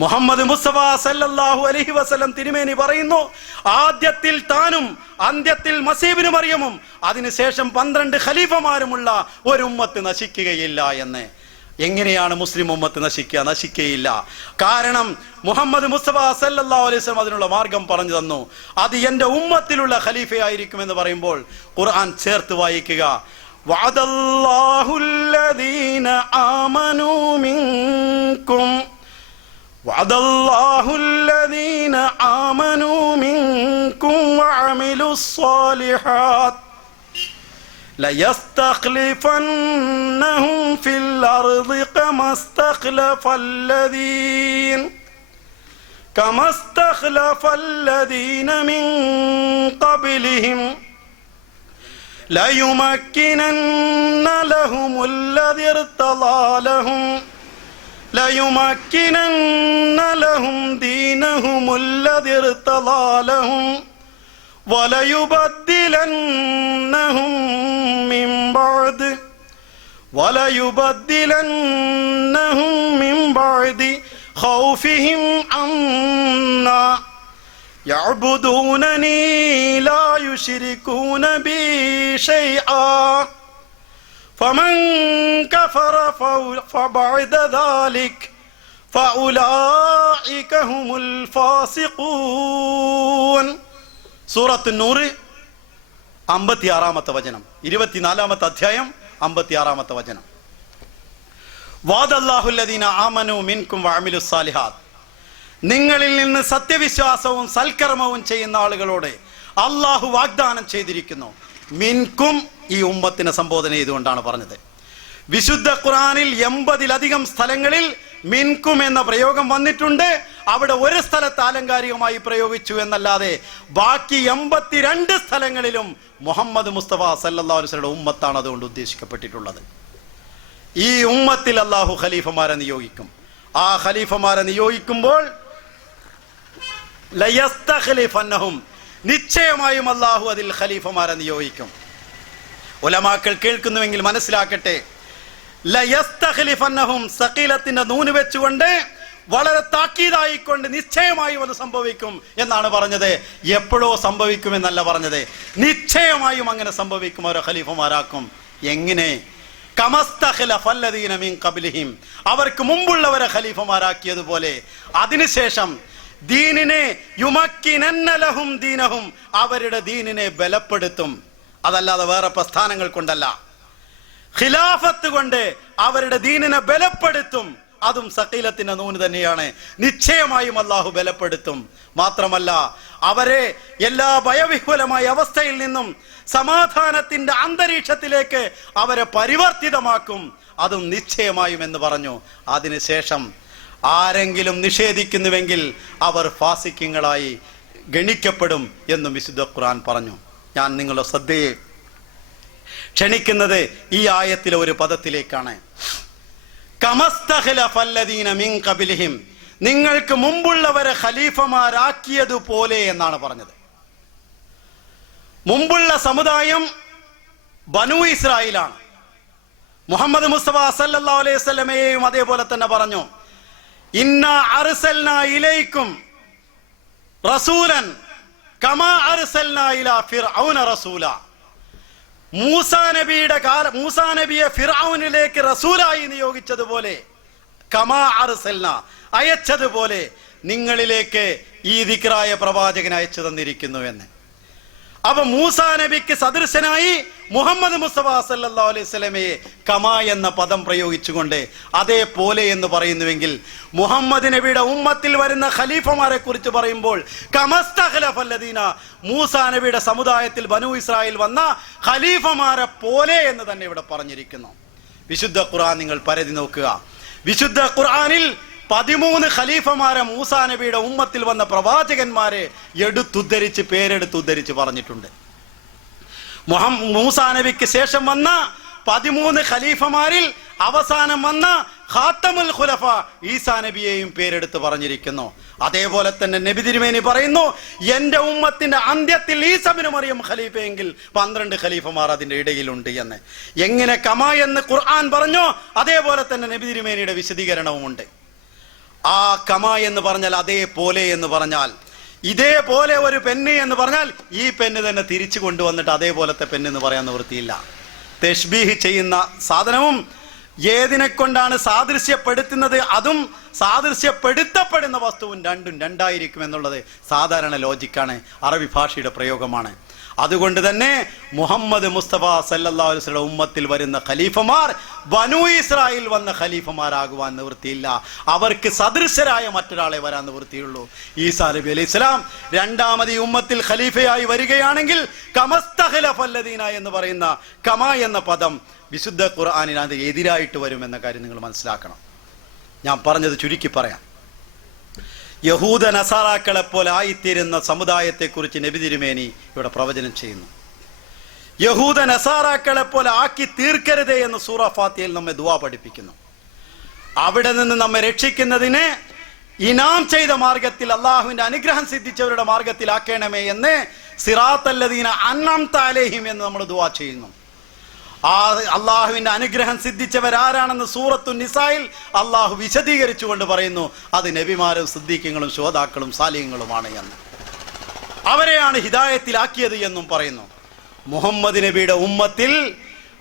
മുഹമ്മദ് മുസ്തഫ സല്ലല്ലാഹു അലൈഹി വസല്ലം തിരുമേനി പറയുന്നു. ആദ്യത്തിൽ താനും അന്ത്യത്തിൽ മസീഹ് ഇബ്നു മറിയമും അതിനുശേഷം 12 ഖലീഫമാരുമുള്ള ഒരു ഉമ്മത്ത് നശിക്കുകയില്ല എന്ന്. എങ്ങനെയാണ് മുസ്ലിം ഉമ്മത്ത് നശിക്കുക? നശിക്കുകയില്ല. കാരണം മുഹമ്മദ് മുസ്തഫ സല്ലല്ലാഹു അലൈഹി വസല്ലം അതിനുള്ള മാർഗം പറഞ്ഞു തന്നു. അത് എന്റെ ഉമ്മത്തിലുള്ള ഖലീഫയായിരിക്കും എന്ന് പറയുമ്പോൾ ഖുർആൻ ചേർത്ത് വായിക്കുക, വഅദല്ലാഹുല്ലദീന ആമനൂ മിൻകും وعد الله الذين آمنوا منكم وعملوا الصالحات ليستخلفنهم في الأرض كما استخلف الذين من قبلهم ليمكنن لهم الذي ارتضى لهم ليمكنن لهم دينهم الذي ارتضى لهم وليبدلنهم من بعد خوفهم أمنا يعبدونني لا يشركون بي شيئا فمن كفر فبعد ذلك ഫഉലൈക ഹുമുൽ ഫാസിഖൂൻ. സൂറത്ത് നൂർ 56-ാമത്തെ വചനം, 24-ാമത്തെ അധ്യായം 56-ാമത്തെ വചനം. വഅദല്ലാഹുല്ലദീന ആമനൂ മിൻകും വഅമിലുസ് സാലിഹാത്ത്. നിങ്ങളിൽ നിന്ന് സത്യവിശ്വാസവും സൽക്കർമ്മവും ചെയ്യുന്ന ആളുകളോട് അള്ളാഹു വാഗ്ദാനം ചെയ്തിരിക്കുന്നു. മിൻകും ഈ ഉമ്മത്തിനെ സംബോധന ചെയ്തുകൊണ്ടാണ് പറഞ്ഞത്. വിശുദ്ധ ഖുർആനിൽ 80-ലധികം സ്ഥലങ്ങളിൽ മിൻകും എന്ന പ്രയോഗം വന്നിട്ടുണ്ട്. അവിടെ ഒരു സ്ഥലത്ത് ആലങ്കാരികമായി പ്രയോഗിച്ചു എന്നല്ലാതെ ബാക്കി 82 സ്ഥലങ്ങളിലും മുഹമ്മദ് മുസ്തഫ സല്ലല്ലാഹു അലൈഹി വസല്ലം ഉമ്മത്താണ് അതുകൊണ്ട് ഉദ്ദേശിക്കപ്പെട്ടിട്ടുള്ളത്. ഈ ഉമ്മത്തിൽ അള്ളാഹു ഖലീഫമാരെ നിയോഗിക്കും. ആ ഖലീഫമാരെ നിയോഗിക്കുമ്പോൾ ലയസ്തഖ്ലിഫന്നഹും, നിശ്ചയമായും അള്ളാഹു അതിൽ ഖലീഫമാരെ നിയോഗിക്കും. ഉലമാക്കൾ കേൾക്കുന്നുവെങ്കിൽ മനസ്സിലാക്കട്ടെ, ലയസ്തഖ്ലിഫന്നഹും സഖീലത്തിന്റെ നൂന് വെച്ചുകൊണ്ട് വളരെ താക്കീതായിക്കൊണ്ട് നിശ്ചയമായും അത് സംഭവിക്കും എന്നാണ് പറഞ്ഞത്. എപ്പോഴോ സംഭവിക്കുമെന്നല്ല പറഞ്ഞത്, നിശ്ചയമായും അങ്ങനെ സംഭവിക്കും. അവരെ ഖലീഫമാരാക്കും. എങ്ങനെ? കമസ്തഖ്ലഫല്ലദീന മിൻ ഖബ്ലിഹിം, അവർക്ക് മുമ്പുള്ളവരെ ഖലീഫമാരാക്കിയതുപോലെ. അതിനുശേഷം ദീനിനെ യുമക്കിനന്ന ലഹും ദീനഹും, അവരുടെ ദീനിനെ ബലപ്പെടുത്തും. അതല്ലാതെ വേറെ പ്രസ്ഥാനങ്ങൾ കൊണ്ടല്ല, ഖിലാഫത്ത് കൊണ്ട് അവരുടെ ദീനിനെ ബലപ്പെടുത്തും. അതും സഖീലത്തിന്റെ നൂന് തന്നെയാണ്. നിശ്ചയമായും അള്ളാഹു ബലപ്പെടുത്തും. മാത്രമല്ല അവരെ എല്ലാ ഭയവിഹ്വലമായ അവസ്ഥയിൽ നിന്നും സമാധാനത്തിന്റെ അന്തരീക്ഷത്തിലേക്ക് അവരെ പരിവർത്തിതമാക്കും. അതും നിശ്ചയമായും എന്ന് പറഞ്ഞു. അതിനുശേഷം ആരെങ്കിലും നിഷേധിക്കുന്നുവെങ്കിൽ അവർ ഫാസിഖ്യങ്ങളായി ഗണിക്കപ്പെടും എന്നും വിശുദ്ധ ഖുർആൻ പറഞ്ഞു. ഞാൻ നിങ്ങളുടെ ശ്രദ്ധയെ ക്ഷണിക്കുന്നത് ഈ ആയത്തിലെ ഒരു പദത്തിലേക്കാണ്. കമസ്തഖ്ലഫല്ലദീന മിൻ ഖബ്ലിഹിം, നിങ്ങൾക്ക് മുമ്പുള്ളവരെ ഖലീഫമാരാക്കിയതുപോലെ എന്നാണ് പറഞ്ഞത്. മുമ്പുള്ള സമുദായം ബനൂ ഇസ്രായേലാണ്. മുഹമ്മദ് മുസ്തഫ സല്ലല്ലാഹു അലൈഹി വസല്ലമയെയും അതേപോലെ തന്നെ പറഞ്ഞു, ഇന്നാ അർസൽനാ ഇലൈക്കും റസൂലൻ കമാ അർസൽനാ ഇലാ ഫിർഔന റസൂല. മൂസാ നബിയെ ഫിർഔനിലേക്ക് റസൂലായി നിയോഗിച്ചതുപോലെ, കമാ അർസൽനാ, അയച്ചതുപോലെ നിങ്ങളിലേക്ക് ഈ ദിക്റായ പ്രവാചകൻ അയച്ചു തന്നിരിക്കുന്നു എന്ന്. അപ്പൊ മൂസാ നബിക്ക് സദൃശനായി മുഹമ്മദ് മുസ്തഫ സല്ലല്ലാഹു അലൈഹി വസല്ലമയെ കമാ എന്ന പദം പ്രയോഗിച്ചുകൊണ്ട് അതേപോലെ എന്ന് പറയുന്നുവെങ്കിൽ, മുഹമ്മദ് നബിയുടെ ഉമ്മത്തിൽ വരുന്ന ഖലീഫമാരെ കുറിച്ച് പറയുമ്പോൾ കമസ്തഖ്ലഫല്ലദീന, മൂസാ നബിയുടെ സമുദായത്തിൽ ബനൂ ഇസ്രായേൽ വന്ന ഖലീഫമാരെ പോലെ എന്ന് തന്നെ ഇവിടെ പറഞ്ഞിരിക്കുന്നു. വിശുദ്ധ ഖുർആൻ നിങ്ങൾ പരതി നോക്കുക. വിശുദ്ധ ഖുർആനിൽ 13 ഖലീഫമാരെ മൂസാ നബിയുടെ ഉമ്മത്തിൽ വന്ന പ്രവാചകന്മാരെ എടുത്തുദ്ധരിച്ച് പേരെടുത്തുദ്ധരിച്ച് പറഞ്ഞിട്ടുണ്ട്. മൂസാ നബിക്ക് ശേഷം വന്ന 13 ഖലീഫമാരിൽ അവസാനം വന്ന ഖാത്തമുൽ ഖുലഫ ഈസാ നബിയെയും പേരെടുത്ത് പറഞ്ഞിരിക്കുന്നു. അതേപോലെ തന്നെ നബി തിരുമേനി പറയുന്നു, എന്റെ ഉമ്മത്തിന്റെ അന്ത്യത്തിൽ ഈസാ ഇബ്നു മറിയം ഖലീഫയെങ്കിൽ 12 ഖലീഫമാർ അതിന്റെ ഇടയിലുണ്ട് എന്ന്. എങ്ങനെ കമാ എന്ന് ഖുർആൻ പറഞ്ഞു, അതേപോലെ തന്നെ നബി തിരുമേനിയുടെ വിശദീകരണവുമുണ്ട്. ആ കമാ എന്ന് പറഞ്ഞാൽ അതേപോലെ എന്ന് പറഞ്ഞാൽ, ഇതേപോലെ ഒരു പെണ്ണ് എന്ന് പറഞ്ഞാൽ ഈ പെണ്ണ് തന്നെ തിരിച്ചു കൊണ്ടുവന്നിട്ട് അതേപോലത്തെ പെണ്ണ് എന്ന് പറയാൻ നിവൃത്തിയില്ല. തശ്ബീഹ് ചെയ്യുന്ന സാധനവും ഏതിനെ കൊണ്ടാണ് സാദൃശ്യപ്പെടുത്തുന്നത് അതും സാദൃശ്യപ്പെടുത്തപ്പെടുന്ന വസ്തുവും രണ്ടും രണ്ടായിരിക്കും എന്നുള്ളത് സാധാരണ ലോജിക്കാണ്, അറബി ഭാഷയുടെ പ്രയോഗമാണ്. അതുകൊണ്ട് തന്നെ മുഹമ്മദ് മുസ്തഫ സല്ലല്ലാഹു അലൈഹി വസല്ലം ഉമ്മത്തിൽ വരുന്ന ഖലീഫമാർ ബനൂ ഇസ്രായേൽ വന്ന ഖലീഫമാരാകുവാൻ നിവൃത്തിയില്ല. അവർക്ക് സദൃശരായ മറ്റൊരാളെ വരാൻ നിവൃത്തിയുള്ളൂ. ഈസാ നബി അലൈഹി സ്വലാം രണ്ടാമത് ഈ ഉമ്മത്തിൽ ഖലീഫയായി വരികയാണെങ്കിൽ കമസ്തഖ്ലഫല്ലദീന എന്ന് പറയുന്ന കമാ എന്ന പദം വിശുദ്ധ ഖുർആനിന് അത് എതിരായിട്ട് വരുമെന്ന കാര്യം നിങ്ങൾ മനസ്സിലാക്കണം. ഞാൻ പറഞ്ഞത് ചുരുക്കി പറയാം. യഹൂദ നസാറാക്കളെ പോലെ ആയിത്തീരുന്ന സമുദായത്തെക്കുറിച്ച് നബി തിരുമേനി ഇവിടെ പ്രവചനം ചെയ്യുന്നു. യഹൂദ നസാറാക്കളെ പോലെ ആക്കി തീർക്കരുതേ എന്ന് സൂറ ഫാത്തിഹയിൽ നമ്മെ ദുആ പഠിപ്പിക്കുന്നു. അവിടെ നിന്ന് നമ്മെ രക്ഷിക്കുന്നതിന് ഇനാം ചെയ്ത മാർഗത്തിൽ, അള്ളാഹുവിന്റെ അനുഗ്രഹം സിദ്ധിച്ചവരുടെ മാർഗത്തിലാക്കണമേ എന്ന് സിറാത്തല്ലദീന അൻഅംത അലൈഹിം എന്ന് നമ്മൾ ദുആ ചെയ്യുന്നു. ആ അള്ളാഹുവിന്റെ അനുഗ്രഹം സിദ്ധിച്ചവരാരാണെന്ന് സൂറത്തു നിസായിൽ അള്ളാഹു വിശദീകരിച്ചുകൊണ്ട് പറയുന്നു, അത് നബിമാരും സിദ്ദീഖീങ്ങളും ശുഹദാക്കളും സാലിഹീങ്ങളുമാണ് എന്ന്. അവരെയാണ് ഹിദായത്തിലാക്കിയത് എന്നും പറയുന്നു. മുഹമ്മദ് നബിയുടെ ഉമ്മത്തിൽ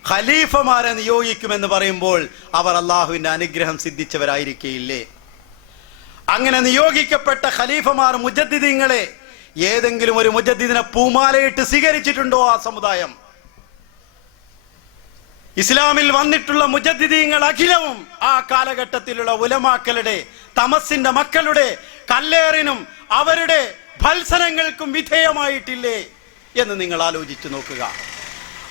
ഖലീഫമാരെ നിയോഗിക്കുമെന്ന് പറയുമ്പോൾ അവർ അള്ളാഹുവിന്റെ അനുഗ്രഹം സിദ്ധിച്ചവരായിരിക്കയില്ലേ? അങ്ങനെ നിയോഗിക്കപ്പെട്ട ഖലീഫമാർ മുജദ്ദിദീങ്ങളെ ഏതെങ്കിലും ഒരു മുജദ്ദിദിനെ പൂമാലയിട്ട് സ്വീകരിച്ചിട്ടുണ്ടോ ആ സമുദായം? ഇസ്ലാമിൽ വന്നിട്ടുള്ള മുജദ്ദിദീങ്ങൾ അഖിലവും ആ കാലഘട്ടത്തിലുള്ള ഉലമാക്കളുടെ തമസിന്റെ മക്കളുടെ കല്ലേറിനും അവരുടെ ഭത്സനങ്ങൾക്കും വിധേയമായിട്ടില്ലേ എന്ന് നിങ്ങൾ ആലോചിച്ചു നോക്കുക.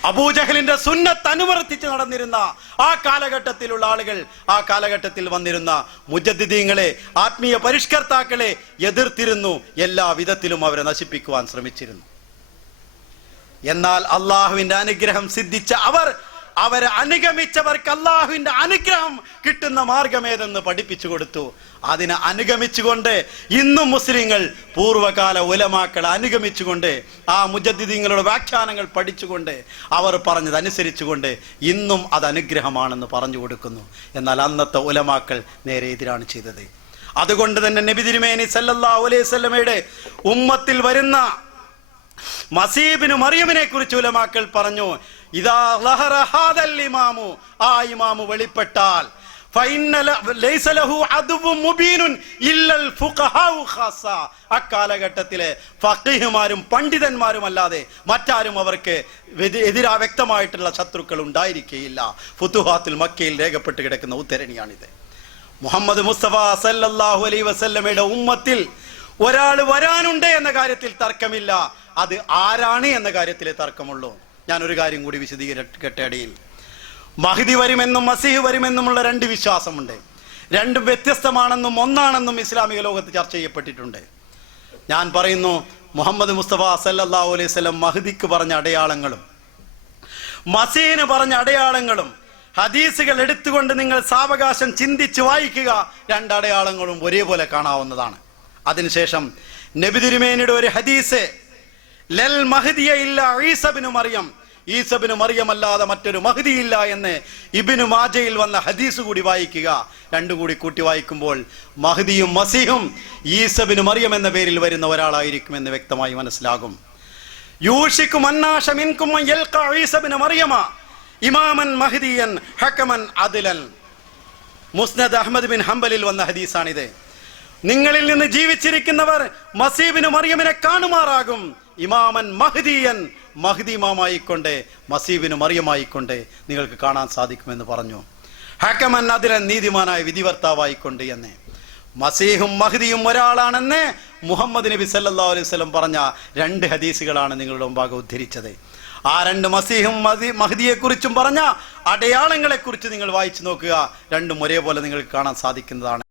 അബൂജഹലിന്റെ സുന്നത്ത് അനുവർത്തിച്ച് നടന്നിരുന്ന ആ കാലഘട്ടത്തിലുള്ള ആളുകൾ, ആ കാലഘട്ടത്തിൽ വന്നിരുന്ന മുജദ്ദിദീങ്ങളെ, ആത്മീയ പരിഷ്കർത്താക്കളെ എതിർത്തിരുന്നു. എല്ലാ വിധത്തിലും അവരെ നശിപ്പിക്കുവാൻ ശ്രമിച്ചിരുന്നു. എന്നാൽ അള്ളാഹുവിന്റെ അനുഗ്രഹം സിദ്ധിച്ച അവരെ അനുഗമിച്ചവർക്ക് അള്ളാഹുവിന്റെ അനുഗ്രഹം കിട്ടുന്ന മാർഗമേതെന്ന് പഠിപ്പിച്ചു കൊടുത്തു. അതിനെ അനുഗമിച്ചുകൊണ്ട് ഇന്നും മുസ്ലിങ്ങൾ പൂർവ്വകാല ഉലമാക്കളെ അനുഗമിച്ചുകൊണ്ട് ആ മുജദ്ദിദീങ്ങളുടെ വ്യാഖ്യാനങ്ങൾ പഠിച്ചുകൊണ്ട് അവർ പറഞ്ഞതനുസരിച്ചുകൊണ്ട് ഇന്നും അത് അനുഗ്രഹമാണെന്ന് പറഞ്ഞു കൊടുക്കുന്നു. എന്നാൽ അന്നത്തെ ഉലമാക്കൾ നേരെ എതിരാണ് ചെയ്തത്. അതുകൊണ്ട് തന്നെ നബി തിരുമേനി സല്ലല്ലാഹു അലൈഹി വസല്ലമയുടെ ഉമ്മത്തിൽ വരുന്ന മസീബിനു മറിയമിനെ കുറിച്ച് ഉലമാക്കൾ പറഞ്ഞു, ഇദാ ലഹറ ഹാദൽ ഇമാമു, ആ ഇമാമു വെളിപ്പെട്ടാൽ അക്കാലഘട്ടത്തിലെ ഫഖീഹുമാരും പണ്ഡിതന്മാരും അല്ലാതെ മറ്റാരും അവർക്ക് വ്യക്തമായിട്ടുള്ള ശത്രുക്കൾ ഉണ്ടായിരിക്കുകയില്ല. ഫുതുഹാത്തുൽ മക്കയിൽ രേഖപ്പെട്ട് കിടക്കുന്ന ഉദ്ധരണിയാണിത്. മുഹമ്മദ് മുസ്തഫ സല്ലല്ലാഹു അലൈഹി വസല്ലമയുടെ ഉമ്മത്തിൽ ഒരാൾ വരാനുണ്ട് എന്ന കാര്യത്തിൽ തർക്കമില്ല. അത് ആരാണ് എന്ന കാര്യത്തിലെ തർക്കമുള്ളൂ. ഞാനൊരു കാര്യം കൂടി വിശദീകരിക്കട്ടെ. ഇടയിൽ മഹ്ദി വരുമെന്നും മസീഹ് വരുമെന്നുമുള്ള രണ്ട് വിശ്വാസമുണ്ട്. രണ്ടും വ്യത്യസ്തമാണെന്നും ഒന്നാണെന്നും ഇസ്ലാമിക ലോകത്ത് ചർച്ച ചെയ്യപ്പെട്ടിട്ടുണ്ട്. ഞാൻ പറയുന്നു, മുഹമ്മദ് മുസ്തഫ സല്ലല്ലാഹു അലൈഹി വസല്ലം മഹ്ദിക്ക് പറഞ്ഞ അടയാളങ്ങളും മസീഹിന് പറഞ്ഞ അടയാളങ്ങളും ഹദീസുകൾ എടുത്തുകൊണ്ട് നിങ്ങൾ സാവകാശം ചിന്തിച്ച് വായിക്കുക. രണ്ടടയാളങ്ങളും ഒരേപോലെ കാണാവുന്നതാണ്. അതിനുശേഷം നബി തിരുമേനിയുടെ ഒരു ഹദീസ്, ലൽ മഹ്ദിയ ഇല്ല ഈസബിനു മറിയം, ഈസബിനു മറിയം അല്ലാതെ മറ്റൊരു മഹ്ദി ഇല്ല എന്ന് ഇബ്നു മാജയിൽ വന്ന ഹദീസ് കൂടി വായിക്കുക. രണ്ടും കൂടി കൂട്ടി വായിക്കുമ്പോൾ മഹ്ദിയും മസീഹും ഈസബിനു മറിയം എന്ന പേരിൽ വരുന്ന ഒരാളായിരിക്കും എന്ന് വ്യക്തമായി മനസ്സിലാകും. യൂഷിക്കു മന്നാശ മിൻകും യൽഖ ഈസബിനു മറിയമ ഇമാമൻ മഹ്ദിയൻ ഹക്കമൻ അദ്ലൻ. മുസ്നദ് അഹ്മദ് ബിൻ ഹംബലിൽ വന്ന ഹദീസാണിത്. നിങ്ങളിൽ നിന്ന് ജീവിച്ചിരിക്കുന്നവർ മസീബിനു മറിയമിനെ കാണുമാറാകും. ഇമാമൻ മഹ്ദിയൻ, മഹ്ദി ഇമാമായിക്കൊണ്ട് മസീബിനു മറിയമായിക്കൊണ്ട് നിങ്ങൾക്ക് കാണാൻ സാധിക്കുമെന്ന് പറഞ്ഞു. ഹക്കമൻ അദ്ലൻ, നീതിമാനായ വിധിവർത്താവായിക്കൊണ്ട് എന്ന്. മസീഹും മഹ്ദിയും ഒരാളാണെന്ന് മുഹമ്മദ് നബി സല്ലല്ലാഹു അലൈഹി വസല്ലം പറഞ്ഞ രണ്ട് ഹദീസുകളാണ് നിങ്ങളുടെ മുമ്പാകെ ഉദ്ധരിച്ചത്. ആ രണ്ട് മസീഹും മഹ്ദിയെ കുറിച്ചും പറഞ്ഞ അടയാളങ്ങളെ കുറിച്ച് നിങ്ങൾ വായിച്ചു നോക്കുക. രണ്ടും ഒരേപോലെ നിങ്ങൾക്ക് കാണാൻ സാധിക്കുന്നതാണ്.